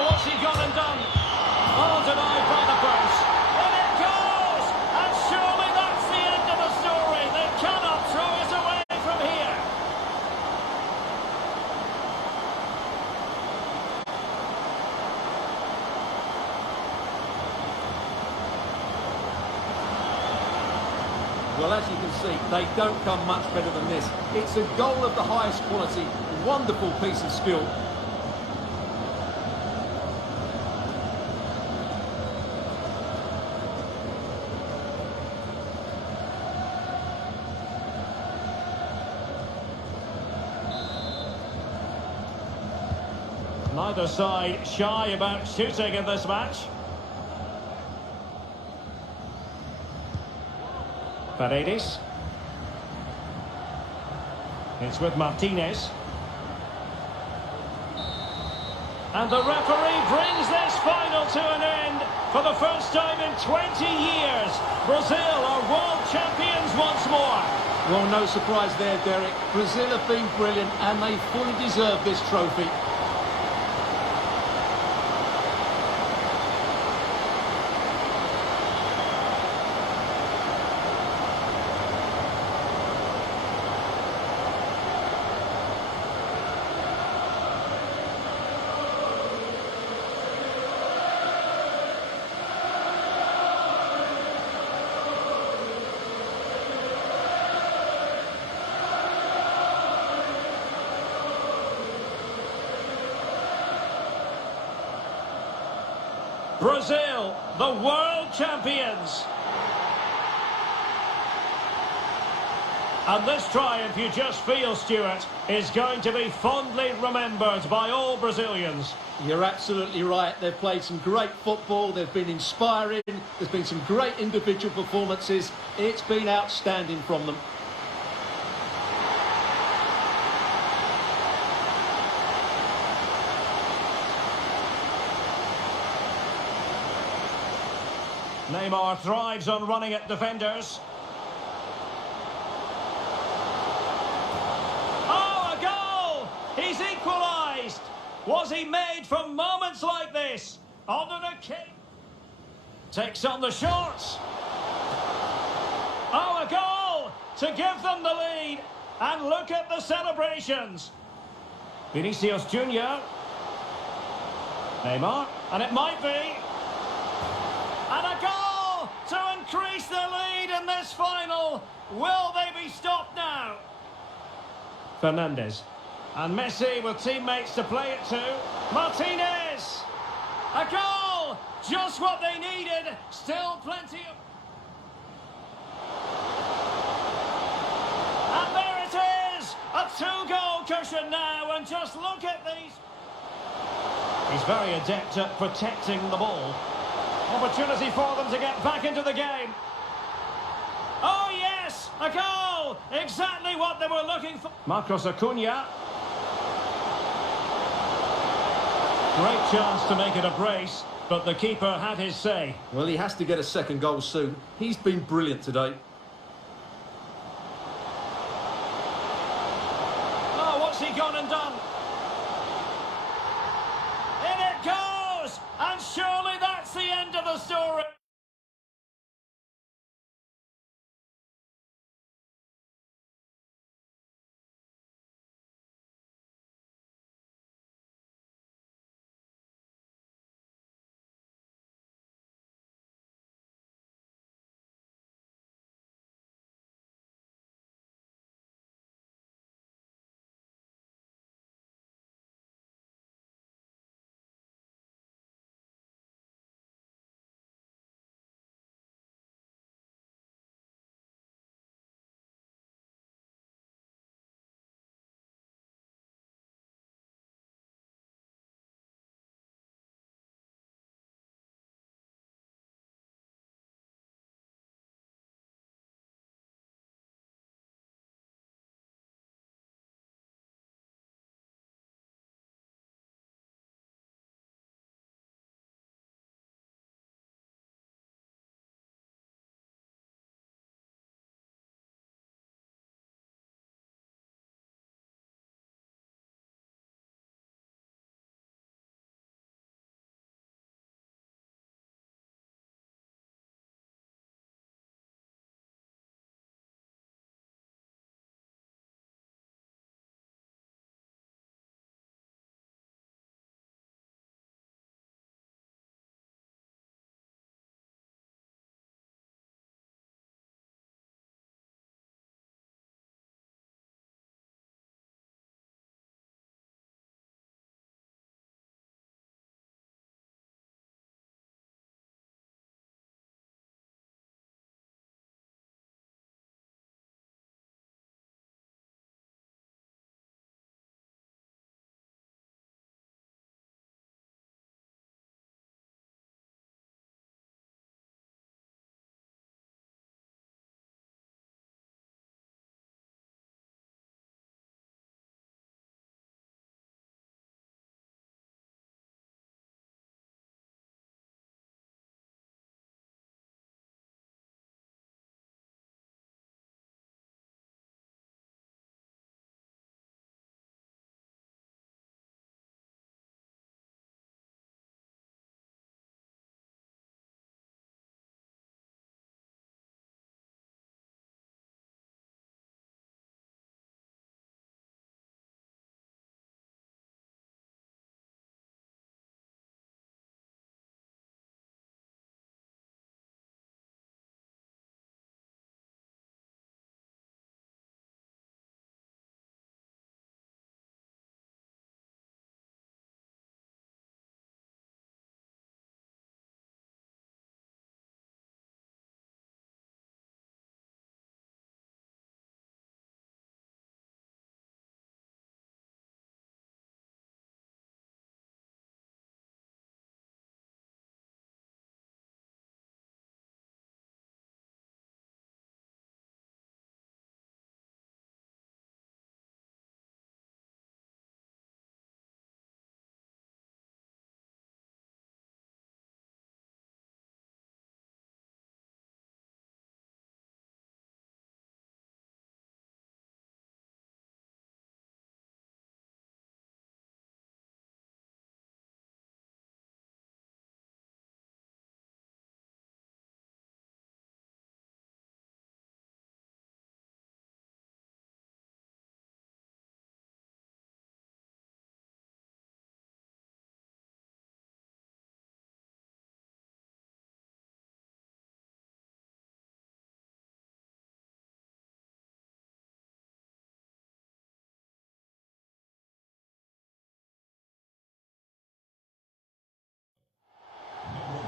What's he gone and done? Oh, denied by the post. And it goes! And surely that's the end of the story. They cannot throw it away from here. Well, as you can see, they don't come much better than this. It's a goal of the highest quality. Wonderful piece of skill. Neither side shy about shooting in this match. Paredes. It's with Martinez. And the referee brings this final to an end. For the first time in 20 years, Brazil are world champions once more. Well, no surprise there, Derek. Brazil have been brilliant and they fully deserve this trophy. Brazil, the world champions. And this triumph, you just feel, Stuart, is going to be fondly remembered by all Brazilians. You're absolutely right. They've played some great football. They've been inspiring. There's been some great individual performances. It's been outstanding from them. Neymar thrives on running at defenders. Oh, a goal! He's equalised! Was he made from moments like this? Under the kick. Takes on the shorts. Oh, a goal! To give them the lead. And look at the celebrations. Vinicius Junior. Neymar. And it might be. And a goal to increase the lead in this final. Will they be stopped now? Fernandes. And Messi with teammates to play it to. Martinez! A goal! Just what they needed. Still plenty of... And there it is! A two-goal cushion now, and just look at these... He's very adept at protecting the ball. Opportunity for them to get back into the game. Oh, yes! A goal! Exactly what they were looking for. Marcos Acuna. Great chance to make it a brace, but the keeper had his say. Well, he has to get a second goal soon. He's been brilliant today. Oh, what's he gone and done? In it goes! And surely that's the end of the story.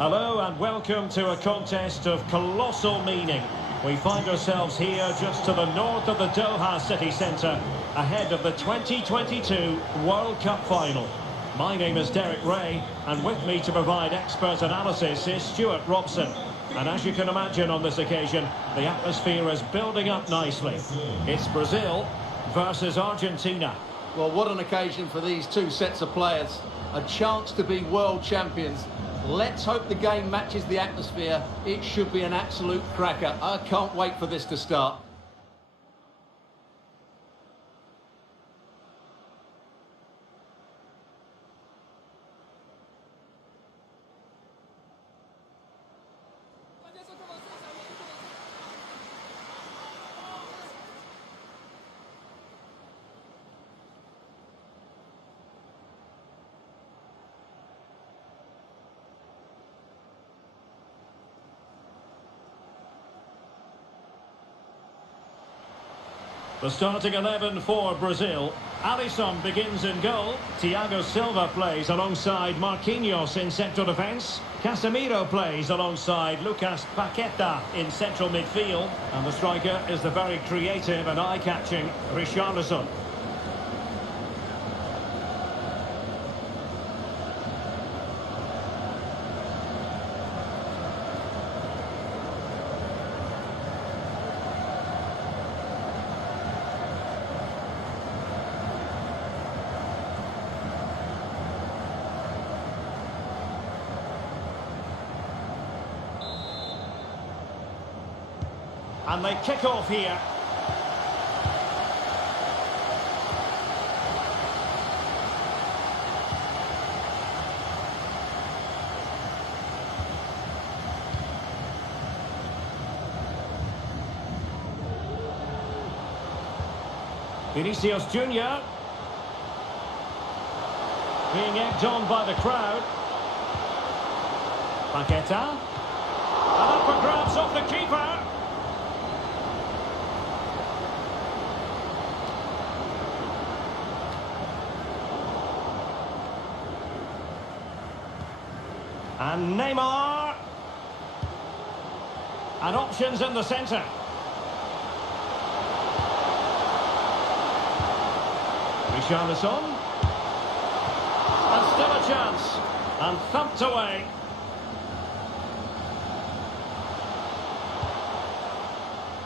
Hello and welcome to a contest of colossal meaning. We find ourselves here just to the north of the Doha city centre, ahead of the 2022 World Cup final. My name is Derek Ray, and with me to provide expert analysis is Stuart Robson. And as you can imagine on this occasion, the atmosphere is building up nicely. It's Brazil versus Argentina. Well, what an occasion for these two sets of players. A chance to be world champions. Let's hope the game matches the atmosphere. It should be an absolute cracker. I can't wait for this to start. The starting 11 for Brazil. Alisson begins in goal. Thiago Silva plays alongside Marquinhos in central defence. Casemiro plays alongside Lucas Paqueta in central midfield. And the striker is the very creative and eye-catching Richarlison. And they kick off here. Vinicius Junior being egged on by the crowd. Paqueta. And up for grabs off the keeper. And Neymar. And options in the centre. Richarlison. And still a chance. And thumped away.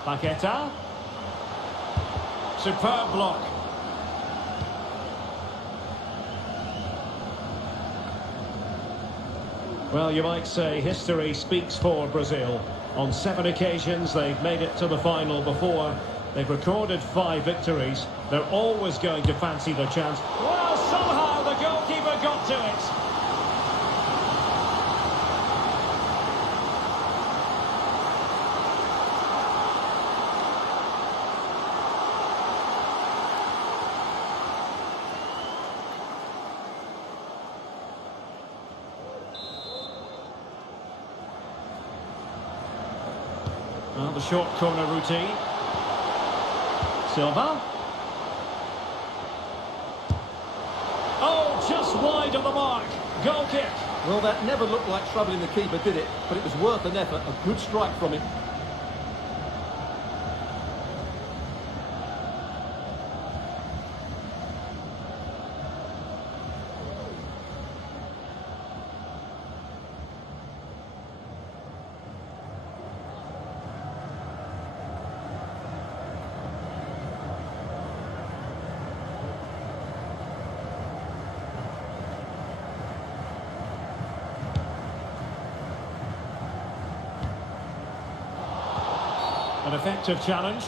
Paqueta. Superb block. Well, you might say history speaks for Brazil. On 7 occasions, they've made it to the final before. They've recorded 5 victories. They're always going to fancy the chance. Well, somehow the goalkeeper got to it. Well, the short corner routine. Silva. Oh, just wide of the mark. Goal kick. Well, that never looked like troubling the keeper, did it? But it was worth an effort. A good strike from him. An effective challenge.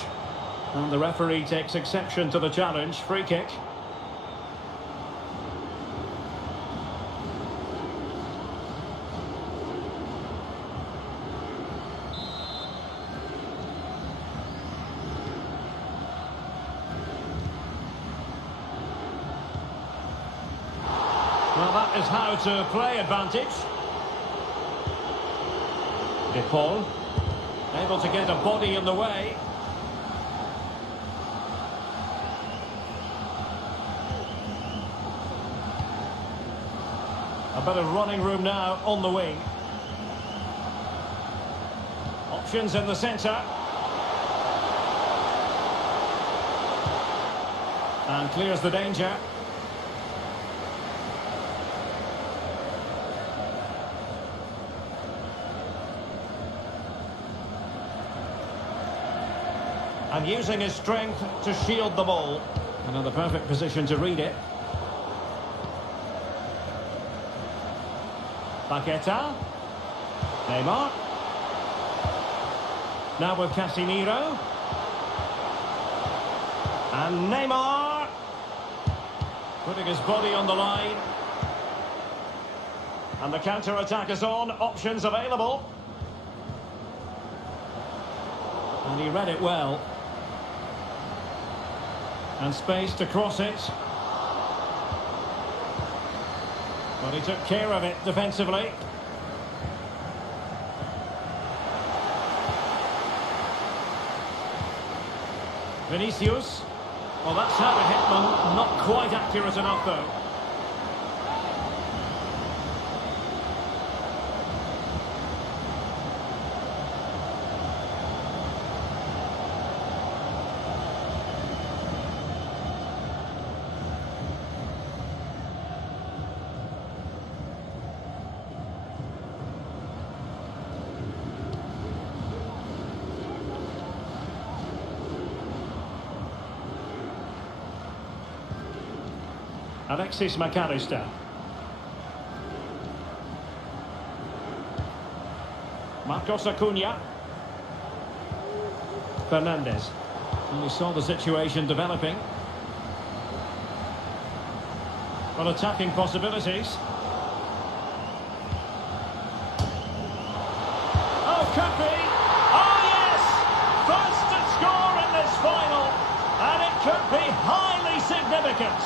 And the referee takes exception to the challenge. Free kick. Well, that is how to play advantage. De Paul. Able to get a body in the way. A bit of running room now on the wing. options in the centre. And clears the danger. And using his strength to shield the ball. Another perfect position to read it. Paqueta. Neymar. Now with Casemiro. And Neymar. Putting his body on the line. And the counter-attack is on. Options available. And he read it well. And space to cross it. But he took care of it defensively. Vinicius. Well, that's how it hit them. Not quite accurate enough, though. Alexis McAllister. Marcos Acuna. Fernandes. And we saw the situation developing. Well, attacking possibilities. Oh, could be. Oh, yes! First to score in this final. And it could be highly significant.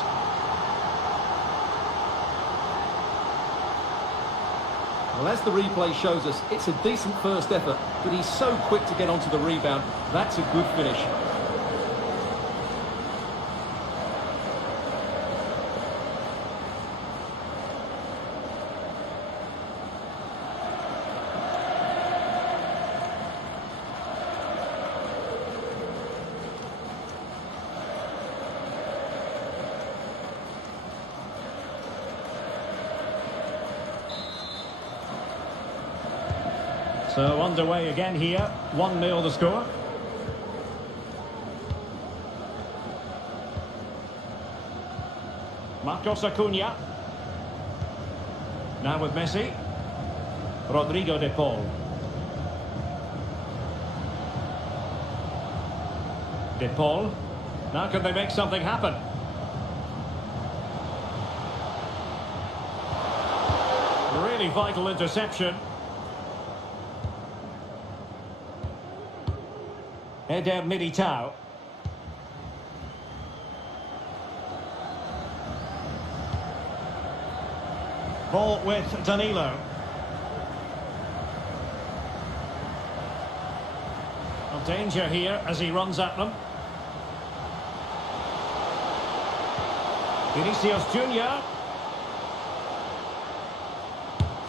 Well, as the replay shows us, it's a decent first effort, but he's so quick to get onto the rebound. That's a good finish. So underway again here, 1-0 the score. Marcos Acuna. Now with Messi. Rodrigo de Paul. De Paul. Now can they make something happen? Really vital interception. Eder Militao. Ball with Danilo. Well, danger here as he runs at them. Vinicius Junior.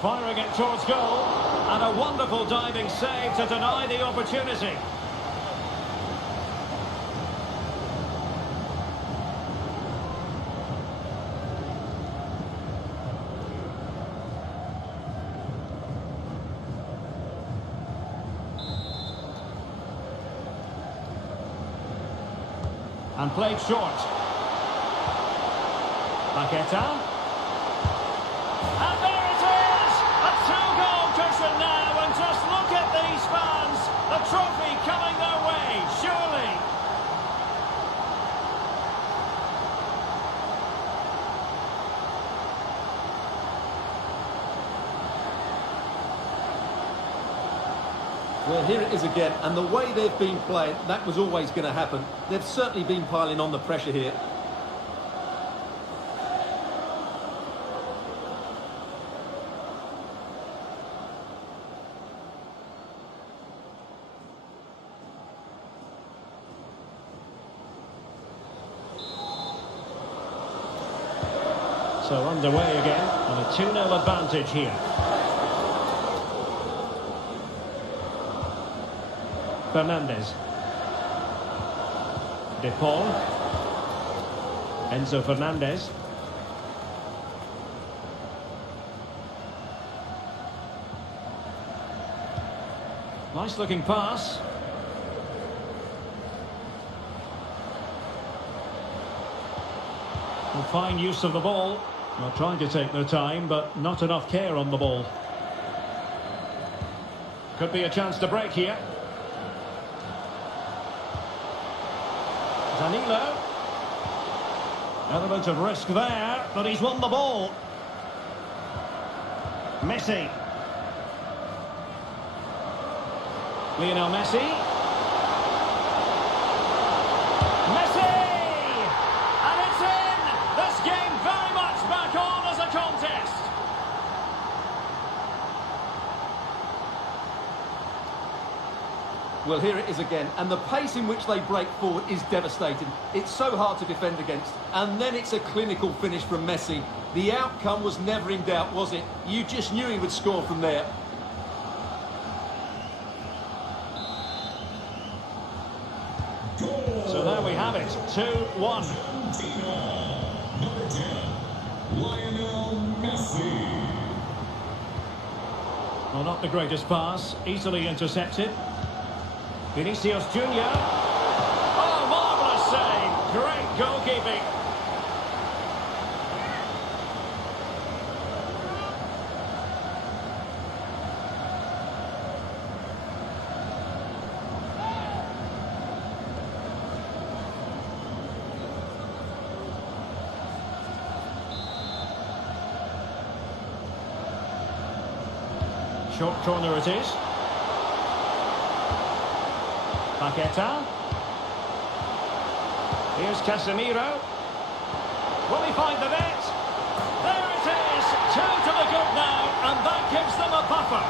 Firing it towards goal. And a wonderful diving save to deny the opportunity. And played short. Paqueta. And there it is! A two-goal cushion now, and just look at these fans. The trophy coming their way, surely. Well, here it is again, and the way they've been playing, that was always going to happen. They've certainly been piling on the pressure here. So underway again, and a 2-0 advantage here. Fernandez. De Paul. Enzo Fernandez. Nice looking pass. And fine use of the ball. Well, trying to take their time, but not enough care on the ball. Could be a chance to break here. Danilo. Element of risk there, but he's won the ball. Messi. Lionel Messi. Messi! And it's in! This game very much back on as a contest. Well, here it is again, and the pace in which they break forward is devastating. It's so hard to defend against, and then it's a clinical finish from Messi. The outcome was never in doubt, was it? You just knew he would score from there. So there we have it, 2-1. Number 10, Lionel Messi. Well, not the greatest pass, easily intercepted. Vinicius Junior. Oh, marvellous save! Great goalkeeping. Short corner it is. Paqueta. Here's Casemiro. Will he find the net? There it is! 2 to the good now, and that gives them a buffer.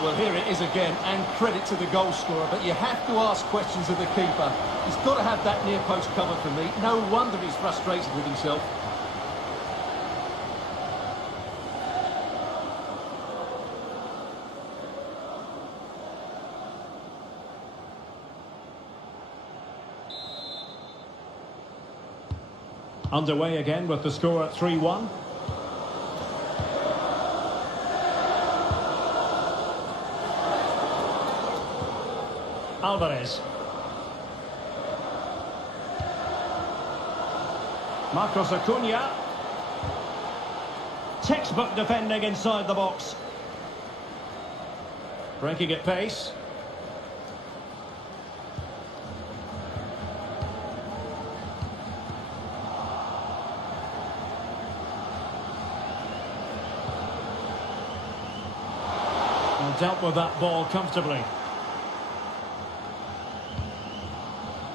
Well, here it is again, and credit to the goal scorer, but you have to ask questions of the keeper. He's got to have that near post covered for me. No wonder he's frustrated with himself. Underway again with the score at 3-1. Alvarez. Marcos Acuna. Textbook defending inside the box. Breaking at pace. And dealt with that ball comfortably.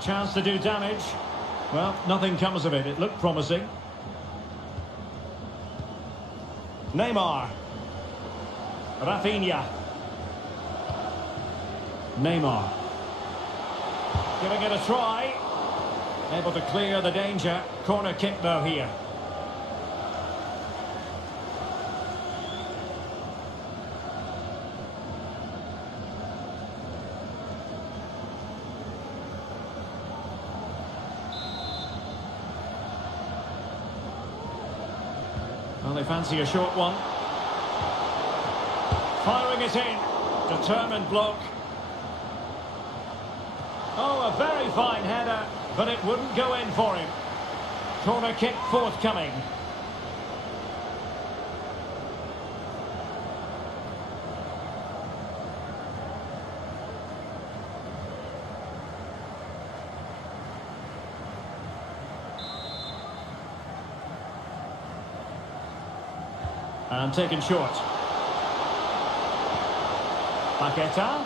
Chance to do damage. Well, nothing comes of it. It looked promising. Neymar. Rafinha. Neymar. Giving it a try. Able to clear the danger. Corner kick though here. Well, they fancy a short one. Firing it in. Determined block. Oh, a very fine header, but it wouldn't go in for him. Corner kick forthcoming. And taken short. Paqueta.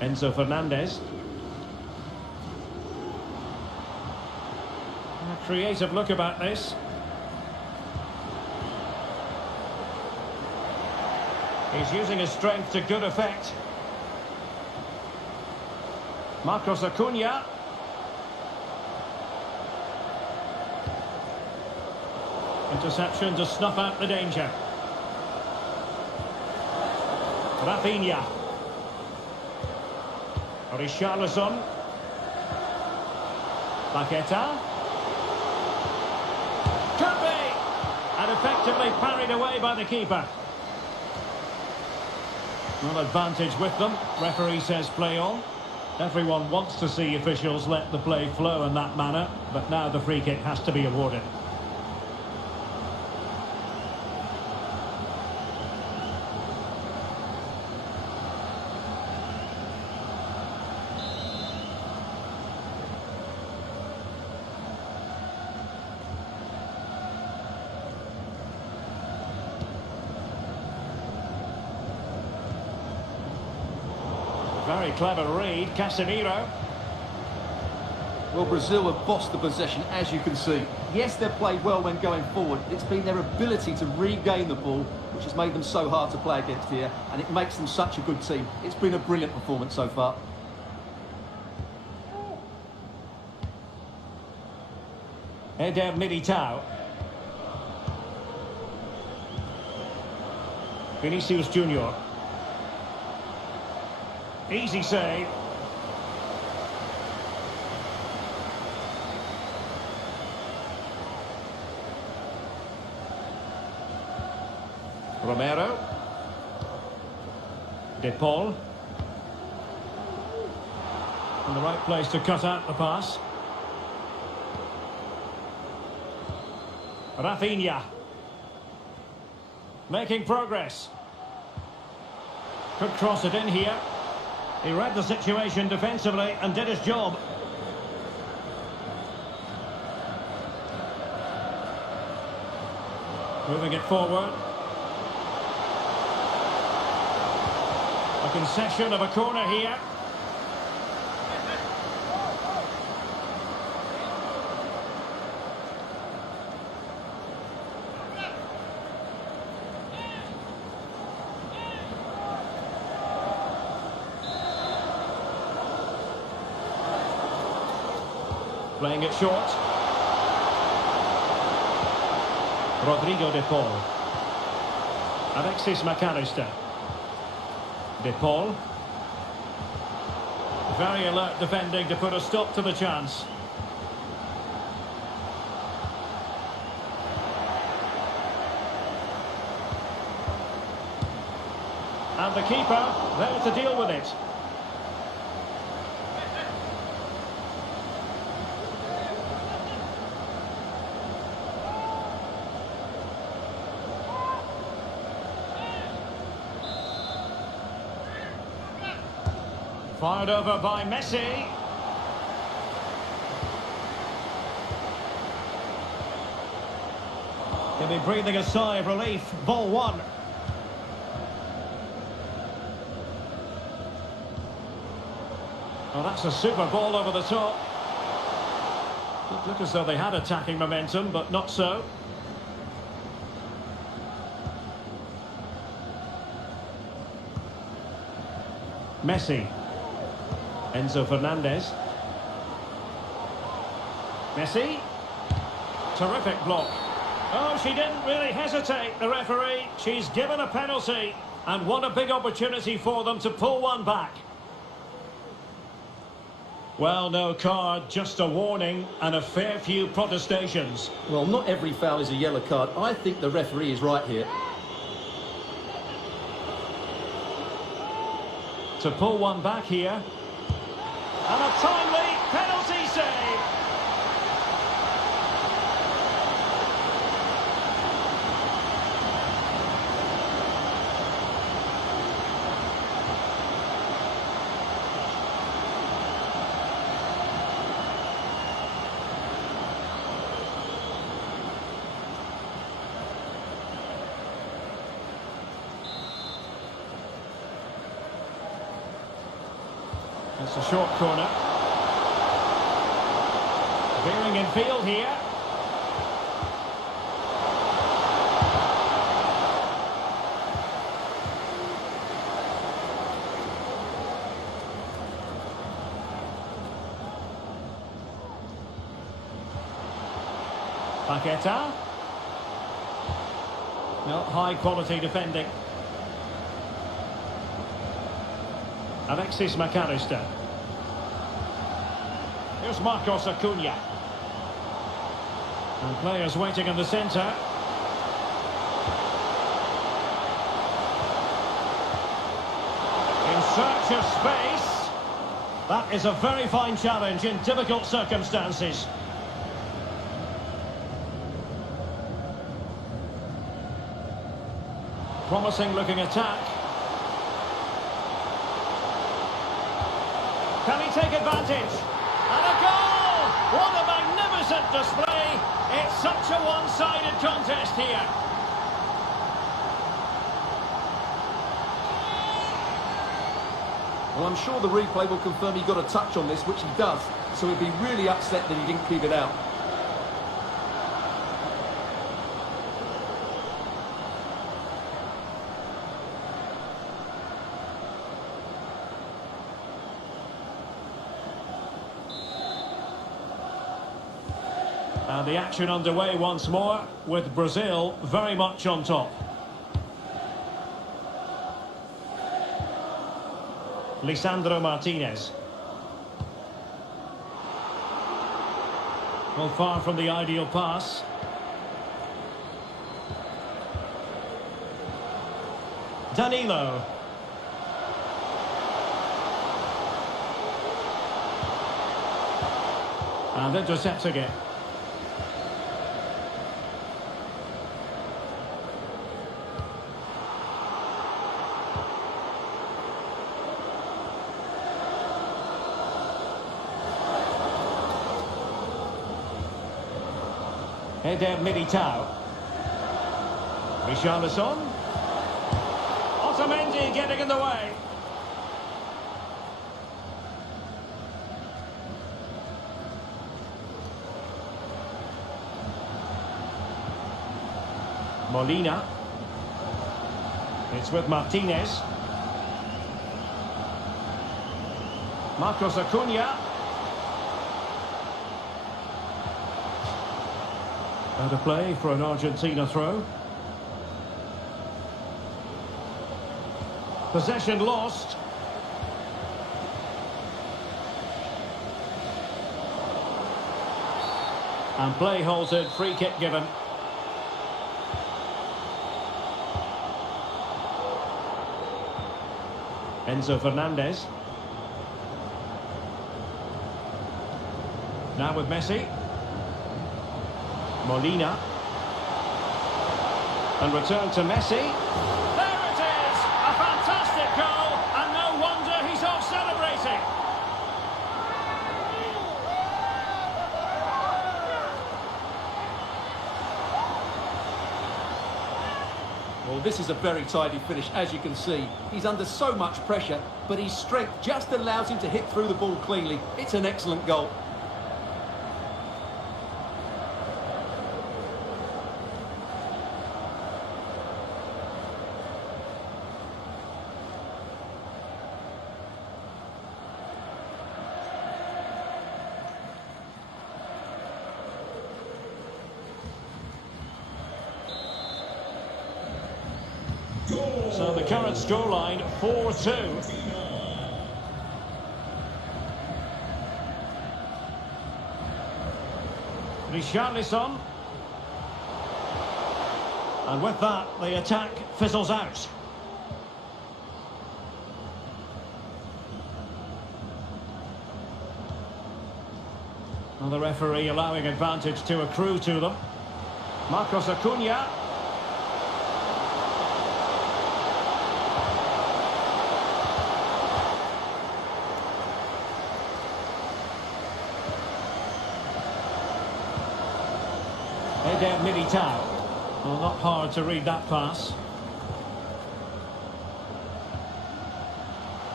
Enzo Fernandez. A creative look about this. He's using his strength to good effect. Marcos Acuna. Interception to snuff out the danger. Rafinha. Richarlison. Paqueta. Could be! And effectively parried away by the keeper. Well, advantage with them. Referee says play on. Everyone wants to see officials let the play flow in that manner, but now the free kick has to be awarded. Very clever read, Casemiro. Well, Brazil have bossed the possession, as you can see. Yes, they've played well when going forward. It's been their ability to regain the ball which has made them so hard to play against here, and it makes them such a good team. It's been a brilliant performance so far. Eder Militao. Vinicius Junior. Easy save. Romero. De Paul. In the right place to cut out the pass. Rafinha. Making progress. Could cross it in here. He read the situation defensively and did his job. Moving it forward. A concession of a corner here. Playing it short. Rodrigo de Paul. Alexis McAllister. De Paul. Very alert defending to put a stop to the chance. And the keeper there to deal with it. Fired over by Messi. He'll be breathing a sigh of relief. Ball one. Well, that's a super ball over the top. It looked as though they had attacking momentum, but not so. Messi. Enzo Fernandez. Messi. Terrific block. Oh, she didn't really hesitate, the referee. She's given a penalty. And what a big opportunity for them to pull one back. Well, no card, just a warning and a fair few protestations. Well, not every foul is a yellow card. I think the referee is right here. To pull one back here. And a timely penalty save. It's a short corner. Veering in field here. Paqueta. No, high quality defending. Alexis McAllister. Here's Marcos Acuna. And players waiting in the centre. In search of space. That is a very fine challenge in difficult circumstances. Promising looking attack. Can he take advantage? And a goal! What a magnificent display! It's such a one-sided contest here. Well, I'm sure the replay will confirm he got a touch on this, which he does. So he'd be really upset that he didn't keep it out. And the action underway once more, with Brazil very much on top. Lisandro Martinez. Well, far from the ideal pass. Danilo. And intercepting it. Eder Militao. Richarlison. Otamendi getting in the way. Molina. It's with Martinez. Marcos Acuna. Out of play for an Argentina throw. Possession lost. And play halted, free kick given. Enzo Fernandez. Now with Messi. Molina. And return to Messi. There it is! A fantastic goal, and no wonder he's off celebrating. Well, this is a very tidy finish, as you can see. He's under so much pressure, but his strength just allows him to hit through the ball cleanly. It's an excellent goal. So the current scoreline, 4-2. Richarlison. And with that, the attack fizzles out. And the referee allowing advantage to accrue to them. Marcos Acuna. Eder Militao. Well, not hard to read that pass.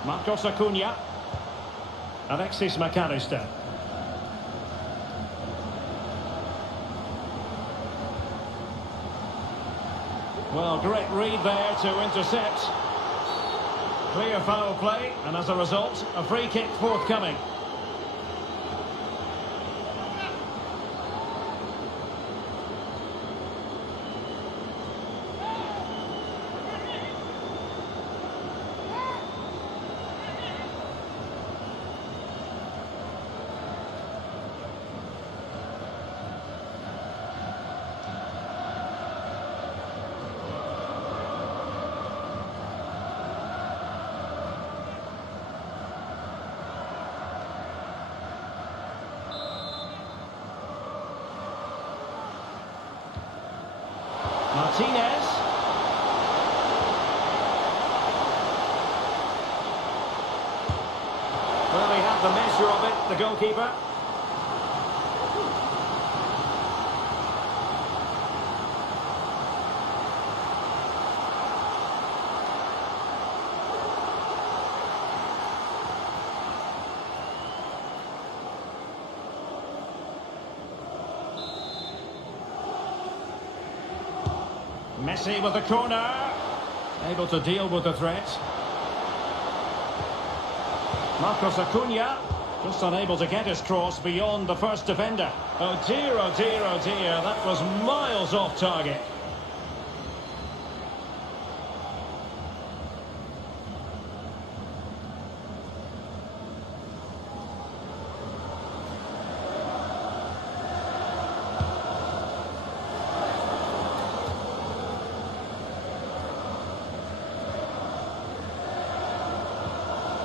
Marcos Acuna. Alexis McAllister. Well, great read there to intercept. Clear foul play, and as a result, a free kick forthcoming. Martinez. Well, he had the measure of it, the goalkeeper. Messi with the corner. Able to deal with the threat. Marcos Acuna. Just unable to get his cross beyond the first defender. Oh dear, oh dear, oh dear. That was miles off target.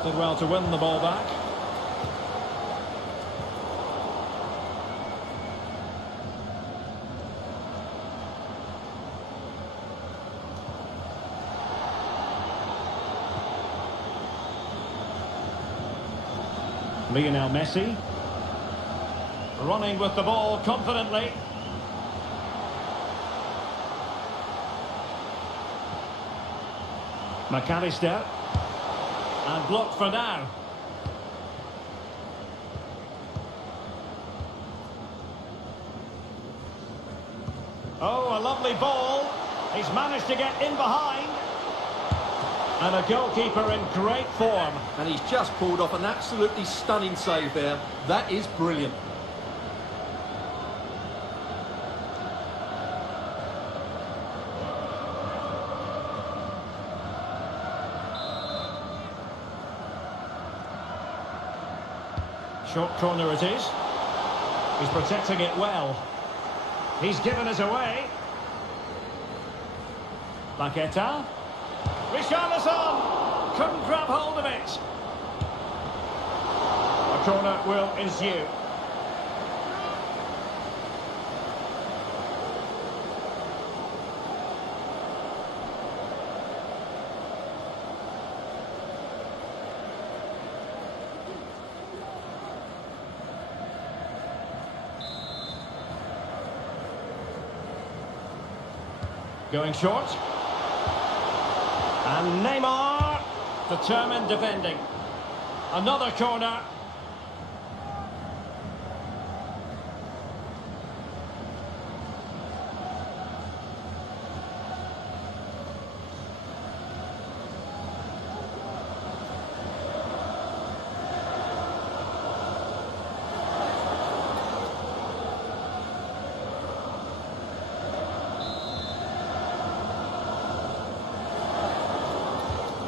Did well to win the ball back. Lionel Messi. Running with the ball confidently. McAllister. And blocked for now. Oh, a lovely ball. He's managed to get in behind. And a goalkeeper in great form. And he's just pulled off an absolutely stunning save there. That is brilliant. Short corner it is. He's protecting it well. He's given us away. Paqueta. Richarlison couldn't grab hold of it. A corner will ensue. Going short. And Neymar, determined defending. Another corner.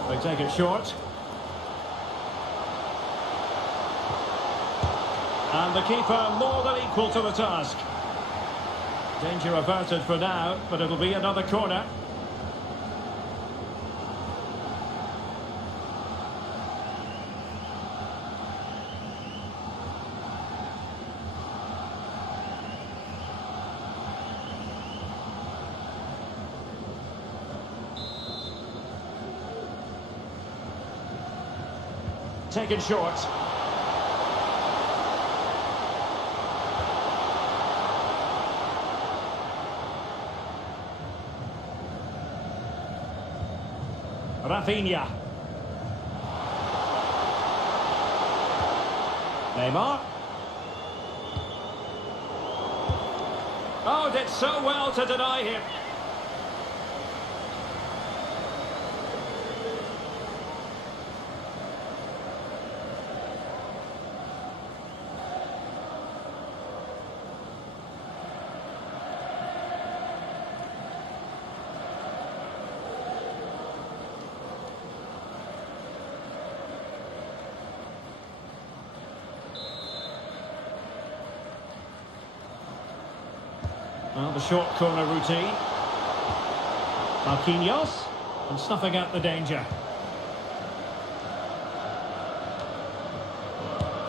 They take it short. And the keeper more than equal to the task. Danger averted for now, but it'll be another corner. Taken short. Rafinha. Neymar. Oh, did so well to deny him. Well, the short corner routine. Marquinhos, and snuffing out the danger.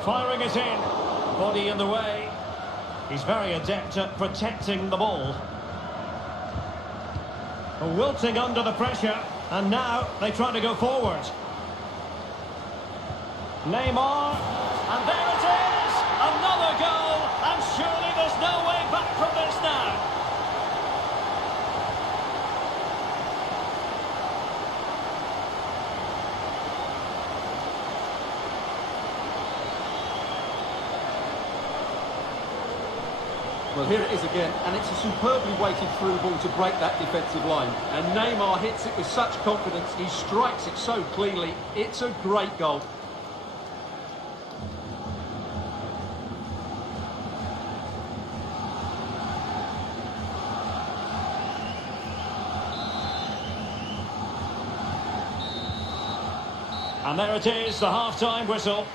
Firing it in. Body in the way. He's very adept at protecting the ball. Wilting under the pressure, and now they try to go forward. Neymar, and there it is! Another goal, and surely there's no way back from this now. Well, here it is again, and it's a superbly weighted through ball to break that defensive line. And Neymar hits it with such confidence, he strikes it so cleanly. It's a great goal. And there it is, the half-time whistle.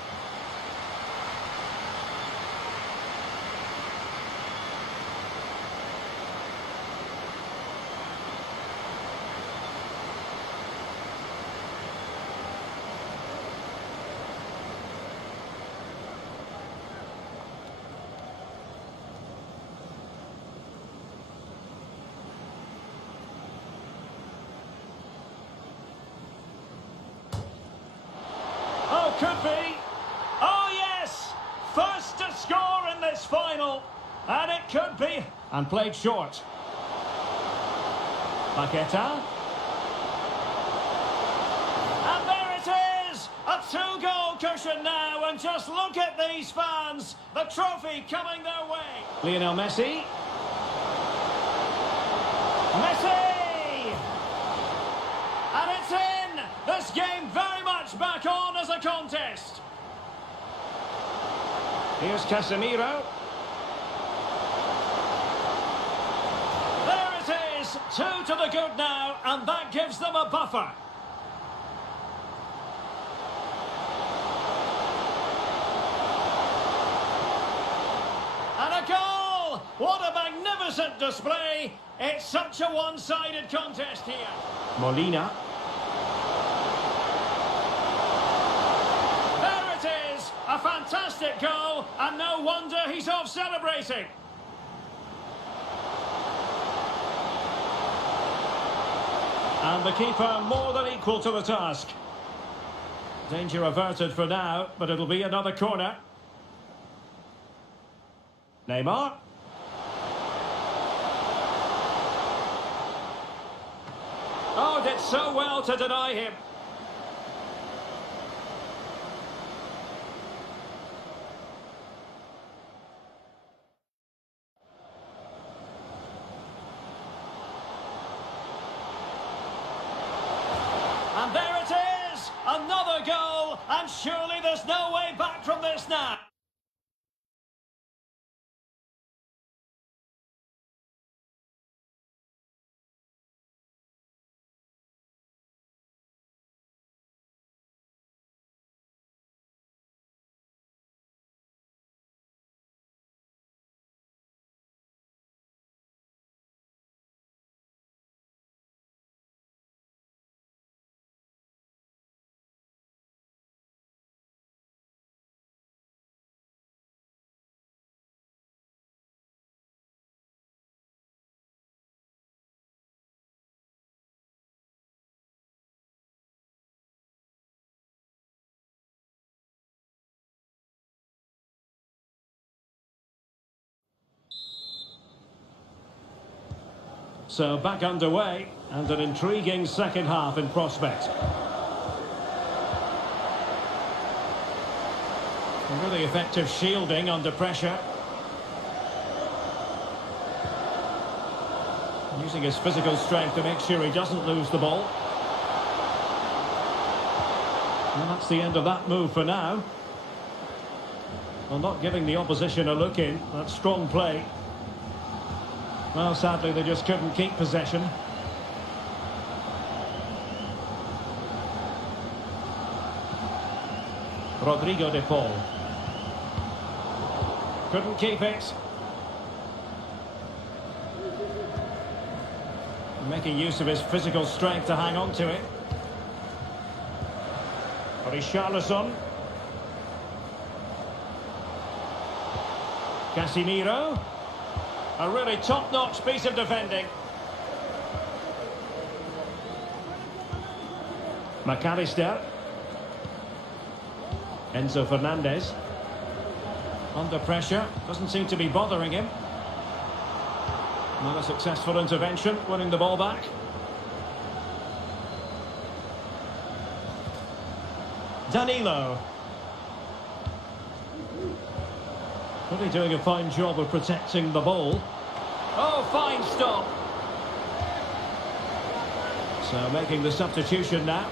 Oh, could be. Oh, yes! First to score in this final. And it could be. And played short. Paqueta. And there it is! A two-goal cushion now. And just look at these fans. The trophy coming their way. Lionel Messi. Messi! And it's in! This game very much back on as a contest. Here's Casemiro. There it is! 2 to the good now, and that gives them a buffer. And a goal! What a magnificent display! It's such a one-sided contest here. Molina. A fantastic goal, and no wonder he's off celebrating. And the keeper more than equal to the task. Danger averted for now, but it'll be another corner. Neymar. Oh, did so well to deny him. And there it is! Another goal! And surely there's no way back from this now. So back underway, and an intriguing second half in prospect. A really effective shielding under pressure. Using his physical strength to make sure he doesn't lose the ball. And that's the end of that move for now. Well, not giving the opposition a look in. That's strong play. Well, sadly, they just couldn't keep possession. Rodrigo de Paul. Couldn't keep it. Making use of his physical strength to hang on to it. Richarlison. Casemiro. A really top-notch piece of defending. McAllister. Enzo Fernandez. Under pressure, doesn't seem to be bothering him. Another successful intervention, winning the ball back. Danilo. Really doing a fine job of protecting the ball. Oh, fine stop. So making the substitution now.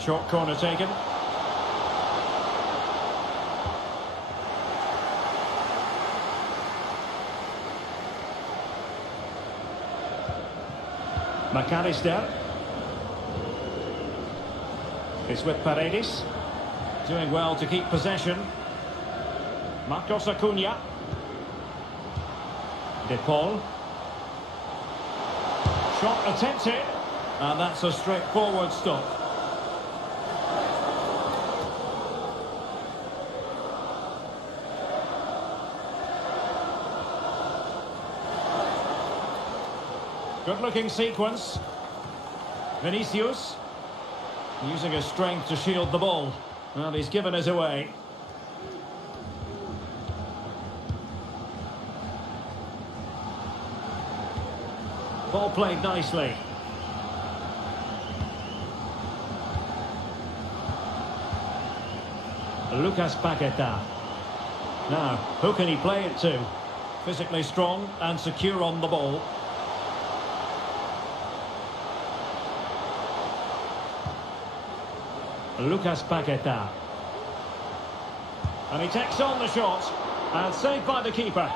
Short corner taken. McAllister. It's with Paredes. Doing well to keep possession. Marcos Acuna. De Paul. Shot attempted. And that's a straightforward stop. Good-looking sequence. Vinicius using his strength to shield the ball. Well, he's given us away. Ball played nicely. Lucas Paqueta. Now, who can he play it to? Physically strong and secure on the ball. Lucas Paqueta. And he takes on the shot. And saved by the keeper.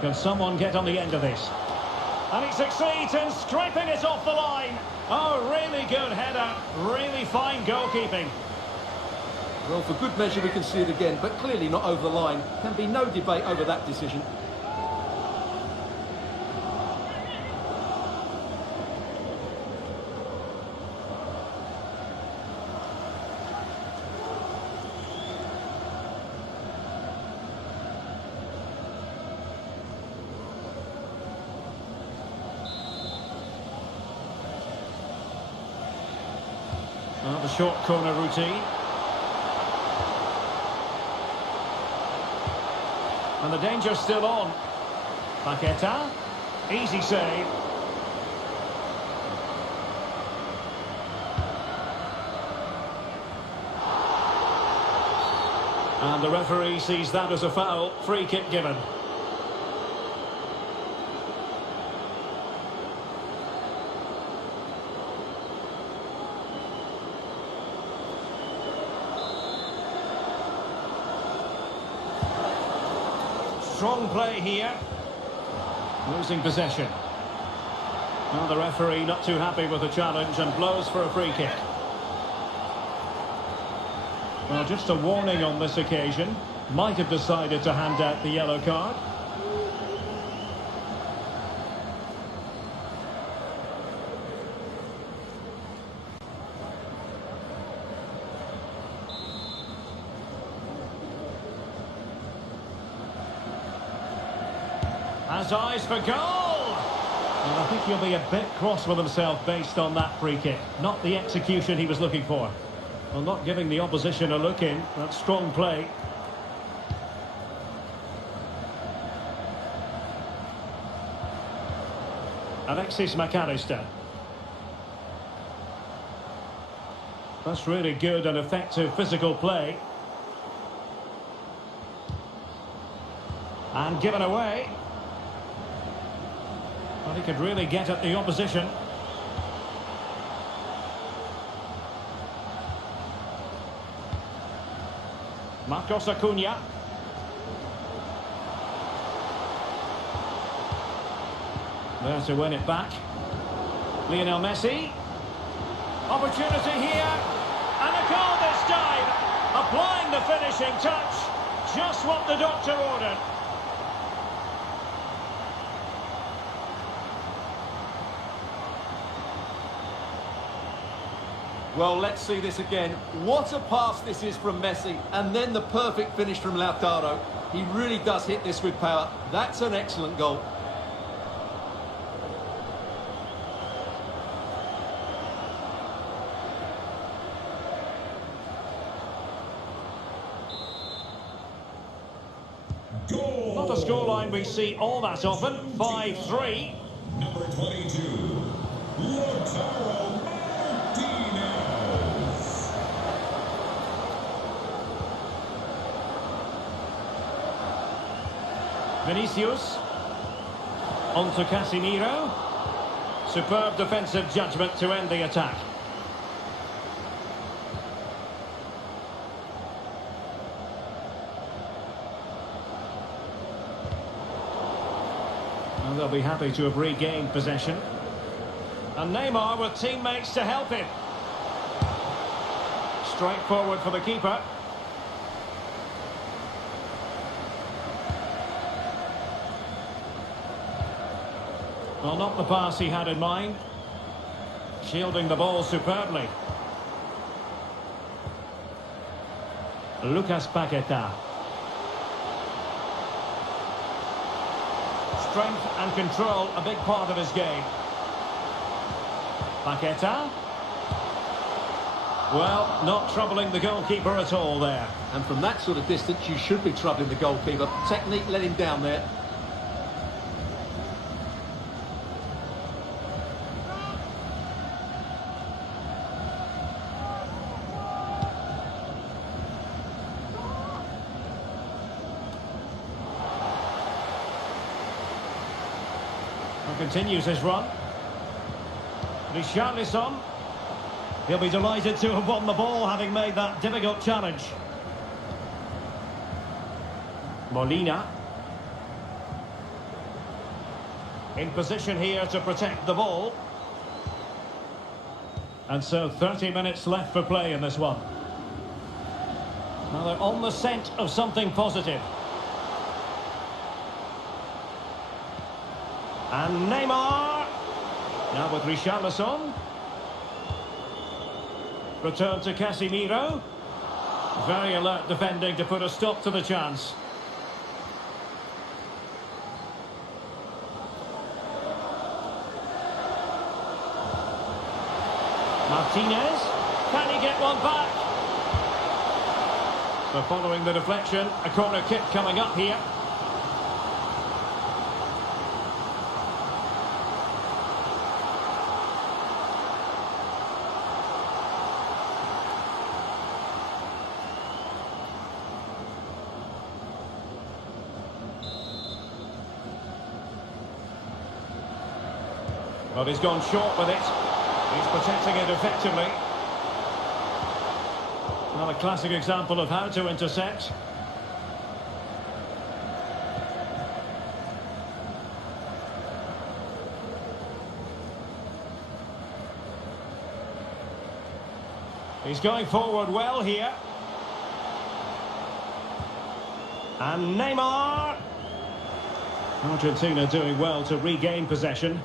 Can someone get on the end of this? And he succeeds in scraping it off the line. Oh, really good header. Really fine goalkeeping. Well, for good measure, we can see it again, but clearly not over the line. Can be no debate over that decision. Well, the short corner routine. And the danger's still on. Paqueta. Easy save. And the referee sees that as a foul. Free kick given. Strong play here. Losing possession. Well, the referee not too happy with the challenge and blows for a free kick. Well, just a warning on this occasion. Might have decided to hand out the yellow card. Has eyes for goal! And I think he'll be a bit cross with himself based on that free kick. Not the execution he was looking for. Well, not giving the opposition a look in. That's strong play. Alexis McAllister. That's really good and effective physical play. And given away. Well, he could really get at the opposition. Marcos Acuna. There to win it back. Lionel Messi. Opportunity here. And a goal this time. Applying the finishing touch. Just what the doctor ordered. Well, let's see this again. What a pass this is from Messi, and then the perfect finish from Lautaro. He really does hit this with power. That's an excellent goal. Goal! Not a scoreline we see all that often. 5-3. Number 22, Lautaro Martinez. Vinicius. On to Casemiro. Superb defensive judgment to end the attack. And they'll be happy to have regained possession. And Neymar with teammates to help him. Straight forward for the keeper. Well, not the pass he had in mind. Shielding the ball superbly. Lucas Paqueta. Strength and control, a big part of his game. Paqueta. Well, not troubling the goalkeeper at all there. And from that sort of distance, you should be troubling the goalkeeper. Technique let him down there. Continues his run. Richarlison. He'll be delighted to have won the ball, having made that difficult challenge. Molina. In position here to protect the ball. And so 30 minutes left for play in this one. Now they're on the scent of something positive. And Neymar. Now with Richarlison. Return to Casemiro. Very alert defending to put a stop to the chance. Martinez. Can he get one back? So following the deflection, a corner kick coming up here. But he's gone short with it. He's protecting it effectively. Well, a classic example of how to intercept. He's going forward well here. And Neymar. Argentina doing well to regain possession.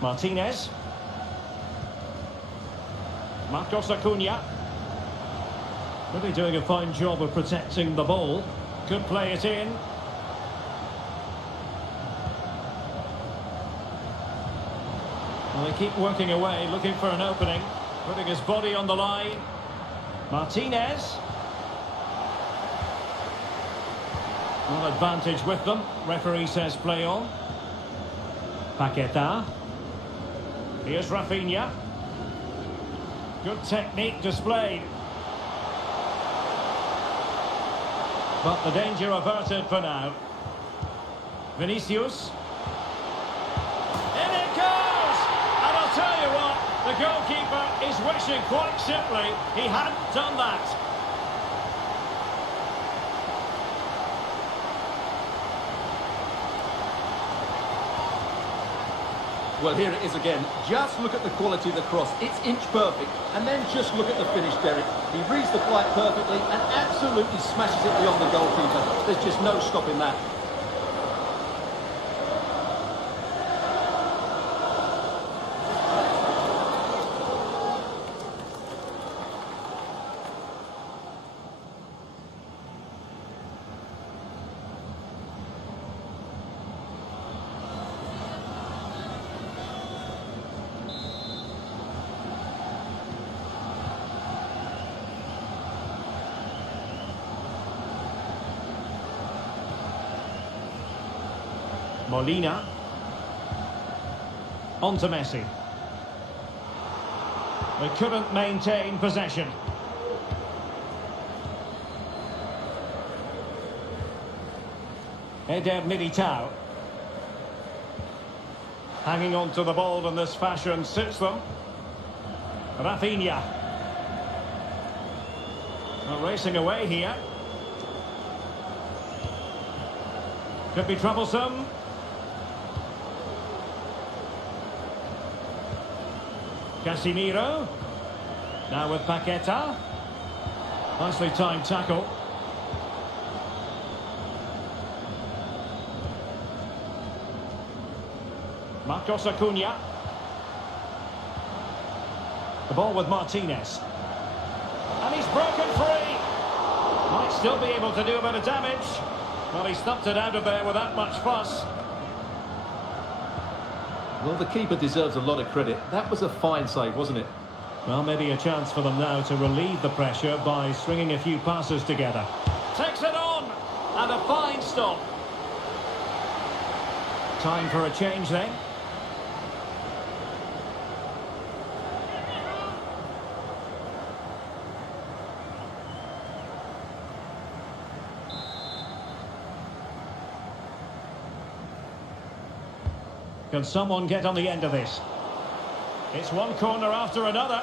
Martinez. Marcos Acuna. Really doing a fine job of protecting the ball. Could play it in. Well, they keep working away, looking for an opening. Putting his body on the line. Martinez. Well, advantage with them. Referee says play on. Paqueta. Here's Rafinha. Good technique displayed. But the danger averted for now. Vinicius. In it goes! And I'll tell you what, the goalkeeper is wishing quite simply he hadn't done that. Well, here it is again. Just look at the quality of the cross. It's inch perfect. And then just look at the finish, Derek. He reads the flight perfectly and absolutely smashes it beyond the goalkeeper. There's just no stopping that. Molina. On to Messi. They couldn't maintain possession. Eder Militao. Hanging on to the ball in this fashion suits them. Rafinha. Racing away here. Could be troublesome. Casemiro. Now with Paqueta. Nicely timed tackle. Marcos Acuna. The ball with Martinez. And he's broken free. Might still be able to do a bit of damage. Well, he stumped it out of there without much fuss. Well, the keeper deserves a lot of credit. That was a fine save, wasn't it? Well, maybe a chance for them now to relieve the pressure by stringing a few passes together. Takes it on! And a fine stop. Time for a change then. Can someone get on the end of this? It's one corner after another.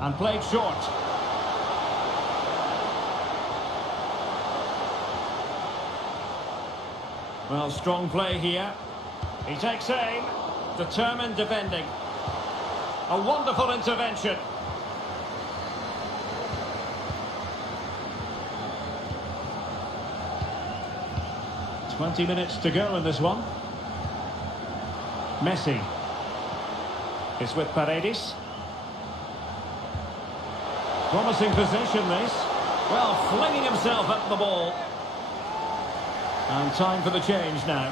And played short. Well, strong play here. He takes aim. Determined defending. A wonderful intervention. "20 minutes to go in this one. Messi. It's with Paredes. Promising position, this. Well, flinging himself at the ball. And time for the change now.